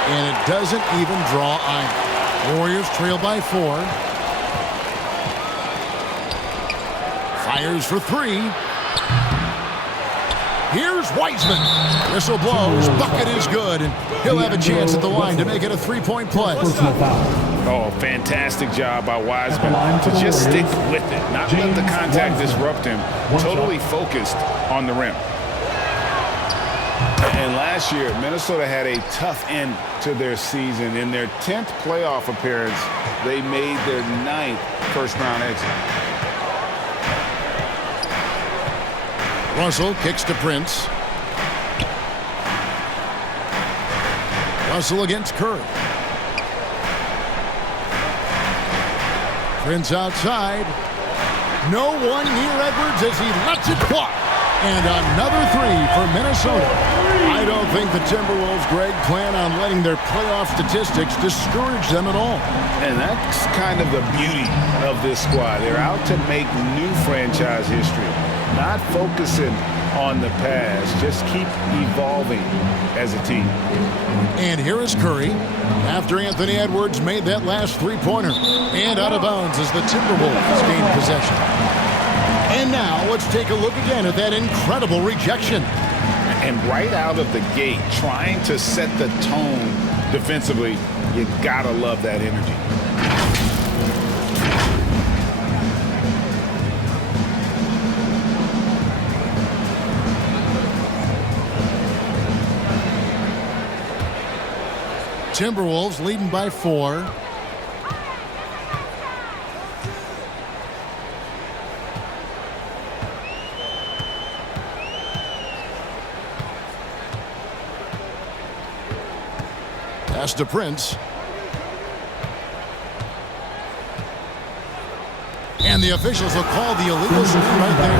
And it doesn't even draw iron. Warriors trail by 4. Fires for 3. Here's Wiseman. Whistle blows. Bucket is good. And he'll have a chance at the line to make it a 3-point play. Oh, fantastic job by Wiseman to just stick with it. Not let the contact disrupt him. Totally focused on the rim. And last year, Minnesota had a tough end to their season. In their 10th playoff appearance, they made their 9th first-round exit. Russell kicks to Prince. Russell against Curry. Prince outside. No one near Edwards as he lets it fly. And another 3 for Minnesota. I don't think the Timberwolves, Greg, plan on letting their playoff statistics discourage them at all. And that's kind of the beauty of this squad. They're out to make new franchise history. Not focusing on the past, just keep evolving as a team. And here is Curry after Anthony Edwards made that last three-pointer. And out of bounds as the Timberwolves gain possession. And now let's take a look again at that incredible rejection. And right out of the gate, trying to set the tone defensively, you gotta love that energy. Timberwolves leading by 4. Pass to Prince. And the officials will call the illegal screen right there.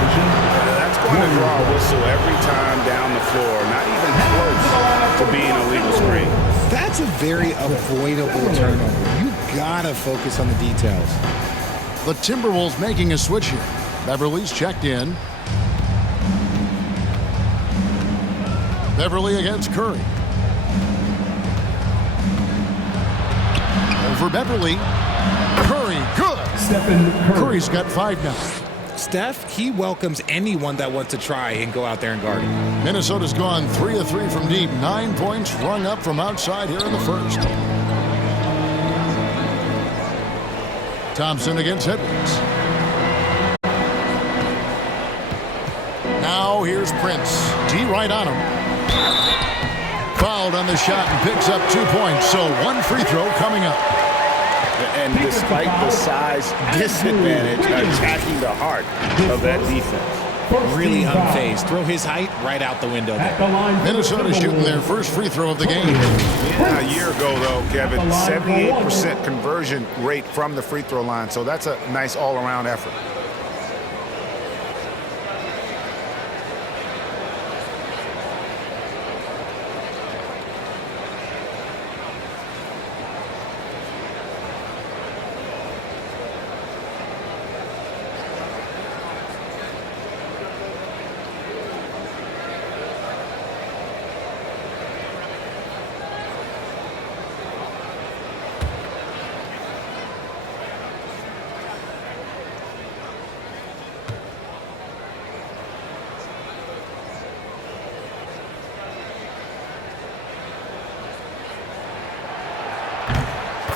That's going to draw a whistle every time down the floor. Not even close to being a legal screen. That's a very avoidable turnover. You gotta focus on the details. The Timberwolves making a switch here. Beverly's checked in. Beverly against Curry. Over Beverly. Curry, good. Curry's got 5 now. Steph, he welcomes anyone that wants to try and go out there and guard him. Minnesota's gone 3 of 3 from deep. 9 points rung up from outside here in the first. Thompson against Edwards. Now Now here's Prince. D right on him. Fouled on the shot and picks up 2 points. So one free throw coming up. And despite the size disadvantage, attacking the heart of that defense. Really unfazed. Throw his height right out the window there. Minnesota shooting their first free throw of the game. Yeah, a year ago, though, Kevin, 78% conversion rate from the free throw line. So that's a nice all-around effort.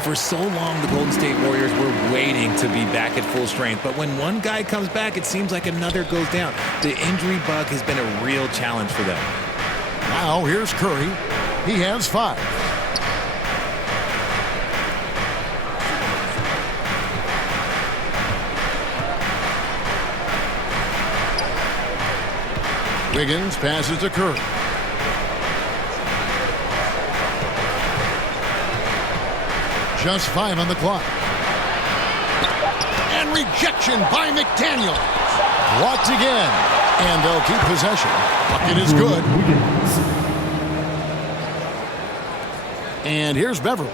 For so long, the Golden State Warriors were waiting to be back at full strength. But when one guy comes back, it seems like another goes down. The injury bug has been a real challenge for them. Now here's Curry. He has 5. Wiggins passes to Curry. Just 5 on the clock. And rejection by McDaniel. Blocked again. And they'll keep possession. Bucket is good. And here's Beverly.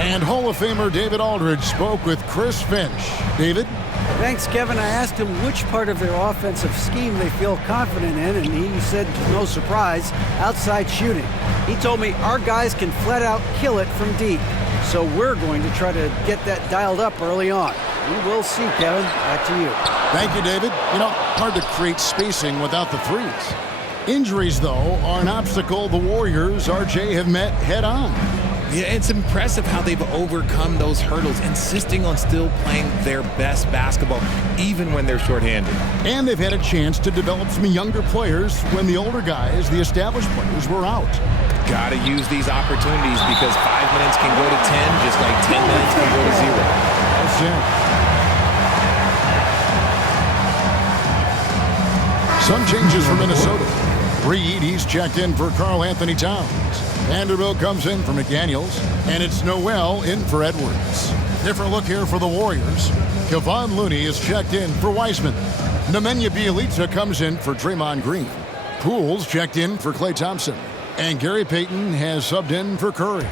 And Hall of Famer David Aldridge spoke with Chris Finch. David? Thanks, Kevin. I asked him which part of their offensive scheme they feel confident in, and he said, no surprise, outside shooting. He told me our guys can flat out kill it from deep. So we're going to try to get that dialed up early on. We will see, Kevin. Back to you. Thank you, David. You know, hard to create spacing without the threes. Injuries, though, are an obstacle the Warriors, RJ, have met head-on. Yeah, it's impressive how they've overcome those hurdles, insisting on still playing their best basketball, even when they're shorthanded. And they've had a chance to develop some younger players when the older guys, the established players, were out. Got to use these opportunities because 5 minutes can go to 10, just like 10 minutes can go to 0. That's it. Some changes for Minnesota. Reed, he's checked in for Karl Anthony Towns. Vanderbilt comes in for McDaniels, and it's Noel in for Edwards. Different look here for the Warriors. Kevon Looney is checked in for Wiseman. Nemanja Bjelica comes in for Draymond Green. Poole's checked in for Klay Thompson. And Gary Payton has subbed in for Curry.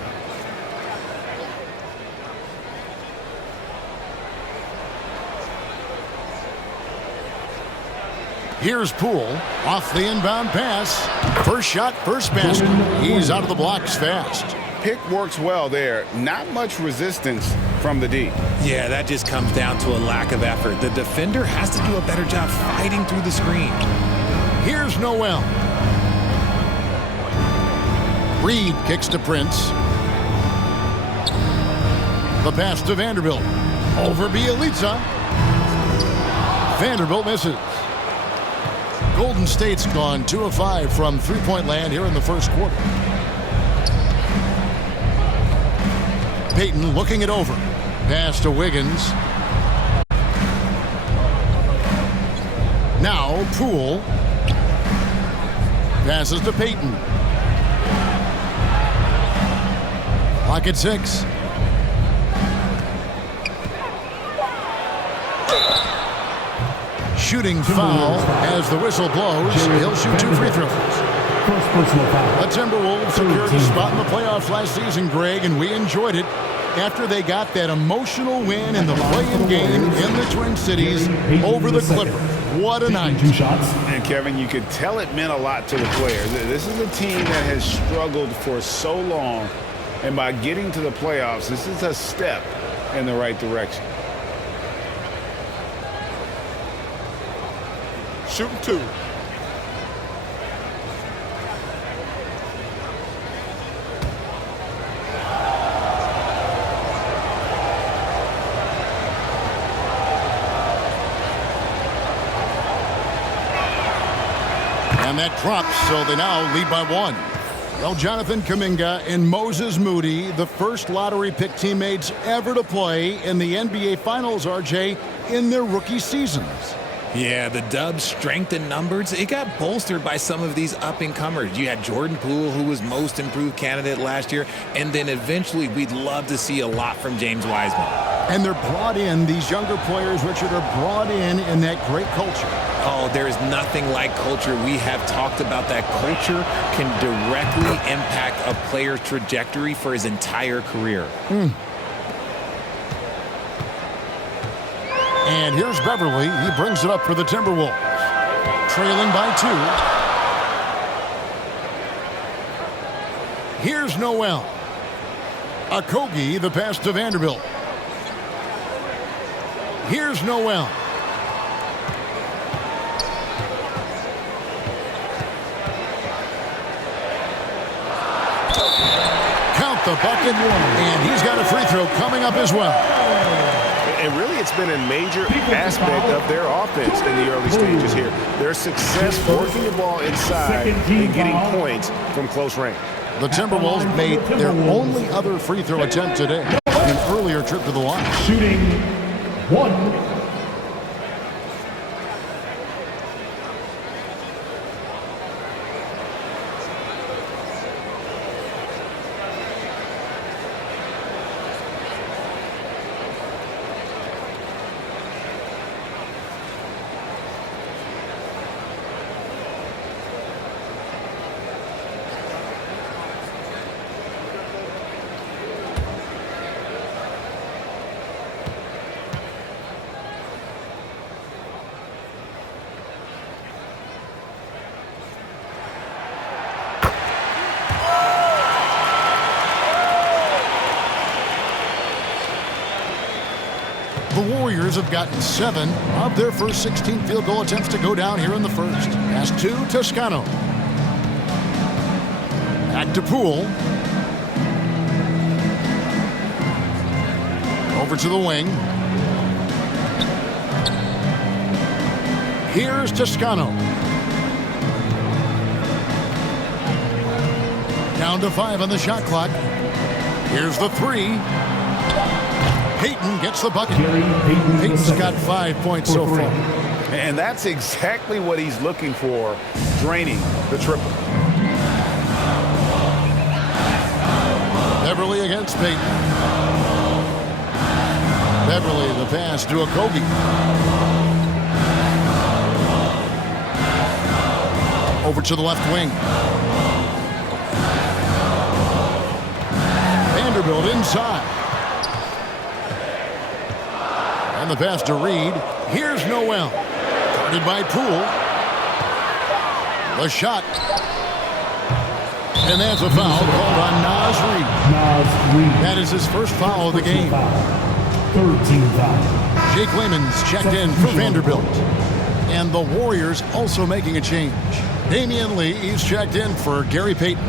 Here's Poole off the inbound pass. First shot, first basket. He's out of the blocks fast. Pick works well there. Not much resistance from the D. Yeah, that just comes down to a lack of effort. The defender has to do a better job fighting through the screen. Here's Noel. Reed kicks to Prince. The pass to Vanderbilt. Over Bjelica. Vanderbilt misses. Golden State's gone 2 of 5 from three-point land here in the first quarter. Payton looking it over. Pass to Wiggins. Now Poole. Passes to Payton. Clock at 6. Shooting foul as the whistle blows. He'll shoot 2 free throws. First personal foul. The Timberwolves secured a spot in the playoffs last season, Greg, and we enjoyed it after they got that emotional win in the play-in game in the Twin Cities over the Clippers. What a night. 2 shots. And, Kevin, you could tell it meant a lot to the players. This is a team that has struggled for so long, and by getting to the playoffs, this is a step in the right direction. Shooting 2. And that drops, so they now lead by 1. Well, Jonathan Kuminga and Moses Moody, the first lottery pick teammates ever to play in the NBA Finals, RJ, in their rookie seasons. Yeah, the Dubs' strength in numbers, it got bolstered by some of these up-and-comers. You had Jordan Poole, who was most improved candidate last year, and then eventually we'd love to see a lot from James Wiseman. And they're brought in, these younger players, Richard, are brought in that great culture. Oh, there is nothing like culture. We have talked about that culture can directly impact a player's trajectory for his entire career. And here's Beverly. He brings it up for the Timberwolves. Trailing by 2. Here's Noel. Okogie, the pass to Vanderbilt. Here's Noel. Count the bucket, and he's got a free throw coming up as well. And really, it's been a major aspect of their offense in the early stages here. Their success working the ball inside and getting points from close range. The Timberwolves made their only other free throw attempt today on an earlier trip to the line. Shooting 1. The Warriors have gotten 7 of their first 16 field goal attempts to go down here in the first. Pass to Toscano. Back to Poole. Over to the wing. Here's Toscano. Down to 5 on the shot clock. Here's the 3. Payton gets the bucket. Payton's got 5 points so far. And that's exactly what he's looking for, draining the triple. Beverly against Payton. Beverly, the pass to Okogie. Over to the left wing. Vanderbilt inside. And the pass to Reed. Here's Noel. Guarded by Poole. The shot. And that's a foul called on Naz Reed. That is his first foul of the game. 13 foul. Jake Layman's checked in for Vanderbilt. And the Warriors also making a change. Damian Lee is checked in for Gary Payton.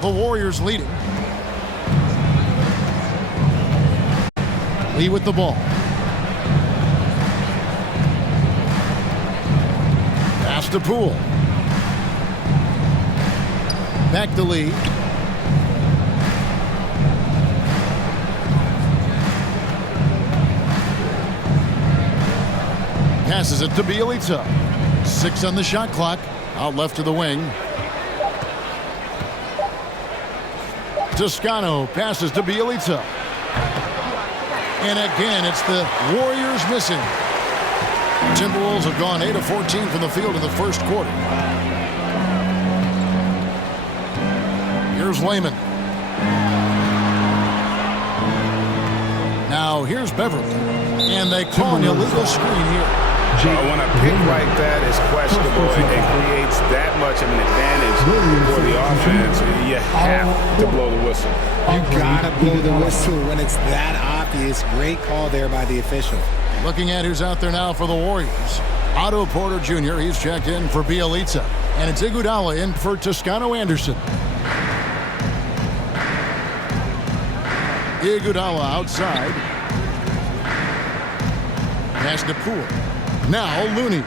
The Warriors leading. Lee with the ball. Pass to Poole. Back to Lee. Passes it to Bielitsa. 6 on the shot clock. Out left to the wing. Toscano passes to Bielitsa. And again, it's the Warriors missing. Timberwolves have gone 8 of 14 from the field in the first quarter. Here's Layman. Now here's Beverly. And they call an illegal screen here. When a pick like that is questionable and creates that much of an advantage for the offense, you have to blow the whistle. You gotta blow the whistle when it's that obvious. Great call there by the official. Looking at who's out there now for the Warriors. Otto Porter Jr., he's checked in for Bielitsa. And it's Iguodala in for Toscano Anderson. Iguodala outside. Pass to Poole. Now Looney.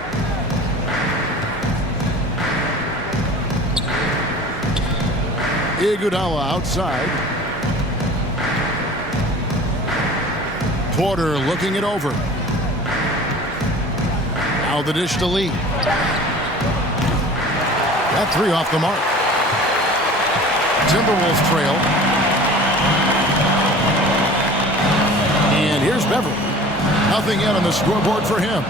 Iguodala outside. Porter looking it over. Now the dish to Lee. That three off the mark. Timberwolves trail. And here's Beverly. Nothing yet on the scoreboard for him.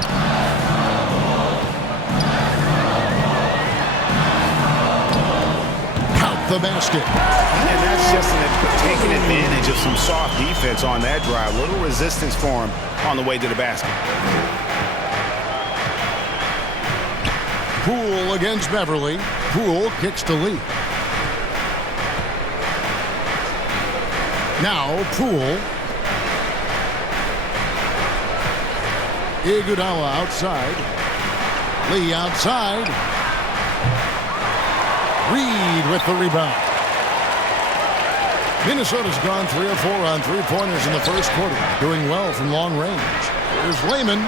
Count the basket. And that's just taking advantage of some soft defense on that drive. Little resistance for him on the way to the basket. Poole against Beverly. Poole kicks to Lee. Now Poole. Iguodala outside. Lee outside. Reed with the rebound. Minnesota's gone 3 of 4 on three-pointers in the first quarter, doing well from long range. Here's Lehman.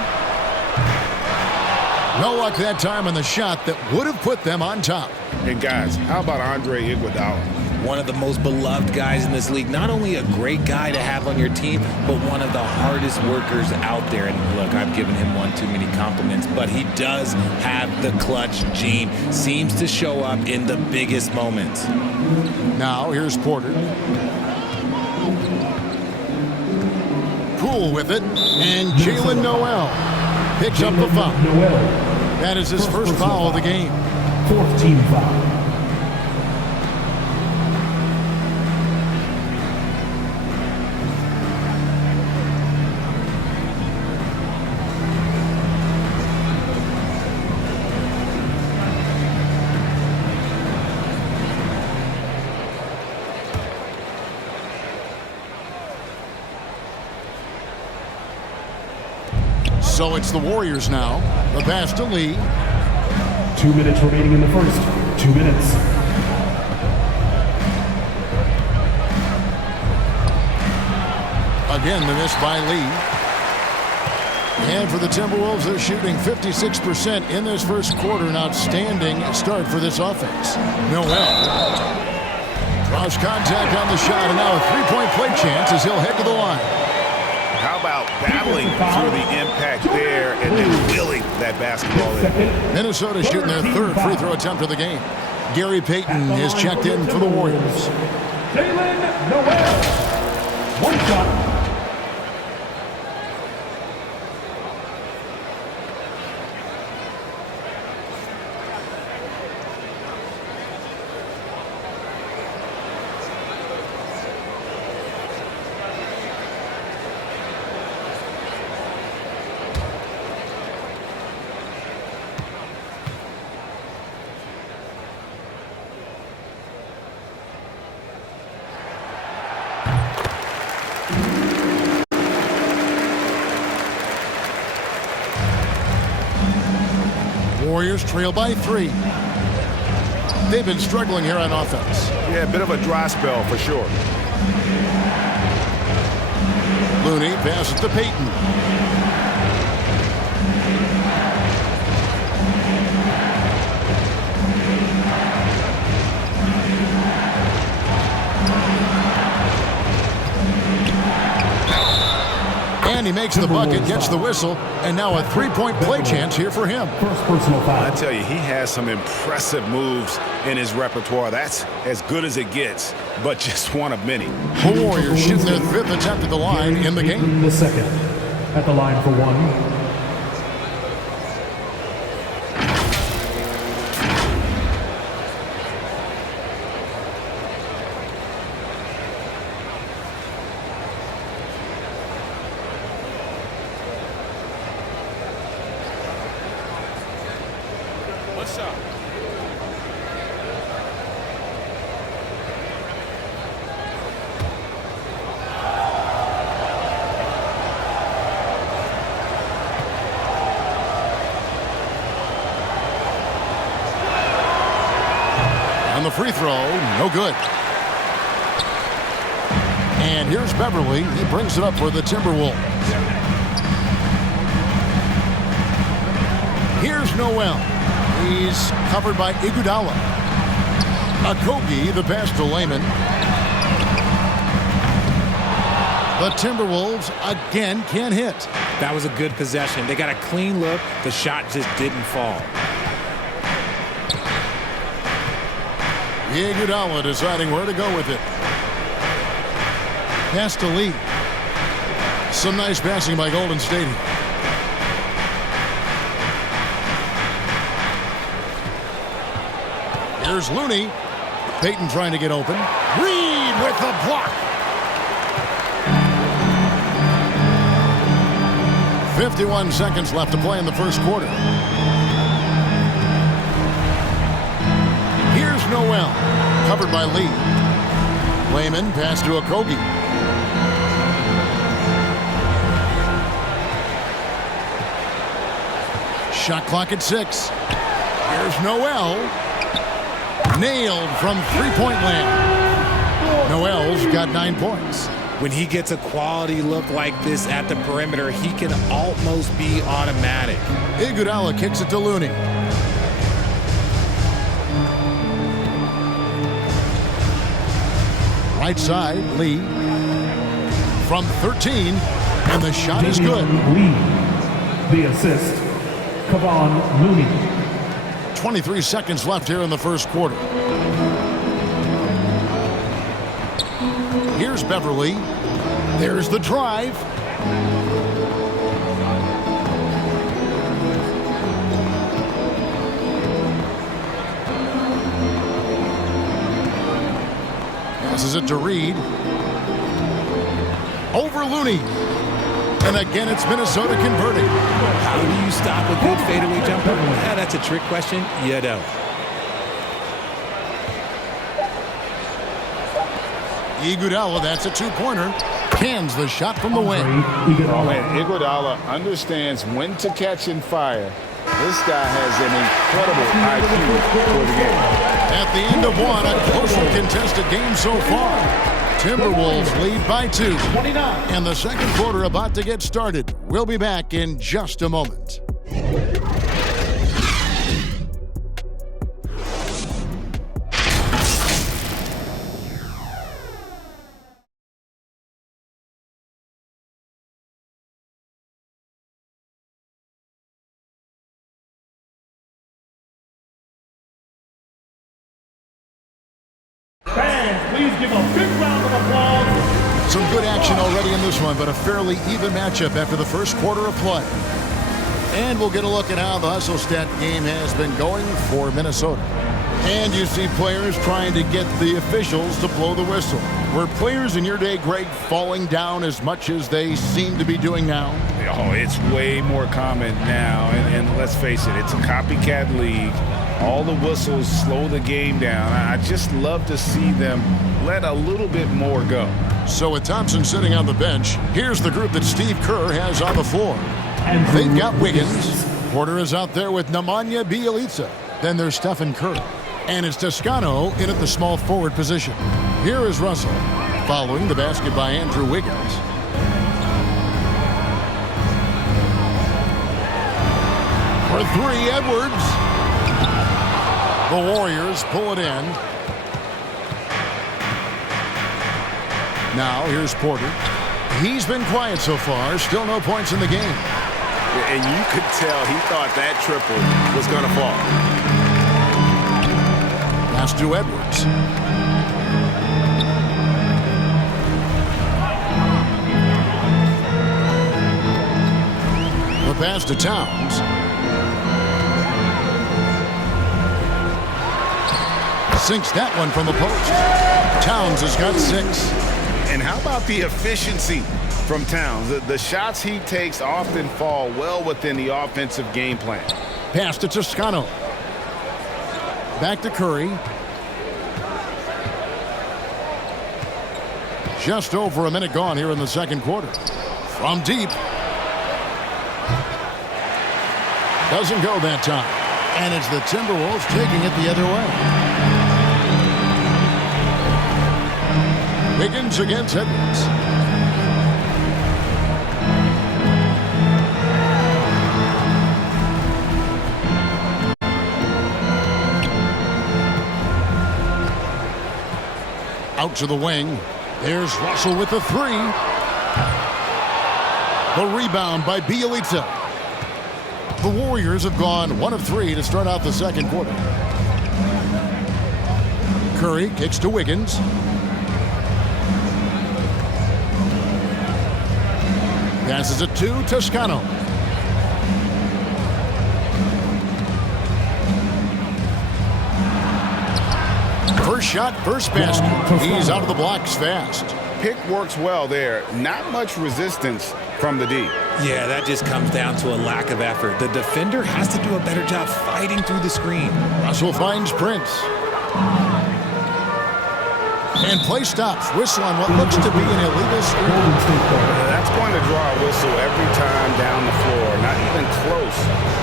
No luck that time on the shot that would have put them on top. And guys, how about Andre Iguodala? One of the most beloved guys in this league. Not only a great guy to have on your team, but one of the hardest workers out there. And look, I've given him one too many compliments, but he does have the clutch gene. Seems to show up in the biggest moments. Now here's Porter. Poole with it, and Jalen Noel picks up the foul. That is his first foul of the game. 4th team foul. So it's the Warriors now. The pass to Lee. 2 minutes remaining in the first. 2 minutes. Again, the miss by Lee. And for the Timberwolves, they're shooting 56% in this first quarter. An outstanding start for this offense. Noel draws contact on the shot, and now a three-point play chance as he'll head to the line. How about battling through the impact there and then wheeling that basketball in? Minnesota shooting their third free throw attempt of the game. Gary Payton is checked in for the Warriors. Jalen Noel. One shot. Warriors trail by 3. They've been struggling here on offense. Yeah, a bit of a dry spell for sure. Looney passes to Payton. And he makes the bucket, gets the whistle, and now a three-point play chance here for him. First personal foul. I tell you, he has some impressive moves in his repertoire. That's as good as it gets, but just one of many. The Warriors shooting their 5th attempt at the line in the game. The second. At the line for one. On the free throw, no good. And here's Beverly. He brings it up for the Timberwolves. Here's Noel. He's covered by Iguodala. Okogie, the pass to Layman. The Timberwolves again can't hit. That was a good possession. They got a clean look. The shot just didn't fall. Iguodala deciding where to go with it. Pass to Lee. Some nice passing by Golden State. Here's Looney. Payton trying to get open. Reed with the block. 51 seconds left to play in the first quarter. Here's Noel. Covered by Lee. Layman pass to Okogie. Shot clock at 6. Here's Noel. Nailed from three-point land. Noel's got 9 points. When he gets a quality look like this at the perimeter, he can almost be automatic. Iguodala kicks it to Looney. Right side, Lee. From 13, and the shot is good. Lee, the assist, Kevon Looney. 23 seconds left here in the first quarter. Here's Beverly. There's the drive. Passes it to Reed. Over Looney. And again, it's Minnesota converting. How do you stop a good fadeaway jumper? Yeah, that's a trick question. You don't. Iguodala, that's a two-pointer. Cans the shot from the wing. Oh, man, Iguodala understands when to catch and fire. This guy has an incredible IQ for the game. At the end of one, a closely contested game so far. Timberwolves lead by 2. And the second quarter about to get started. We'll be back in just a moment. Fans, please give a big round of applause. Some good action already in this one, but a fairly even matchup after the first quarter of play. And we'll get a look at how the hustle stat game has been going for Minnesota. And you see players trying to get the officials to blow the whistle. Were players in your day, Greg, falling down as much as they seem to be doing now? Oh, it's way more common now. And let's face it, it's a copycat league. All the whistles slow the game down. I just love to see them let a little bit more go. So with Thompson sitting on the bench, here's the group that Steve Kerr has on the floor. They've got Wiggins. Porter is out there with Nemanja Bjelica. Then there's Stephen Curry. And it's Toscano in at the small forward position. Here is Russell, following the basket by Andrew Wiggins. For 3, Edwards. The Warriors pull it in. Now here's Porter. He's been quiet so far. Still no points in the game. And you could tell he thought that triple was going to fall. Pass to Edwards. The pass to Towns. Sinks that one from the post. Towns has got 6. And how about the efficiency from Towns? The shots he takes often fall well within the offensive game plan. Pass to Toscano. Back to Curry. Just over a minute gone here in the second quarter. From deep. Doesn't go that time. And it's the Timberwolves taking it the other way. Wiggins against Edwards. Out to the wing. There's Russell with the three. The rebound by Bielitsa. The Warriors have gone 1 of 3 to start out the second quarter. Curry kicks to Wiggins. Passes it to Toscano. First shot, first basket. He's out of the blocks fast. Pick works well there. Not much resistance from the D. Yeah, that just comes down to a lack of effort. The defender has to do a better job fighting through the screen. Russell finds Prince. And play stops. Whistle on what looks to be an illegal screen. That's going to draw a whistle every time down the floor. Not even close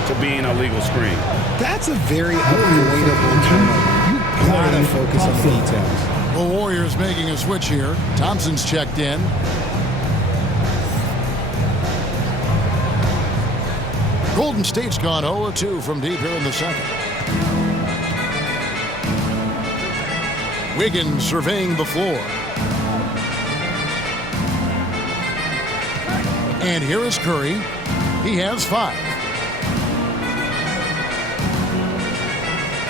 to being a legal screen. That's a very avoidable turnover. You gotta focus on the details. The Warriors making a switch here. Thompson's checked in. Golden State's gone 0-2 from deep here in the second. Wiggins surveying the floor. And here is Curry. He has 5.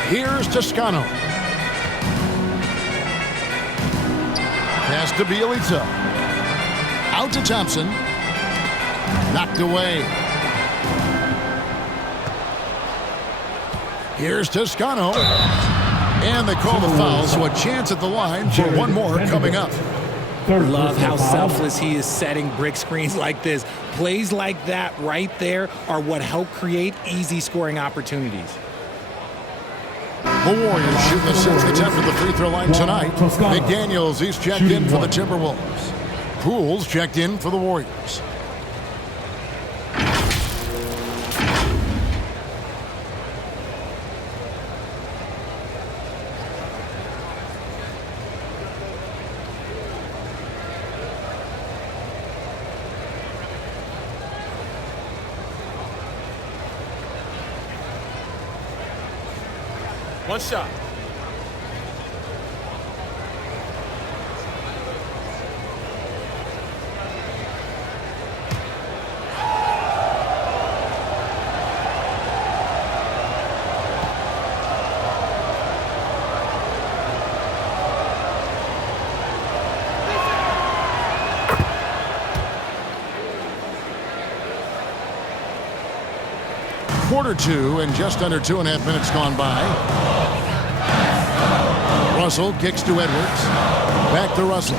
Here's Toscano. Pass to Bielitsa. Out to Thompson. Knocked away. Here's Toscano. And they call the foul, so a chance at the line for one more coming up. Love how selfless he is setting brick screens like this. Plays like that right there are what help create easy scoring opportunities. The Warriors shooting the 6th attempt at the free throw line tonight. McDaniels, he's checked in for the Timberwolves. Pools checked in for the Warriors. One shot. Quarter 2 and just under 2.5 minutes gone by. Russell kicks to Edwards. Back to Russell.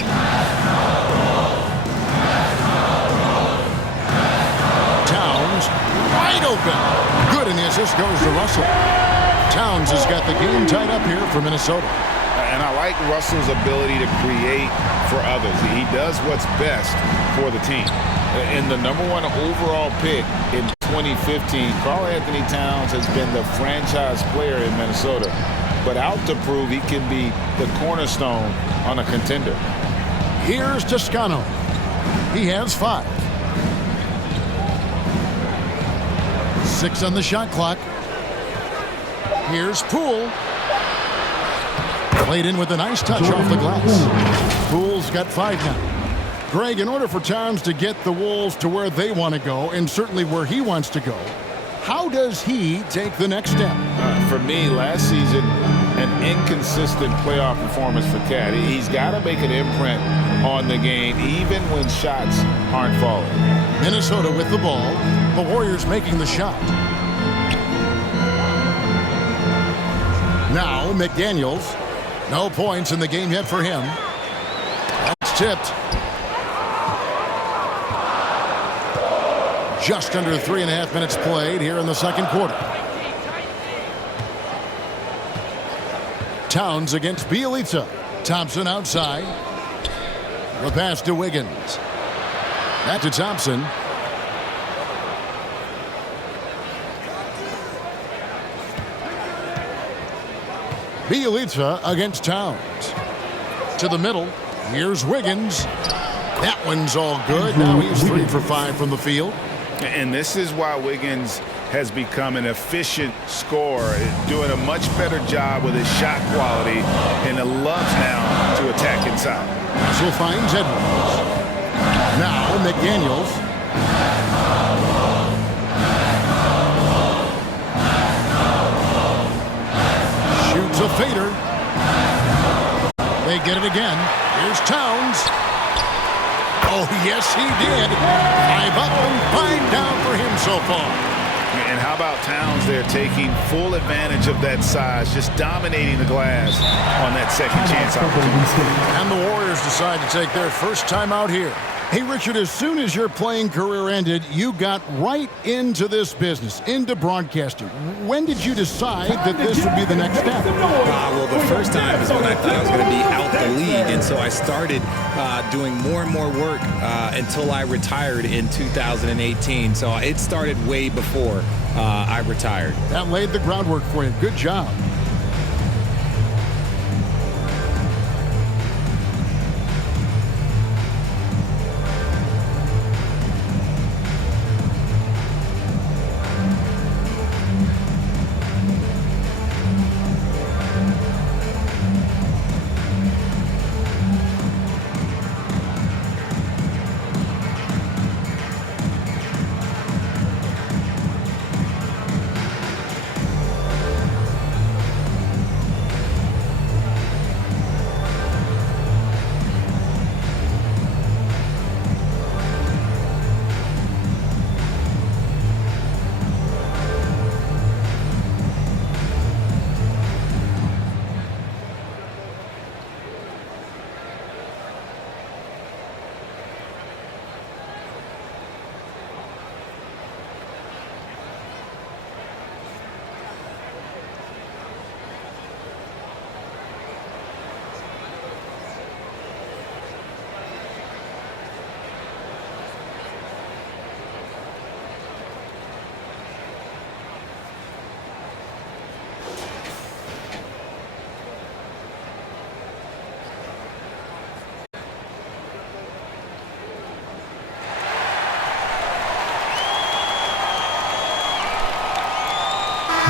Towns wide open. Good, and the assist goes to Russell. Towns has got the game tied up here for Minnesota. And I like Russell's ability to create for others. He does what's best for the team. And the #1 overall pick in 2015, Karl Anthony Towns has been the franchise player in Minnesota, but out to prove he can be the cornerstone on a contender. Here's Toscano. He has 5. 6 on the shot clock. Here's Poole. Played in with a nice touch off the glass. Poole's got 5 now. Greg, in order for Towns to get the Wolves to where they want to go, and certainly where he wants to go, how does he take the next step? For me, last season, an inconsistent playoff performance for Cat. He's got to make an imprint on the game, even when shots aren't falling. Minnesota with the ball. The Warriors making the shot. Now, McDaniels. No points in the game yet for him. That's tipped. Just under 3.5 minutes played here in the second quarter. Towns against Bielitsa. Thompson outside. The pass to Wiggins. Back to Thompson. Bielitsa against Towns. To the middle. Here's Wiggins. That one's all good. Now he's 3 for 5 from the field. And this is why Wiggins has become an efficient scorer, doing a much better job with his shot quality, and loves now to attack inside. Russell finds Edwards. Now McDaniels. Shoots a fader. They get it again. Here's Towns. Oh, yes, he did. 5 up and 5 down for him so far. And how about Towns there taking full advantage of that size, just dominating the glass on that second chance opportunity. And the Warriors decide to take their first time out here. Hey, Richard, as soon as your playing career ended, you got right into this business, into broadcasting. When did you decide that this would be the next step? Well, the first time is when I thought I was going to be out the league, and so I started doing more and more work until I retired in 2018. So it started way before I retired. That laid the groundwork for you. Good job.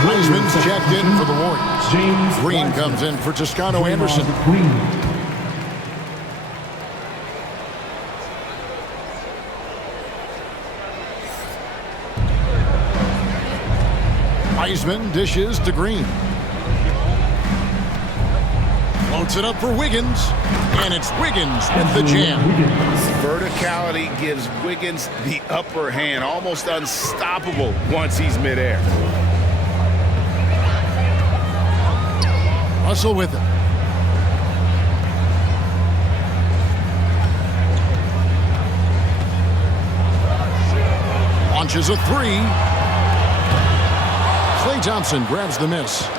Wiseman's checked in for the Warriors. Green comes in for Toscano Anderson. Wiseman dishes to Green. Floats it up for Wiggins, and it's Wiggins with the jam. Verticality gives Wiggins the upper hand, almost unstoppable once he's midair. Russell with it. Launches a 3. Klay Thompson grabs the miss.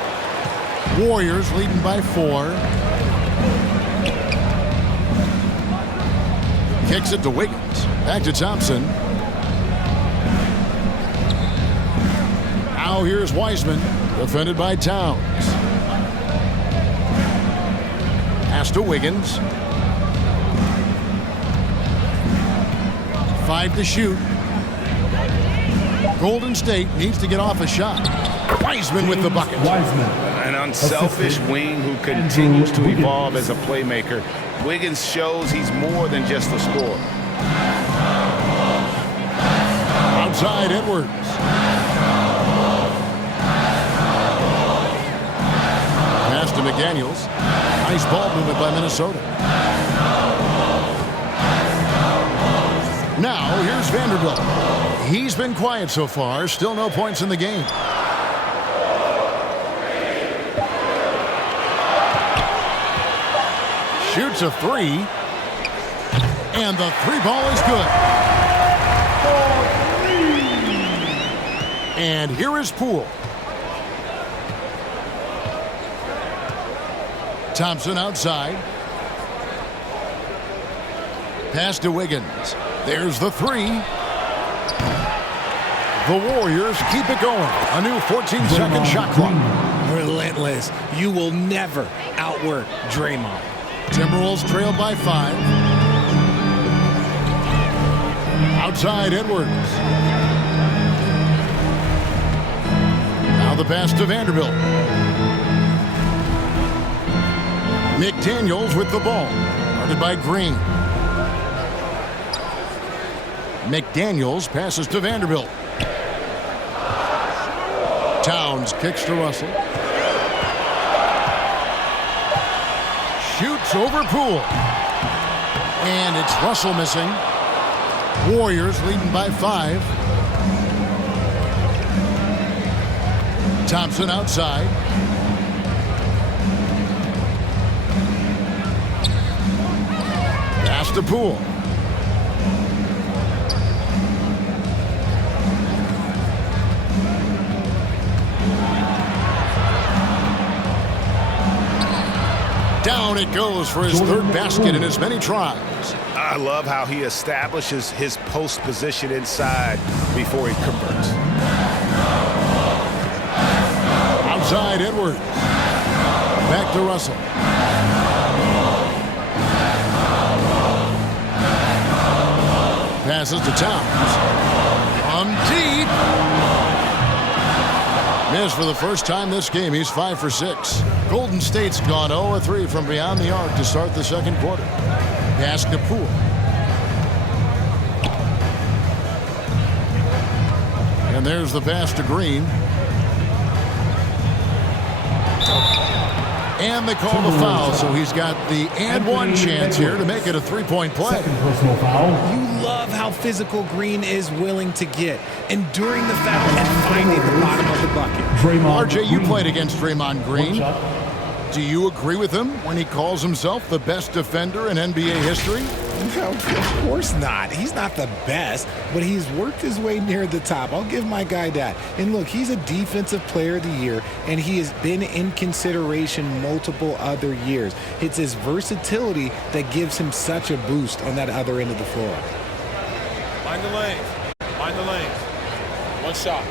Warriors leading by 4. Kicks it to Wiggins. Back to Thompson. Now here's Wiseman, defended by Towns. Pass to Wiggins. 5 to shoot. Golden State needs to get off a shot. Wiseman with the bucket. An unselfish wing who continues to evolve as a playmaker. Wiggins shows he's more than just a scorer. Outside Edwards. Pass to McDaniels. Nice ball movement by Minnesota. Now here's Vanderbilt. He's been quiet so far. Still no points in the game. Shoots a 3. And the 3 ball is good. And here is Poole. Thompson outside. Pass to Wiggins. There's the 3. The Warriors keep it going. A new 14-second shot clock. Relentless. You will never outwork Draymond. Timberwolves trail by 5. Outside Edwards. Now the pass to Vanderbilt. McDaniels with the ball. Guarded by Green. McDaniels passes to Vanderbilt. Towns kicks to Russell. Shoots over Poole. And it's Russell missing. Warriors leading by 5. Thompson outside. Pass to Poole. Down it goes for his third basket in as many tries. I love how he establishes his post position inside before he converts. Outside Edwards. Back to Russell. Passes to Towns. On deep. Missed for the first time this game. He's 5 for 6. Golden State's gone 0-3 from beyond the arc to start the second quarter. Pass to Poole. And there's the pass to Green. And they call the foul, so he's got the and one chance here to make it a three-point play. Personal foul. You love how physical Green is willing to get, enduring the foul and finding the bottom of the bucket. RJ, you played against Draymond Green. Do you agree with him when he calls himself the best defender in NBA history? No, of course not. He's not the best, but he's worked his way near the top. I'll give my guy that. And look, he's a defensive player of the year, and he has been in consideration multiple other years. It's his versatility that gives him such a boost on that other end of the floor. Mind the lanes. Mind the lanes. One shot.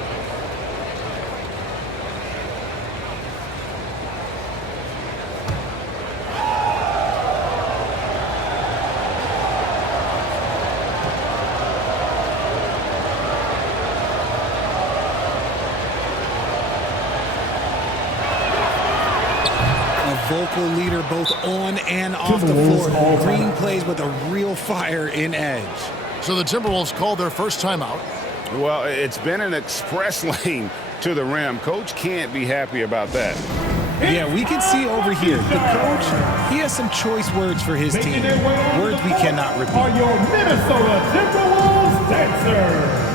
Vocal leader both on and off the floor. Green plays with a real fire in edge. So the Timberwolves called their first timeout. Well, it's been an express lane to the rim. Coach can't be happy about that. Yeah, we can see over here. The coach, he has some choice words for his team. Words we cannot repeat. Are your Minnesota Timberwolves dancers.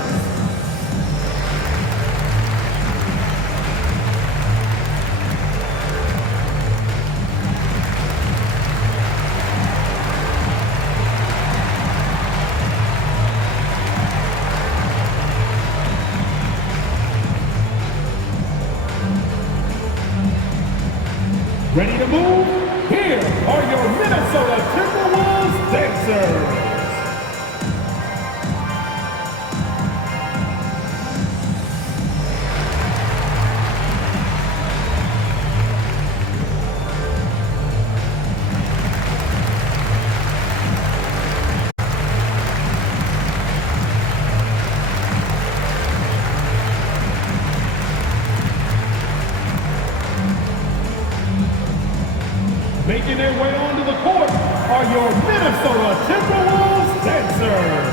Ready to move? Here are your Minnesota Timberwolves dancers. Making their way onto the court are your Minnesota Timberwolves dancers.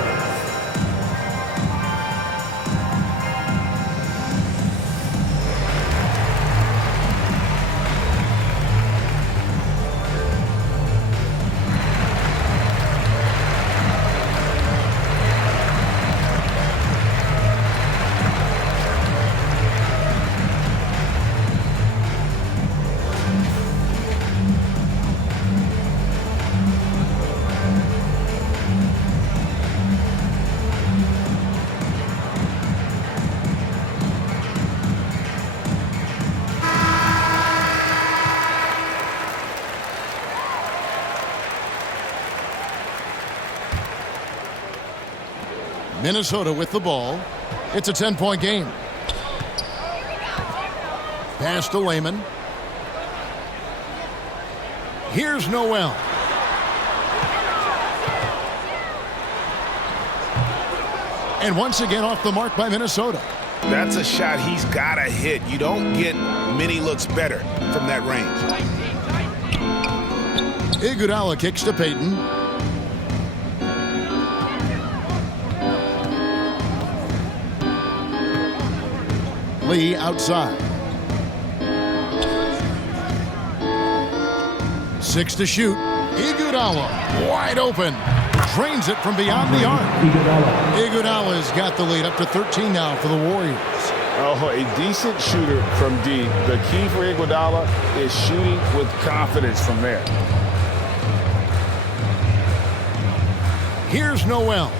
Minnesota with the ball. It's a 10-point game. Pass to Layman. Here's Noel. And once again off the mark by Minnesota. That's a shot he's got to hit. You don't get many looks better from that range. Iguodala kicks to Payton. Lee outside. 6 to shoot. Iguodala wide open. Drains it from beyond the arc. Iguodala's got the lead up to 13 now for the Warriors. Oh, a decent shooter from D. The key for Iguodala is shooting with confidence from there. Here's Noel.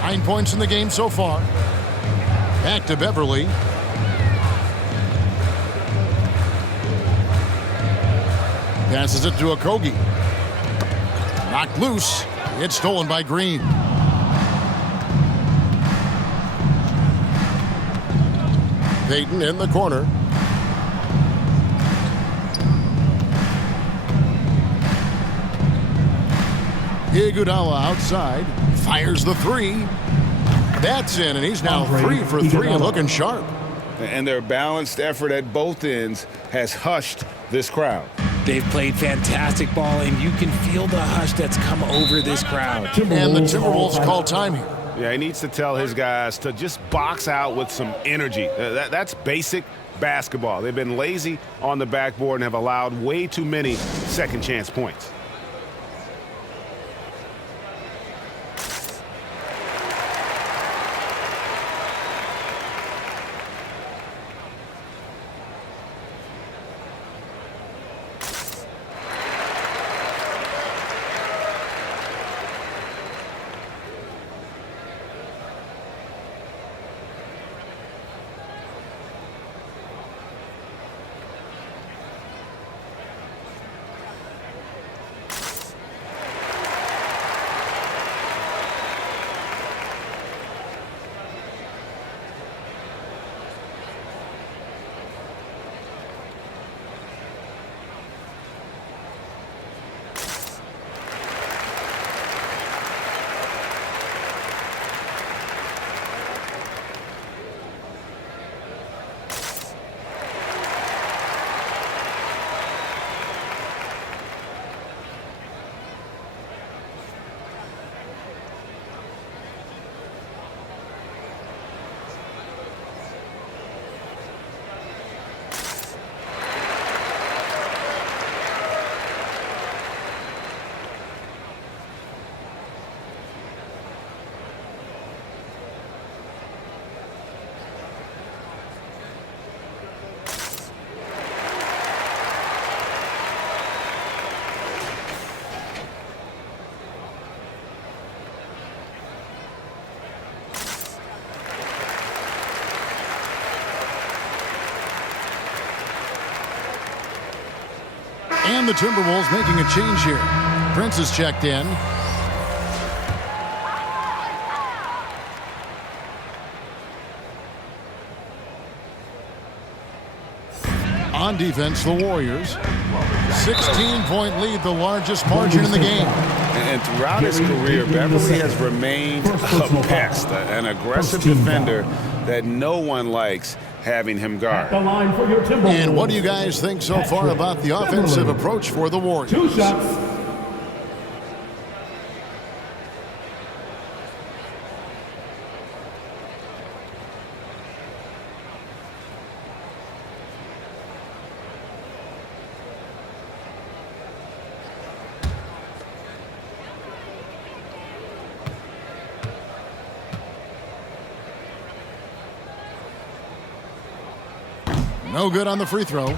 9 points in the game so far. Back to Beverly. Passes it to Okogie. Knocked loose. It's stolen by Green. Payton in the corner. Iguodala outside. Fires the three. That's in, and he's now 3 for 3 and looking sharp. And their balanced effort at both ends has hushed this crowd. They've played fantastic ball, and you can feel the hush that's come over this crowd. And the Timberwolves call time here. Yeah, he needs to tell his guys to just box out with some energy. That's basic basketball. They've been lazy on the backboard and have allowed way too many second chance points. And the Timberwolves making a change here. Prince is checked in. On defense, the Warriors. 16-point lead, the largest margin in the game. And throughout his career, Beverly has remained a pest, an aggressive defender that no one likes having him guard. And what do you guys think so far about the offensive approach for the Warriors? 2 shots. No good on the free throw.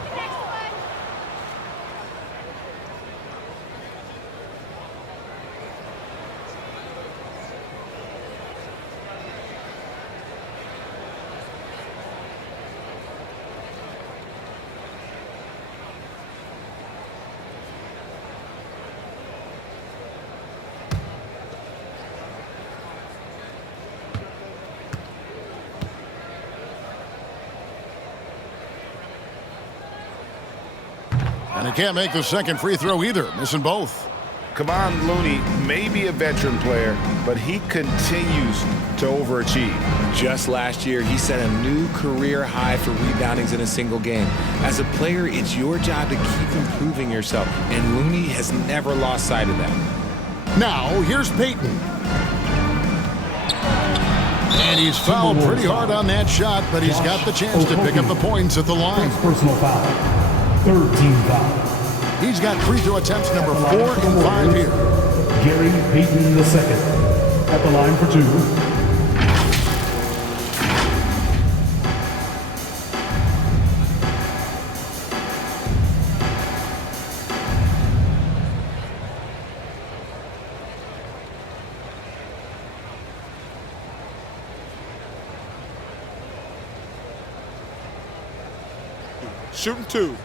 And he can't make the second free throw either, missing both. Kevon Looney may be a veteran player, but he continues to overachieve. Just last year, he set a new career high for reboundings in a single game. As a player, it's your job to keep improving yourself, and Looney has never lost sight of that. Now, here's Payton. And he's fouled pretty hard on that shot, but he's got the chance to pick up the points at the line. Personal foul. Third team foul. He's got free throw attempts number 4 and 5 here. Gary Payton II at the line for 2. Shooting 2.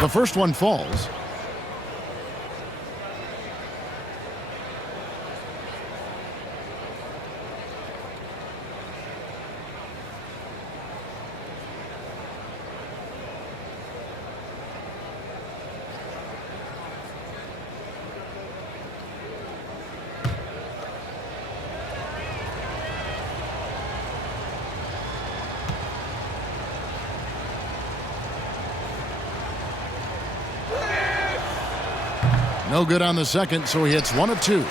The first one falls. No good on the second, so he hits 1 of 2.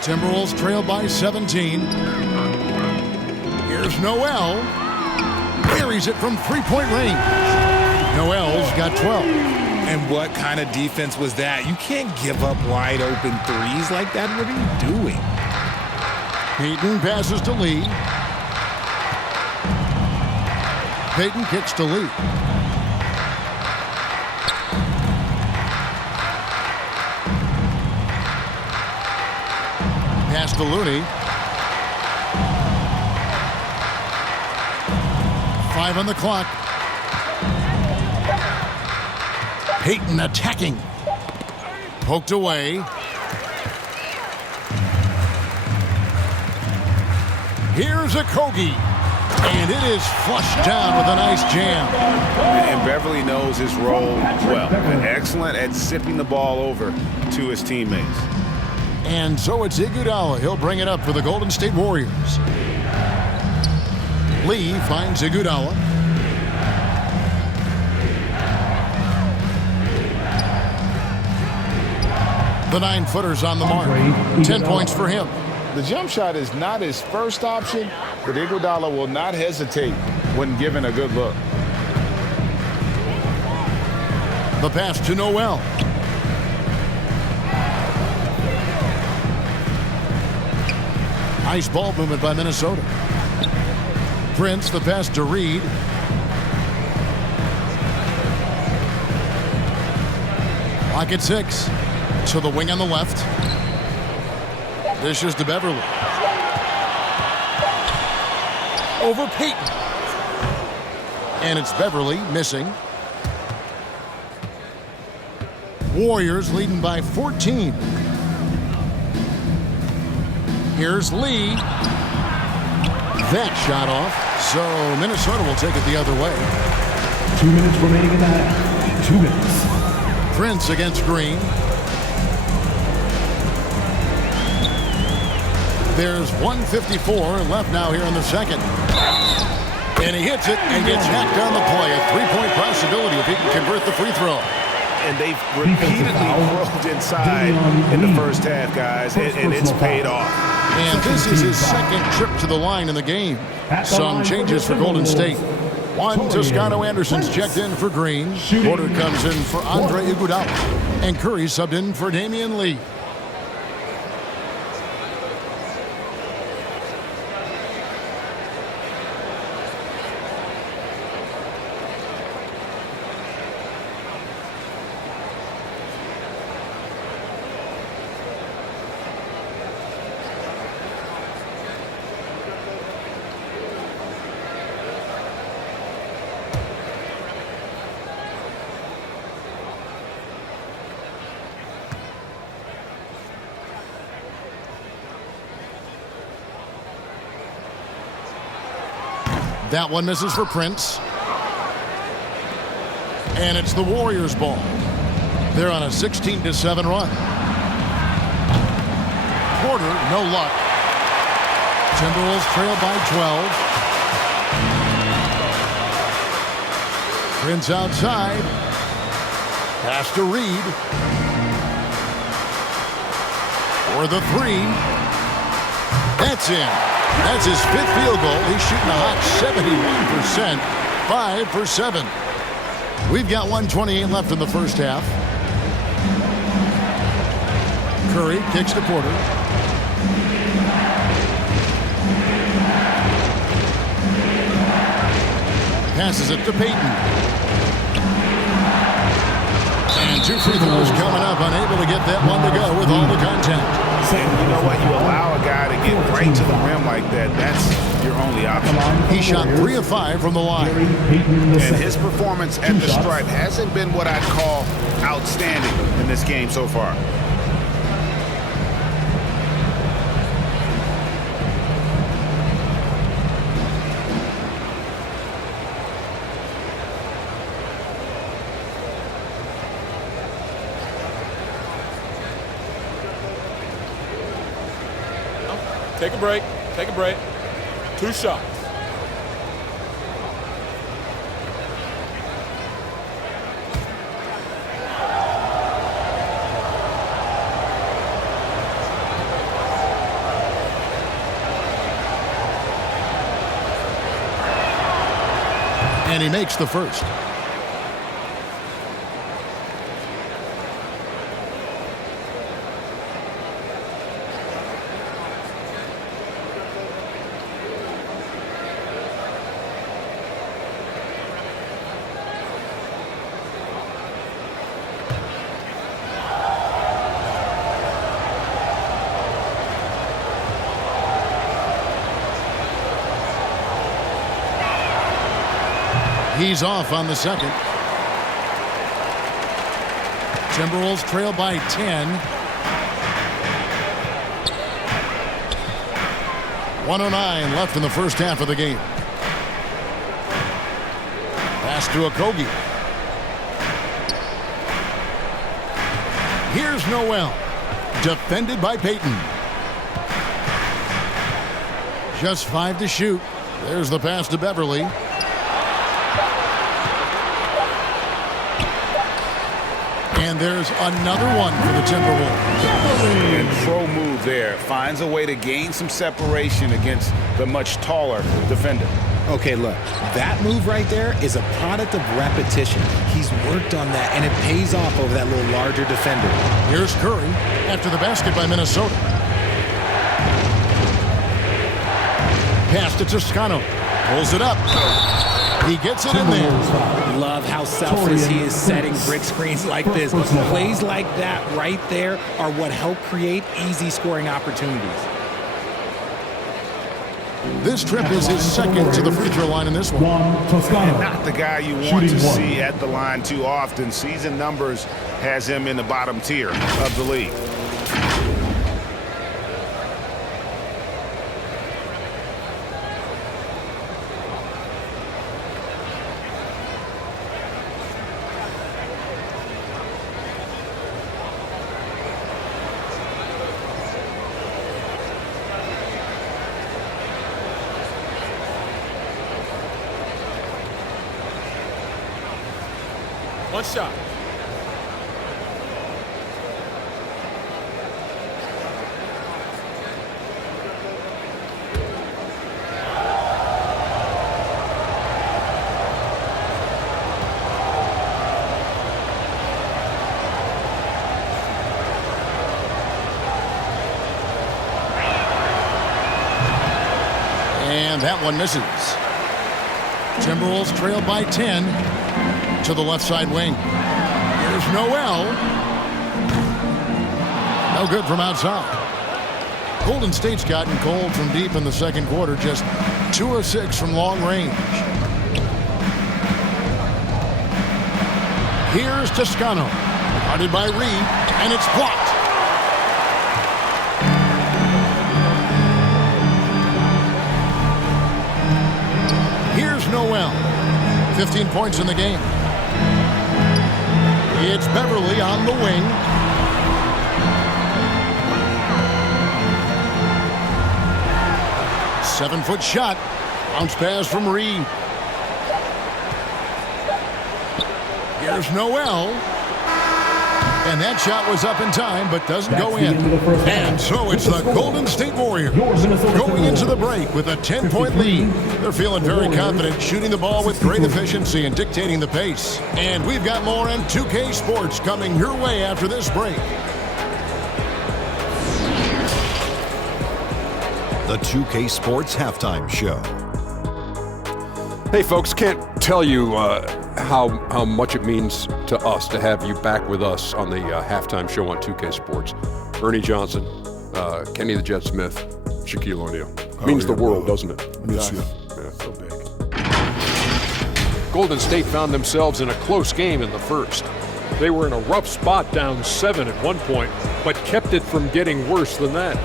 Timberwolves trail by 17. Here's Noel. Buries it from three-point range. Noel's got 12. And what kind of defense was that? You can't give up wide open threes like that. What are you doing? Payton passes to Lee. Payton kicks to Lee. Pass to Looney. 5 on the clock. Payton attacking. Poked away. Here's a Kogi. And it is flushed down with a nice jam. And Beverly knows his role well. Excellent at zipping the ball over to his teammates. And so it's Iguodala. He'll bring it up for the Golden State Warriors. Lee finds Iguodala. The 9-footer's on the mark. 10 points for him. The jump shot is not his first option, but Iguodala will not hesitate when given a good look. The pass to Noel. Nice ball movement by Minnesota. Prince, the pass to Reed. Lock at 6. To the wing on the left. Dishes to Beverly. Over Payton. And it's Beverly missing. Warriors leading by 14. Here's Lee. That shot off. So Minnesota will take it the other way. 2 minutes remaining in that. 2 minutes. Prince against Green. There's 1:54 left now here in the second. And he hits it and gets hacked on the play. A three-point possibility if he can convert the free throw. And they've repeatedly rolled inside in the first half, guys, and it's paid off. And this is his second trip to the line in the game. Some changes for Golden State. One, Toscano Anderson's checked in for Green. Porter comes in for Andre Iguodala. And Curry subbed in for Damian Lee. That one misses for Prince. And it's the Warriors' ball. They're on a 16-7 run. Porter, no luck. Timberwolves trail by 12. Prince outside. Pass to Reed. For the three. That's in. That's his 5th field goal. He's shooting a hot 71%. 5 for 7. We've got 1:28 left in the first half. Curry kicks to Porter. Passes it to Payton. And 2 free throws coming up. Unable to get that one to go with all the contact. And you know what? You allow a guy to get right to the rim like that. That's your only option. He shot 3 of 5 from the line. And his performance at the stripe hasn't been what I'd call outstanding in this game so far. Take a break. Take a break. 2 shots. And he makes the first. He's off on the second. Timberwolves trail by 10. 1:09 left in the first half of the game. Pass to Okogie. Here's Noel. Defended by Payton. Just 5 to shoot. There's the pass to Beverly. And there's another one for the Timberwolves. And pro move there. Finds a way to gain some separation against the much taller defender. Okay, look, that move right there is a product of repetition. He's worked on that, and it pays off over that little larger defender. Here's Curry after the basket by Minnesota. Pass to Toscano. Pulls it up. He gets it in there. Love how selfless he is setting brick screens like this. Plays like that right there are what help create easy scoring opportunities. This trip is his second to the free throw line in this one. And not the guy you want to see at the line too often. Season numbers has him in the bottom tier of the league. One shot. And that one misses. Timberwolves trail by 10 to the left side wing. Here's Noel. No good from outside. Golden State's gotten cold from deep in the second quarter, just 2 of 6 from long range. Here's Toscano. Guarded by Reed, and it's blocked. 15 points in the game. It's Beverly on the wing. Seven-foot shot. Bounce pass from Reed. Here's Noel. And that shot was up in time, but doesn't go in. And so it's the Golden State Warriors going into the break with a 10-point lead. They're feeling very confident, shooting the ball with great efficiency and dictating the pace. And we've got more on 2K Sports coming your way after this break. The 2K Sports Halftime Show. Hey, folks, can't tell you how much it means to us to have you back with us on the halftime show on 2K Sports. Ernie Johnson, Kenny the Jet Smith, Shaquille O'Neal. Means the world, doesn't it? Miss you. Yeah, so big. Golden State found themselves in a close game in the first. They were in a rough spot, down 7 at one point, but kept it from getting worse than that.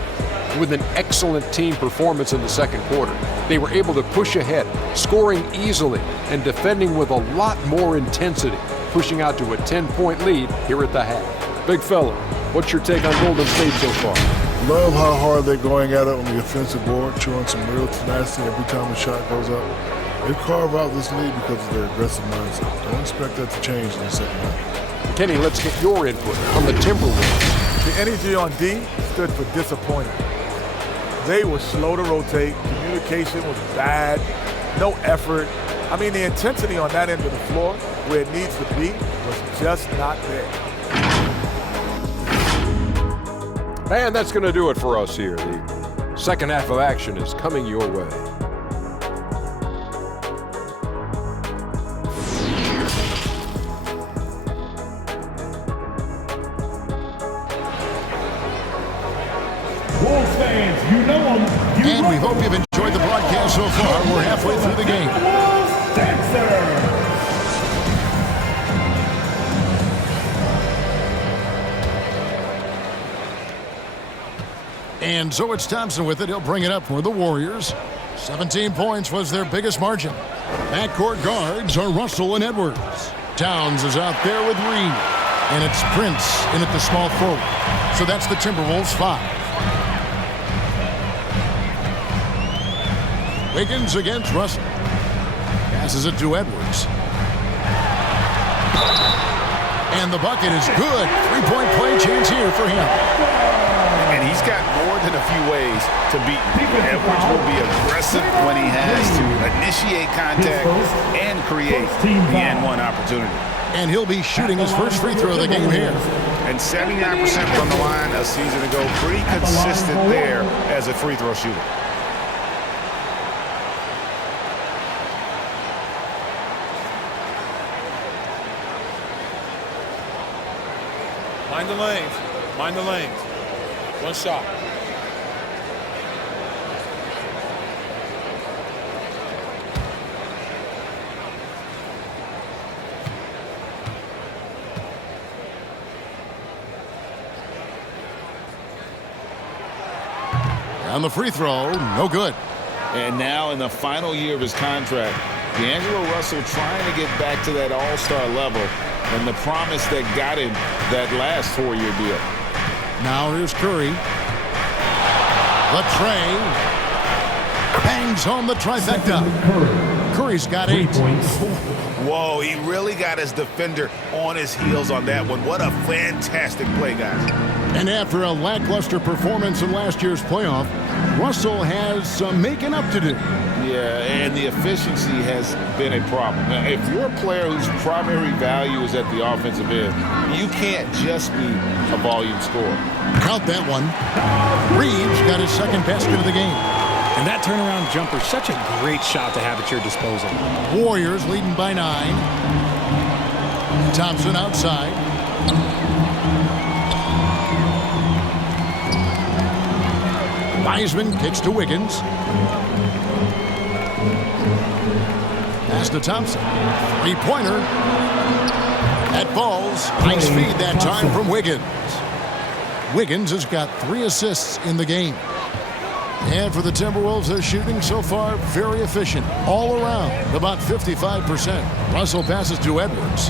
With an excellent team performance in the second quarter, they were able to push ahead, scoring easily and defending with a lot more intensity, pushing out to a 10-point lead here at the half. Big fella, what's your take on Golden State so far? Love how hard they're going at it on the offensive board, showing some real tenacity every time the shot goes up. They carve out this lead because of their aggressive mindset. Don't expect that to change in the second half. Kenny, let's get your input on the Timberwolves. The energy on D stood for disappointing. They were slow to rotate. Communication was bad. No effort. I mean, the intensity on that end of the floor, where it needs to be, was just not there. And that's going to do it for us here. The second half of action is coming your way. And we hope you've enjoyed the broadcast so far. We're halfway through the game. And so it's Thompson with it. He'll bring it up for the Warriors. 17 points was their biggest margin. Backcourt guards are Russell and Edwards. Towns is out there with Reed. And it's Prince in at the small forward. So that's the Timberwolves 5. Wiggins against Russell. Passes it to Edwards. And the bucket is good. Three-point play chance here for him. And he's got more than a few ways to beat him. Edwards will be aggressive when he has to initiate contact and create the N1 opportunity. And he'll be shooting his first free throw of the game here. And 79% from the line a season ago. Pretty consistent there as a free throw shooter. Mind the lanes. Mind the lanes. One shot. On the free throw, no good. And now in the final year of his contract, D'Angelo Russell trying to get back to that all-star level and the promise that got him that last 4-year deal. Now here's Curry. The tray. Bangs home the trifecta. Curry's got 8. Whoa, he really got his defender on his heels on that one. What a fantastic play, guys. And after a lackluster performance in last year's playoff, Russell has some making up to do. Yeah, and the efficiency has been a problem. Now, if you're a player whose primary value is at the offensive end, you can't just be a volume scorer. Count that one. Reeves got his second basket of the game. And that turnaround jumper, such a great shot to have at your disposal. Warriors leading by 9. Thompson outside. Wiseman kicks to Wiggins. Pass to Thompson. Three-pointer. That falls. Nice feed that time from Wiggins. Wiggins has got 3 assists in the game. And for the Timberwolves, their shooting so far very efficient. All around, about 55%. Russell passes to Edwards.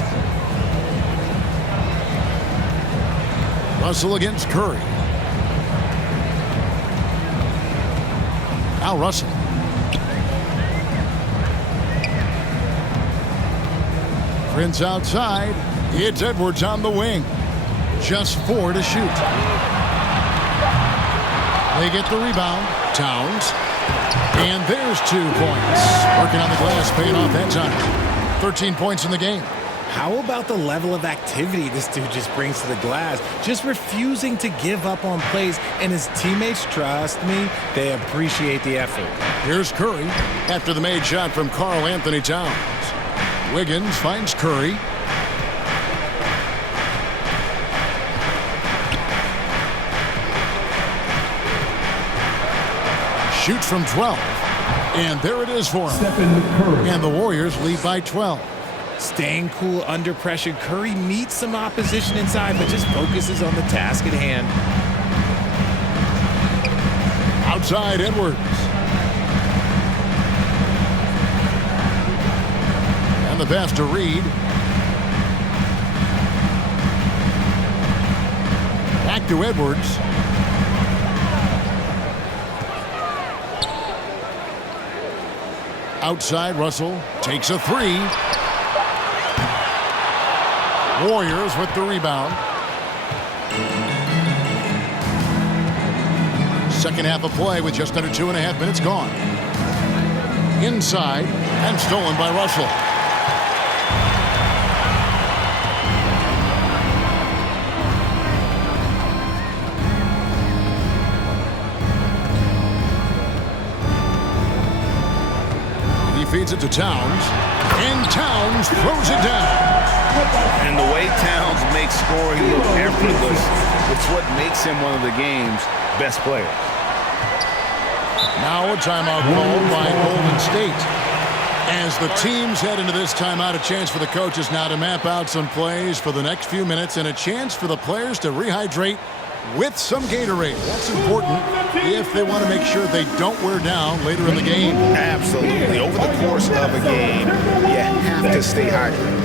Russell against Curry. Now Russell. Prince outside. It's Edwards on the wing. Just 4 to shoot. They get the rebound. Towns. And there's 2 points. Working on the glass, paying off that time. 13 points in the game. How about the level of activity this dude just brings to the glass? Just refusing to give up on plays, and his teammates, trust me, they appreciate the effort. Here's Curry after the made shot from Karl Anthony Towns. Wiggins finds Curry. Shoots from 12. And there it is for him. And the Warriors lead by 12. Staying cool under pressure, Curry meets some opposition inside, but just focuses on the task at hand. Outside, Edwards. And the pass to Reed. Back to Edwards. Outside, Russell takes a 3. Warriors with the rebound. Second half of play with just under 2.5 minutes gone. Inside and stolen by Russell. He feeds it to Towns, and Towns throws it down. And the way Towns makes scoring look effortless, it's what makes him one of the game's best players. Now a timeout called by Golden State. As the teams head into this timeout, a chance for the coaches now to map out some plays for the next few minutes and a chance for the players to rehydrate with some Gatorade. That's important if they want to make sure they don't wear down later in the game. Absolutely. Over the course of a game, you have to stay hydrated.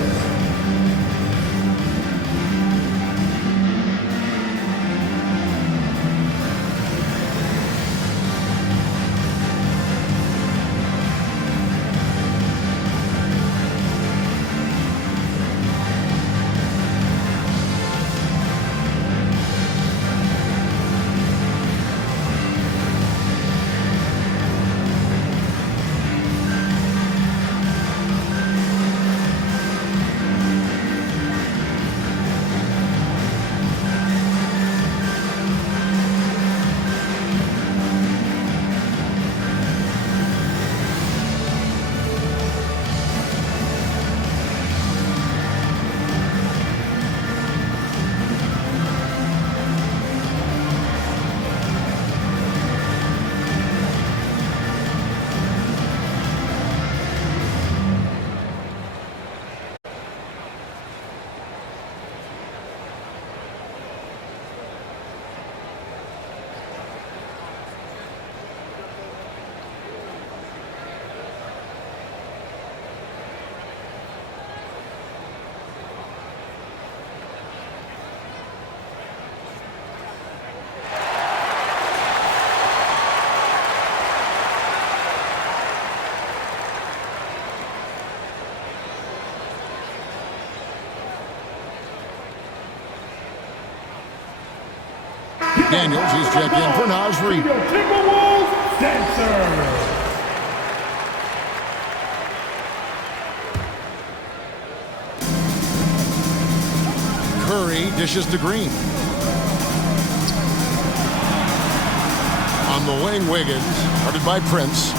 Daniels is checked in for Naz Reid. Timberwolves dancer. Curry dishes to Green. On the wing, Wiggins, guarded by Prince.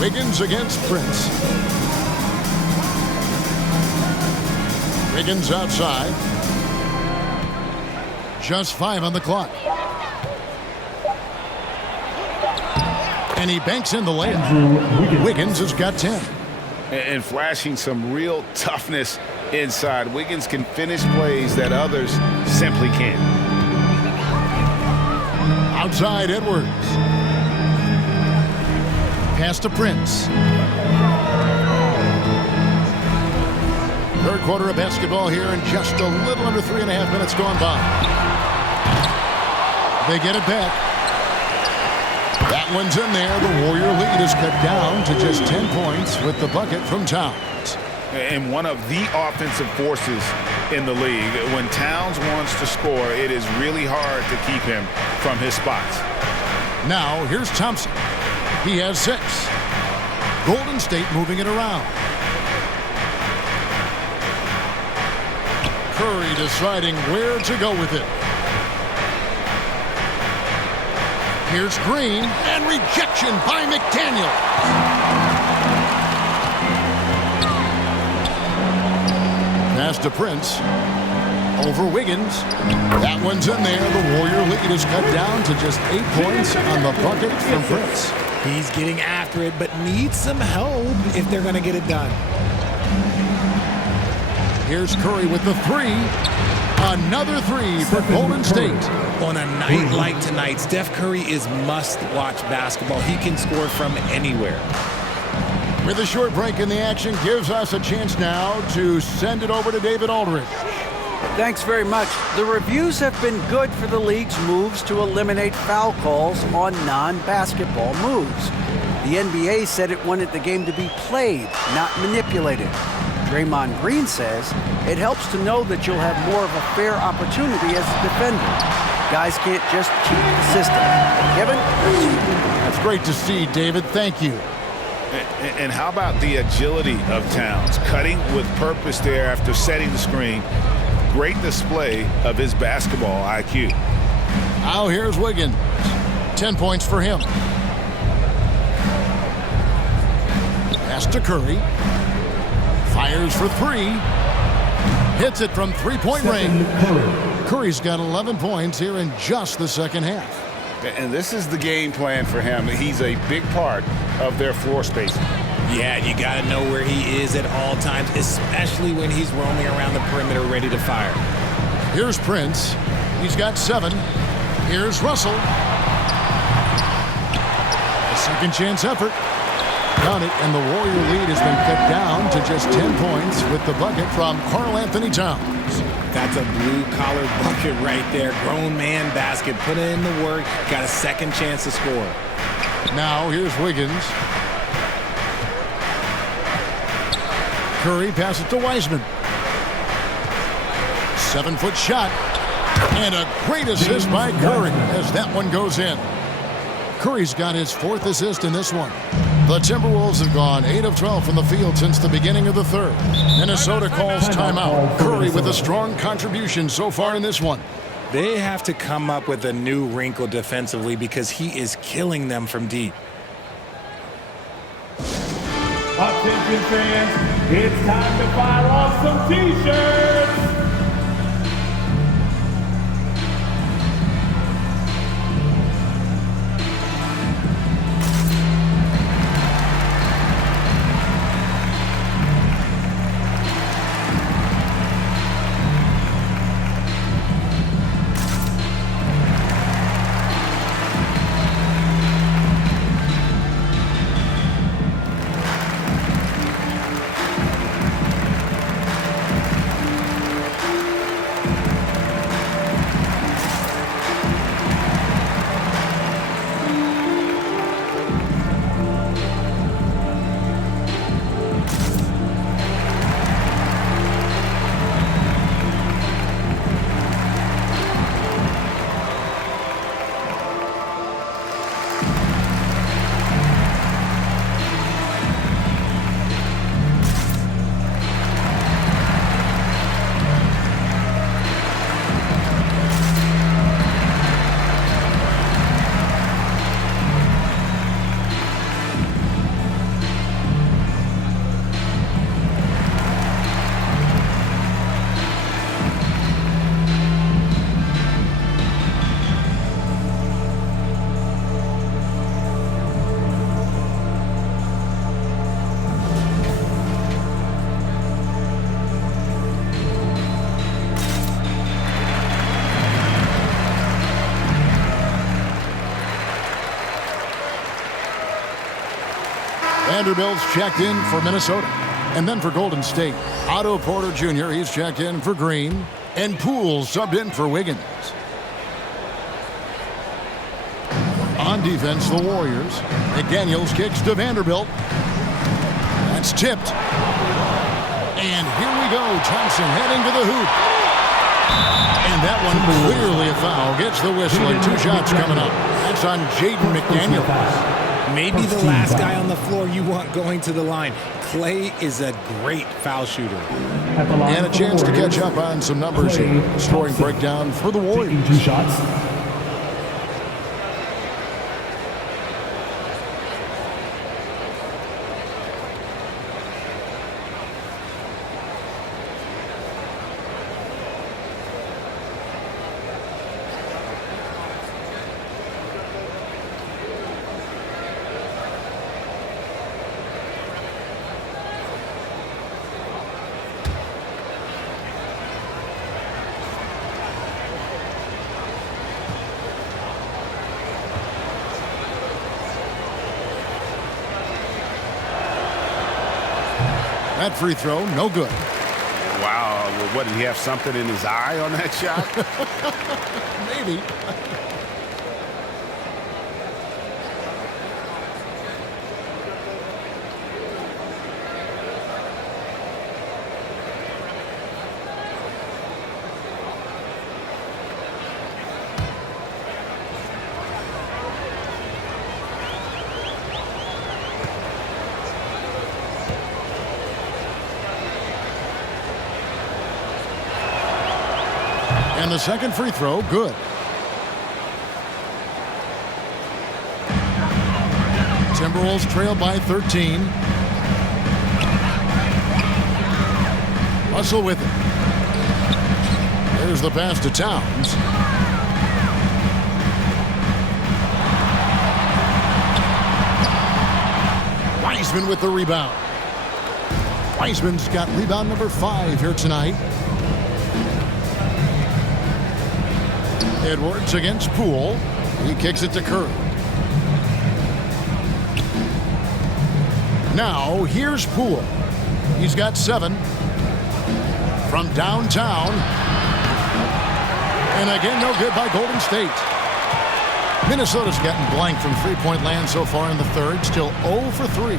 Wiggins against Prince. Wiggins outside. Just 5 on the clock. And he banks in the layup. Wiggins has got 10. And flashing some real toughness inside. Wiggins can finish plays that others simply can't. Outside Edwards. Pass to Prince. Third quarter of basketball here, and just a little under 3.5 minutes gone by. They get it back. That one's in there. The Warrior lead is cut down to just 10 points with the bucket from Towns. And one of the offensive forces in the league. When Towns wants to score, it is really hard to keep him from his spots. Now, here's Thompson. He has 6. Golden State moving it around. Curry deciding where to go with it. Here's Green, and rejection by McDaniel. Pass to Prince. Over Wiggins. That one's in there. The Warrior lead is cut down to just 8 points on the bucket from Prince. He's getting after it, but needs some help if they're going to get it done. Here's Curry with the 3. Another 3 for Golden State. On a night like tonight, Steph Curry is must-watch basketball. He can score from anywhere. With a short break in the action, gives us a chance now to send it over to David Aldridge. Thanks very much. The reviews have been good for the league's moves to eliminate foul calls on non-basketball moves. The NBA said it wanted the game to be played, not manipulated. Draymond Green says it helps to know that you'll have more of a fair opportunity as a defender. Guys can't just cheat the system. Kevin? That's great to see, David. Thank you. And how about the agility of Towns? Cutting with purpose there after setting the screen. Great display of his basketball IQ. Now here's Wiggins. 10 points for him. Pass to Curry. Fires for 3. Hits it from three-point range. Curry's got 11 points here in just the second half. And this is the game plan for him. He's a big part of their floor spacing. Yeah, you got to know where he is at all times, especially when he's roaming around the perimeter ready to fire. Here's Prince. He's got 7. Here's Russell. A second chance effort. Got it, and the Warrior lead has been cut down to just 10 points with the bucket from Karl-Anthony Towns. That's a blue-collar bucket right there. Grown man basket. Put in the work. Got a second chance to score. Now here's Wiggins. Curry passes to Wiseman. 7-foot shot. And a great assist by Curry as that one goes in. Curry's got his 4th assist in this one. The Timberwolves have gone 8 of 12 from the field since the beginning of the third. Minnesota calls timeout. Curry with a strong contribution so far in this one. They have to come up with a new wrinkle defensively because he is killing them from deep. Attention fans, it's time to fire off some T-shirts. Vanderbilt's checked in for Minnesota. And then for Golden State, Otto Porter Jr., he's checked in for Green. And Poole subbed in for Wiggins. On defense, the Warriors. McDaniels kicks to Vanderbilt. That's tipped. And here we go. Thompson heading to the hoop. And that one clearly a foul. Gets the whistle and 2 shots coming up. That's on Jaden McDaniels. Maybe the last guy on the floor you want going to the line. Clay is a great foul shooter. And a chance to catch up on some numbers here. Scoring breakdown for the Warriors. 2 shots. That free throw, no good. Wow. Well, what, did he have something in his eye on that shot? Maybe. And the second free throw, good. Timberwolves trail by 13. Russell with it. There's the pass to Towns. Wiseman with the rebound. Wiseman's got rebound number 5 here tonight. Edwards against Poole. He kicks it to Curry. Now, here's Poole. He's got 7 from downtown. And again, no good by Golden State. Minnesota's gotten blank from three-point land so far in the third. Still 0 for 3.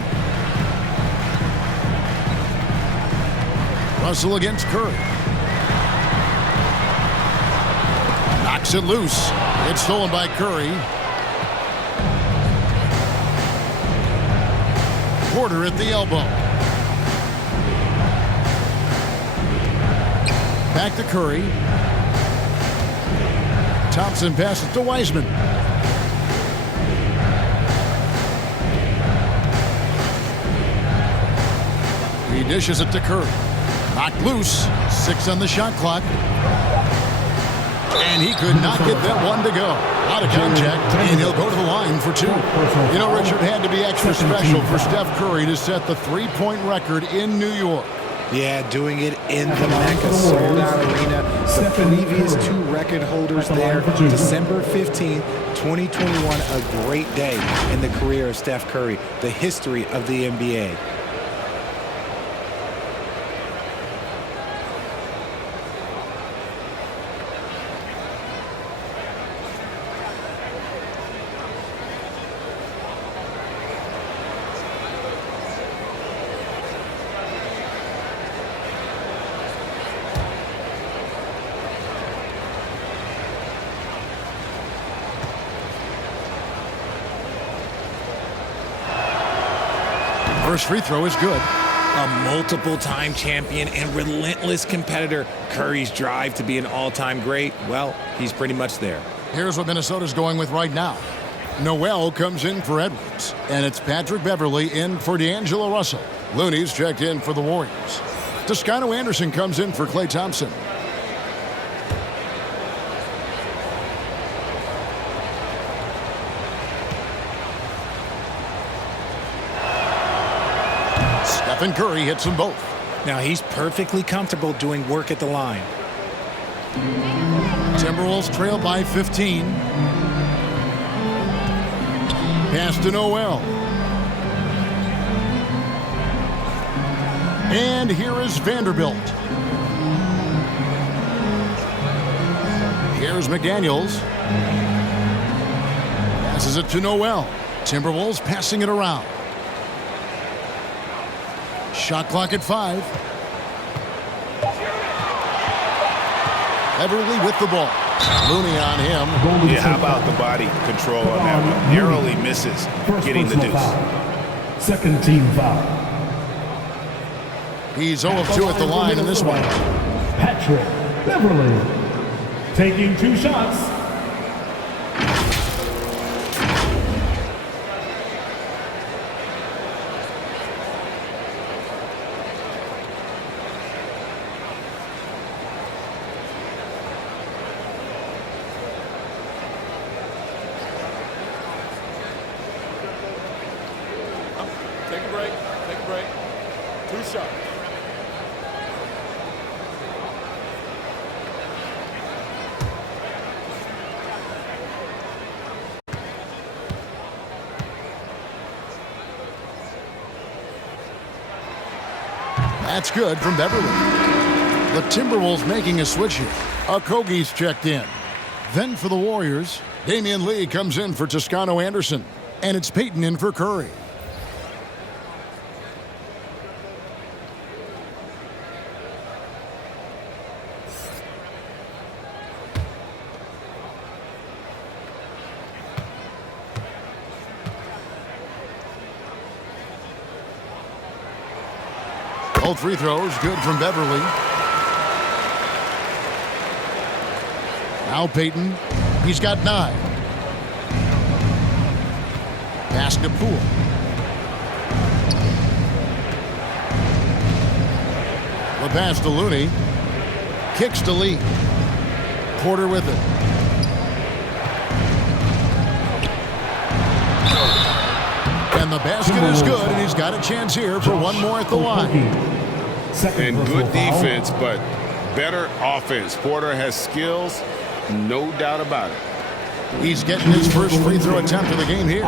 Russell against Curry. Knocks it loose. It's stolen by Curry. Porter at the elbow. Back to Curry. Thompson passes to Wiseman. He dishes it to Curry. Knocked loose. 6 on the shot clock. And he could not get that one to go. Out of contact, and he'll go to the line for 2. You know, Richard, had to be extra special for Steph Curry to set the three-point record in New York. Yeah, doing it in the Mecca sold-out arena. The previous 2 record holders there. December 15th, 2021, a great day in the career of Steph Curry, the history of the NBA. First free throw is good. A multiple-time champion and relentless competitor. Curry's drive to be an all-time great, well, he's pretty much there. Here's what Minnesota's going with right now. Noel comes in for Edwards, and it's Patrick Beverley in for D'Angelo Russell. Looney's checked in for the Warriors. Toscano Anderson comes in for Klay Thompson. Stephen Curry hits them both. Now he's perfectly comfortable doing work at the line. Timberwolves trail by 15. Pass to Noel. And here is Vanderbilt. Here's McDaniels. Passes it to Noel. Timberwolves passing it around. Shot clock at 5. Everly with the ball. Looney on him. Yeah, how about the body control on that one? Narrowly misses getting the deuce. Second team foul. He's 0 of 2 at the line in this one. Patrick Beverly taking 2 shots. Take a break. Take a break. 2 shots. That's good from Beverly. The Timberwolves making a switch here. Okogie's checked in. Then for the Warriors, Damian Lee comes in for Toscano Anderson. And it's Peyton in for Curry. Both free throws good from Beverly. Now Peyton. He's got 9. Pass to Poole. The pass to Looney. Kicks to Lee. Porter with it. And the basket is good, and he's got a chance here for one more at the line. And good defense, but better offense. Porter has skills, no doubt about it. He's getting his first free throw attempt of the game here.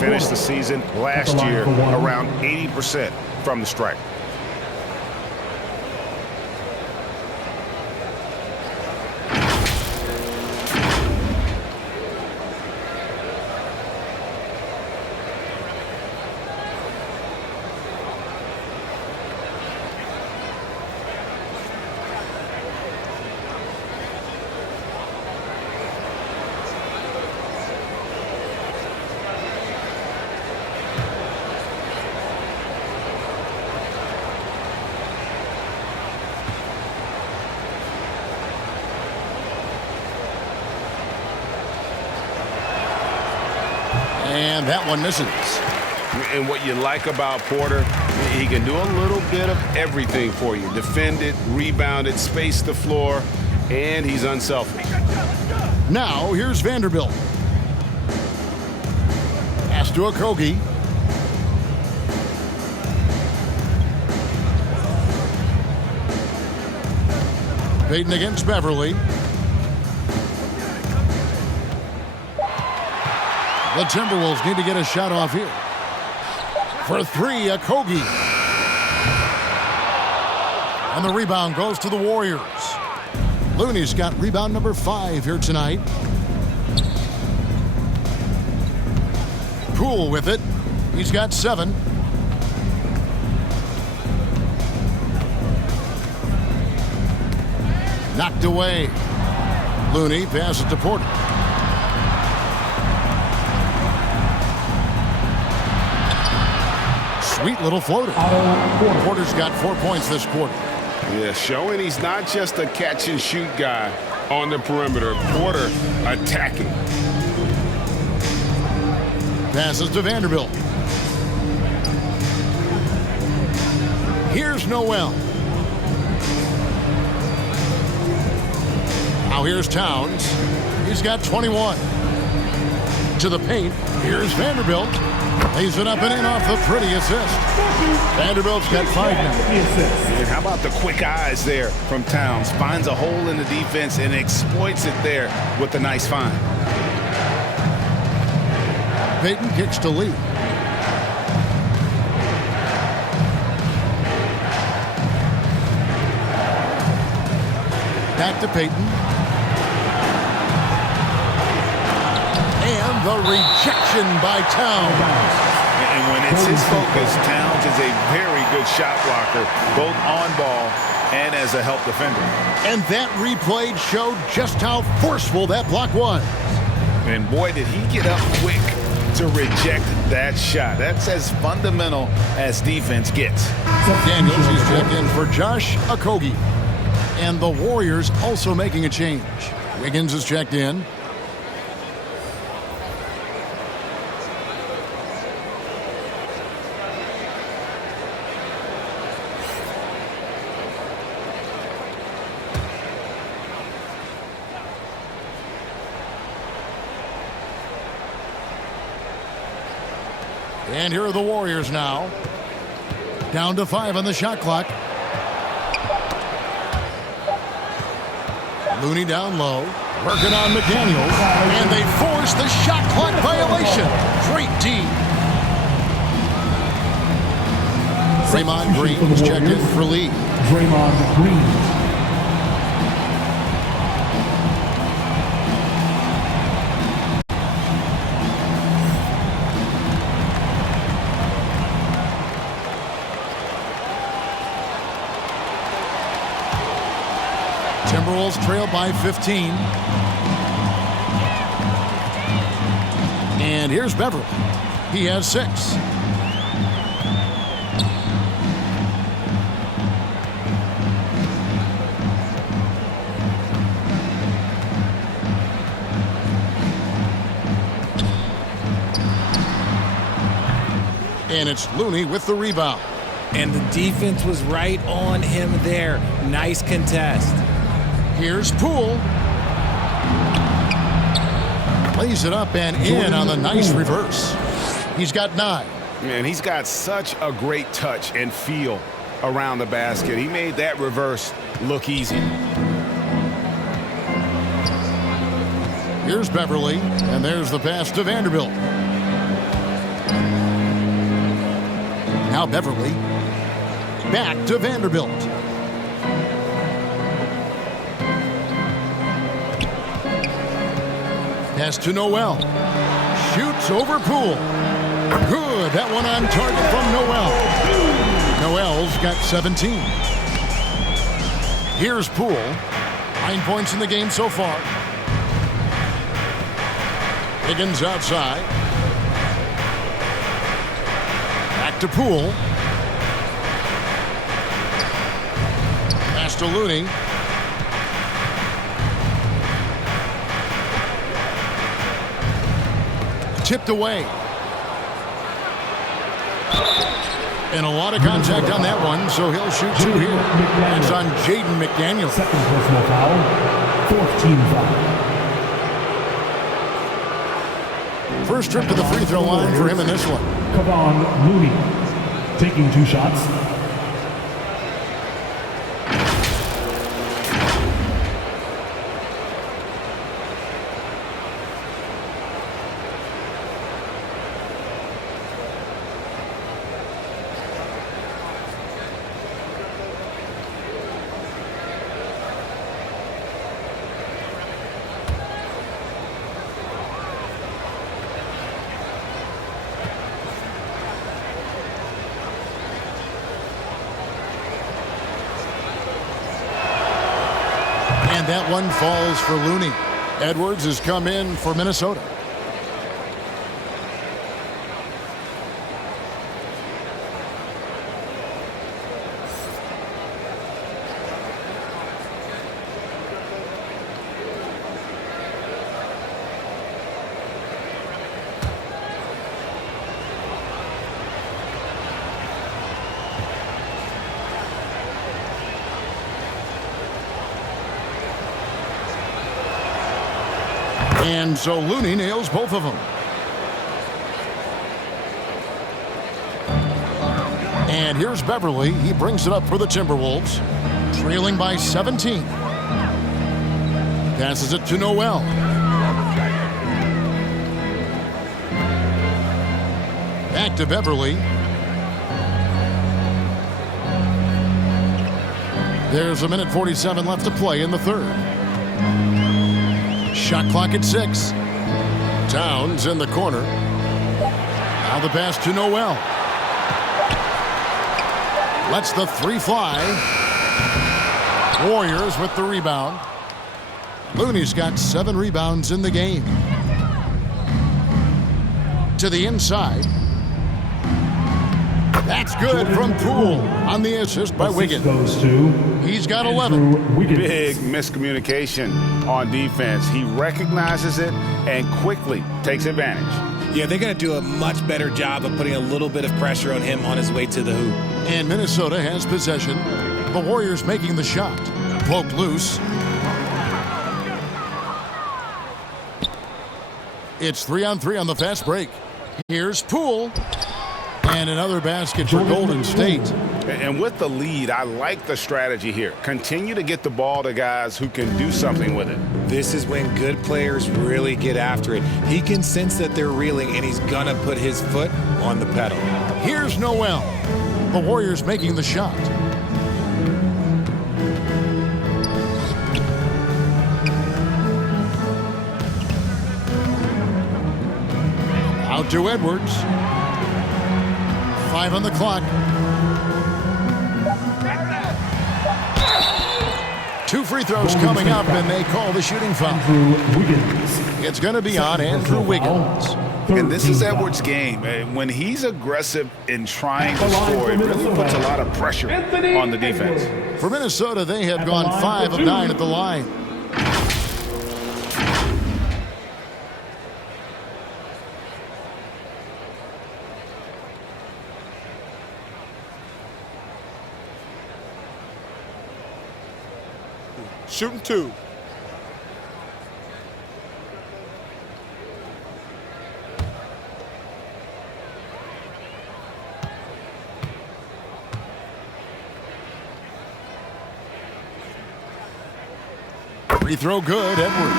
Finished the season last year around 80% from the stripe. And that one misses. And what you like about Porter, he can do a little bit of everything for you. Defend it, rebound it, space the floor, and he's unselfish. Now here's Vanderbilt. Pass to Okogie. Peyton against Beverly. The Timberwolves need to get a shot off here. For 3, Okogie. And the rebound goes to the Warriors. Looney's got rebound number 5 here tonight. Poole with it. He's got 7. Knocked away. Looney passes to Porter. Sweet little floater. Porter's got 4 points this quarter. Yeah, showing he's not just a catch-and-shoot guy on the perimeter. Porter attacking. Passes to Vanderbilt. Here's Noel. Now here's Towns. He's got 21. To the paint. Here's Vanderbilt. Lays it up and in off the pretty assist. Vanderbilt's got 5 now. And how about the quick eyes there from Towns? Finds a hole in the defense and exploits it there with a nice find. Peyton kicks to Lee. Back to Peyton. And the rejection by Towns. And when it's his focus, Towns is a very good shot blocker, both on ball and as a help defender. And that replay showed just how forceful that block was. And boy, did he get up quick to reject that shot. That's as fundamental as defense gets. Daniels is checked in for Josh Okogie. And the Warriors also making a change. Wiggins is checked in. And here are the Warriors now. Down to 5 on the shot clock. Looney down low. Working on McDaniels. And they force the shot clock violation. Great D. Draymond Green is checked in for Lee. Draymond Green. Timberwolves trail by 15. And here's Beverly. He has 6. And it's Looney with the rebound. And the defense was right on him there. Nice contest. Here's Poole. Plays it up and in on the nice reverse. He's got 9. And he's got such a great touch and feel around the basket. He made that reverse look easy. Here's Beverly, and there's the pass to Vanderbilt. Now Beverly. Back to Vanderbilt. Pass to Noel. Shoots over Poole. Good. That one on target from Noel. Noel's got 17. Here's Poole. 9 points in the game so far. Higgins outside. Back to Poole. Pass to Looney. Tipped away. And a lot of contact on that one, so he'll shoot 2 here. It's on Jaden McDaniels. Second personal foul. 4th team foul. First trip to the free throw line for him in this one. Kevon Looney taking 2 shots. And that one falls for Looney. Edwards has come in for Minnesota. And so Looney nails both of them. And here's Beverly. He brings it up for the Timberwolves. Trailing by 17. Passes it to Noel. Back to Beverly. There's a minute 47 left to play in the third. Shot clock at 6. Towns in the corner. Now the pass to Noel. Lets the three fly. Warriors with the rebound. Looney's got 7 rebounds in the game. To the inside. That's good from Poole on the assist by Wiggins. He's got 11. Big miscommunication on defense. He recognizes it and quickly takes advantage. Yeah, they're going to do a much better job of putting a little bit of pressure on him on his way to the hoop. And Minnesota has possession. The Warriors making the shot. Poked loose. It's 3-on-3 on the fast break. Here's Poole. And another basket for Golden State. And with the lead, I like the strategy here. Continue to get the ball to guys who can do something with it. This is when good players really get after it. He can sense that they're reeling, and he's going to put his foot on the pedal. Here's Noel. The Warriors making the shot. Out to Edwards. 5 on the clock. 2 free throws coming up, and they call the shooting foul. It's going to be on Andrew Wiggins. And this is Edwards' game. When he's aggressive in trying to score, it really puts a lot of pressure on the defense. For Minnesota, they have gone 5 of 9 at the line. Shooting 2. Free throw good, Edwards.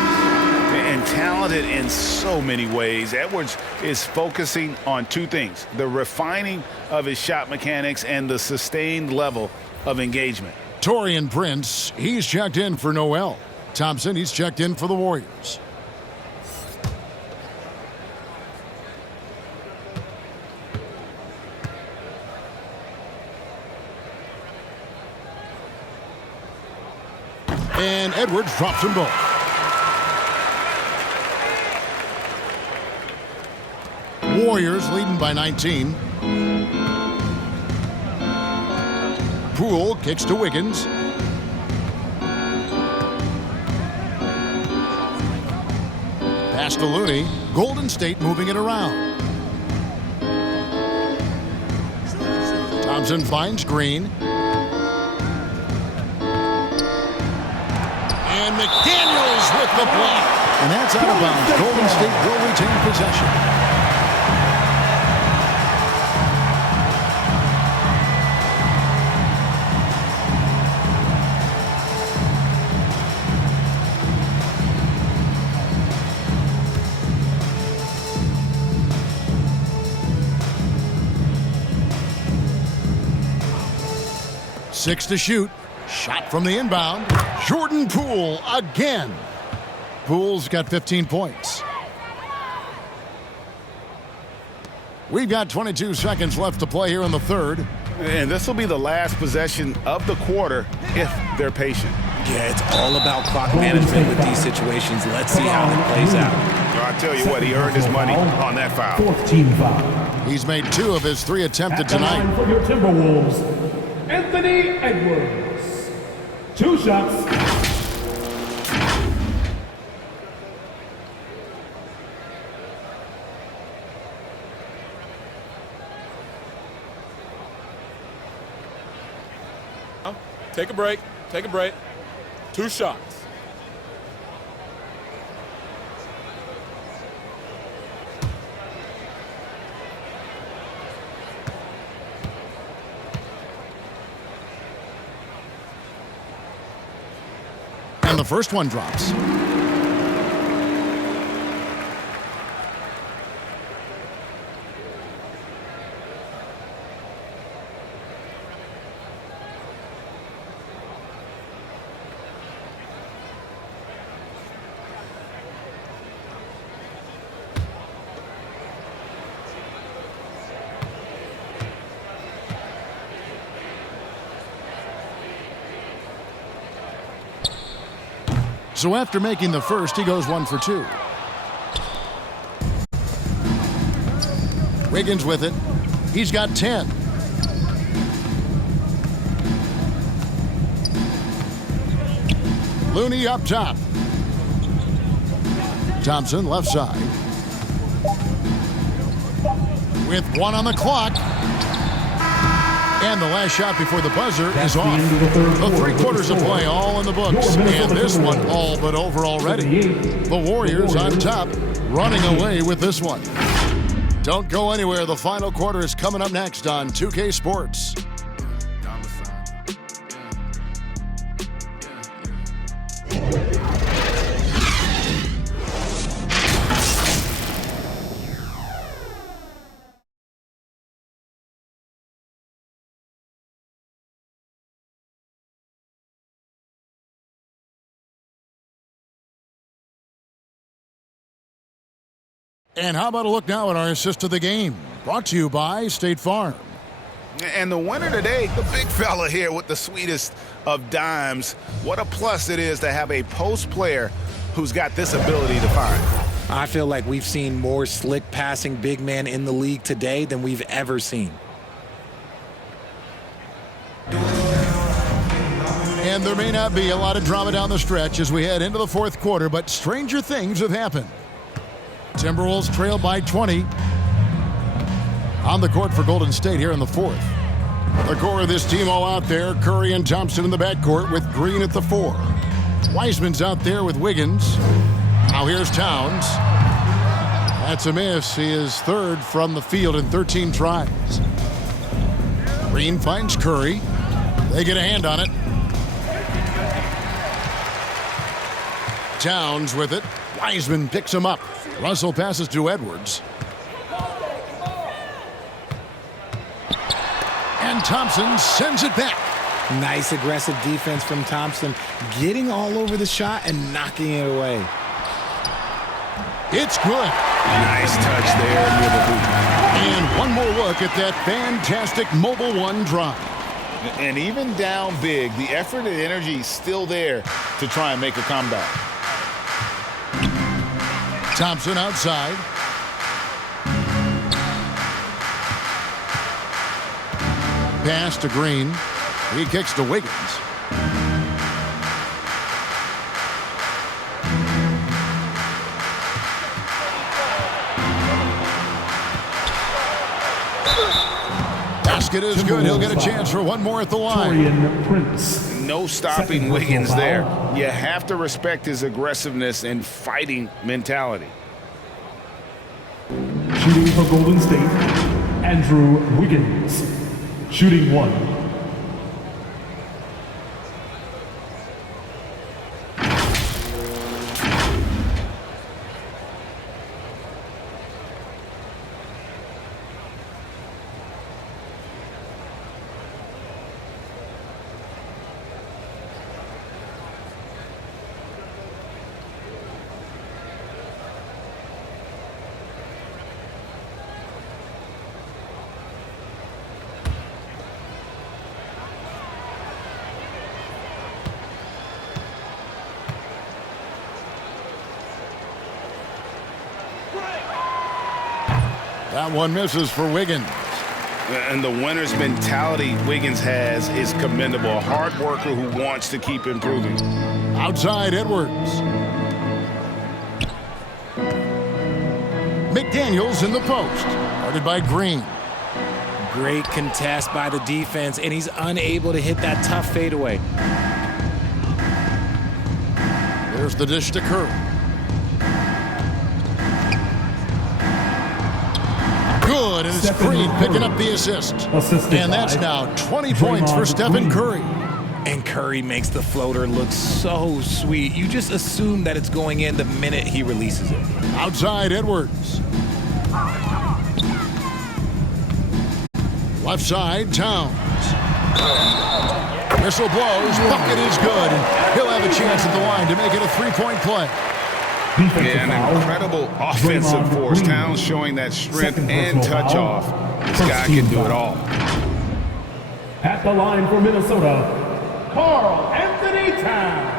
And talented in so many ways. Edwards is focusing on 2 things: the refining of his shot mechanics and the sustained level of engagement. Taurean Prince, he's checked in for Noel. Thompson, he's checked in for the Warriors. And Edwards drops them both. Warriors leading by 19. Poole kicks to Wiggins. Pass to Looney. Golden State moving it around. Thompson finds Green. And McDaniels with the block. And that's out of bounds. Golden State will retain possession. Six to shoot. Shot from the inbound. Jordan Poole again. Poole's got 15 points. We've got 22 seconds left to play here in the third. And this will be the last possession of the quarter if they're patient. Yeah, it's all about clock management with these situations. Let's see how it plays out. Well, I tell you what, he earned his money on that foul. 4th team foul. He's made 2 of his 3 attempted At the line tonight. for your Timberwolves, Anthony Edwards. 2 shots. Take a break. Take a break. 2 shots. And the first one drops. So after making the first, he goes 1 for 2. Wiggins with it. He's got 10. Looney up top. Thompson left side. With 1 on the clock. And the last shot before the buzzer is off. The 3 quarters of play all in the books. And this one all but over already. The Warriors on top, running away with this one. Don't go anywhere. The final quarter is coming up next on 2K Sports. And how about a look now at our assist of the game? Brought to you by State Farm. And the winner today, the big fella here with the sweetest of dimes. What a plus it is to have a post player who's got this ability to find. I feel like we've seen more slick passing big men in the league today than we've ever seen. And there may not be a lot of drama down the stretch as we head into the fourth quarter, but stranger things have happened. Timberwolves trail by 20. On the court for Golden State here in the fourth. The core of this team all out there. Curry and Thompson in the backcourt with Green at the 4. Wiseman's out there with Wiggins. Now here's Towns. That's a miss. He is third from the field in 13 tries. Green finds Curry. They get a hand on it. Towns with it. Wiseman picks him up. Russell passes to Edwards. And Thompson sends it back. Nice aggressive defense from Thompson, getting all over the shot and knocking it away. It's good. Nice touch there near the hoop. And one more look at that fantastic Mobile One drive. And even down big, the effort and energy is still there to try and make a comeback. Thompson outside. Pass to Green. He kicks to Wiggins. Basket is good. He'll get a chance for one more at the line. No stopping Wiggins there. You have to respect his aggressiveness and fighting mentality. Shooting for Golden State, Andrew Wiggins. Shooting 1. That one misses for Wiggins. And the winner's mentality Wiggins has is commendable. A hard worker who wants to keep improving. Outside Edwards. McDaniels in the post. Guarded by Green. Great contest by the defense, and he's unable to hit that tough fadeaway. There's the dish to Curry. Good, and it's Green picking up the assist. And that's now 20 points for Stephen Curry. And Curry makes the floater look so sweet. You just assume that it's going in the minute he releases it. Outside Edwards. Left side, Towns. Whistle blows, bucket is good, and he'll have a chance at the line to make it a three-point play. Yeah, an incredible offensive force. Towns showing that strength and touch off. This guy can do it all. At the line for Minnesota, Karl Anthony Towns.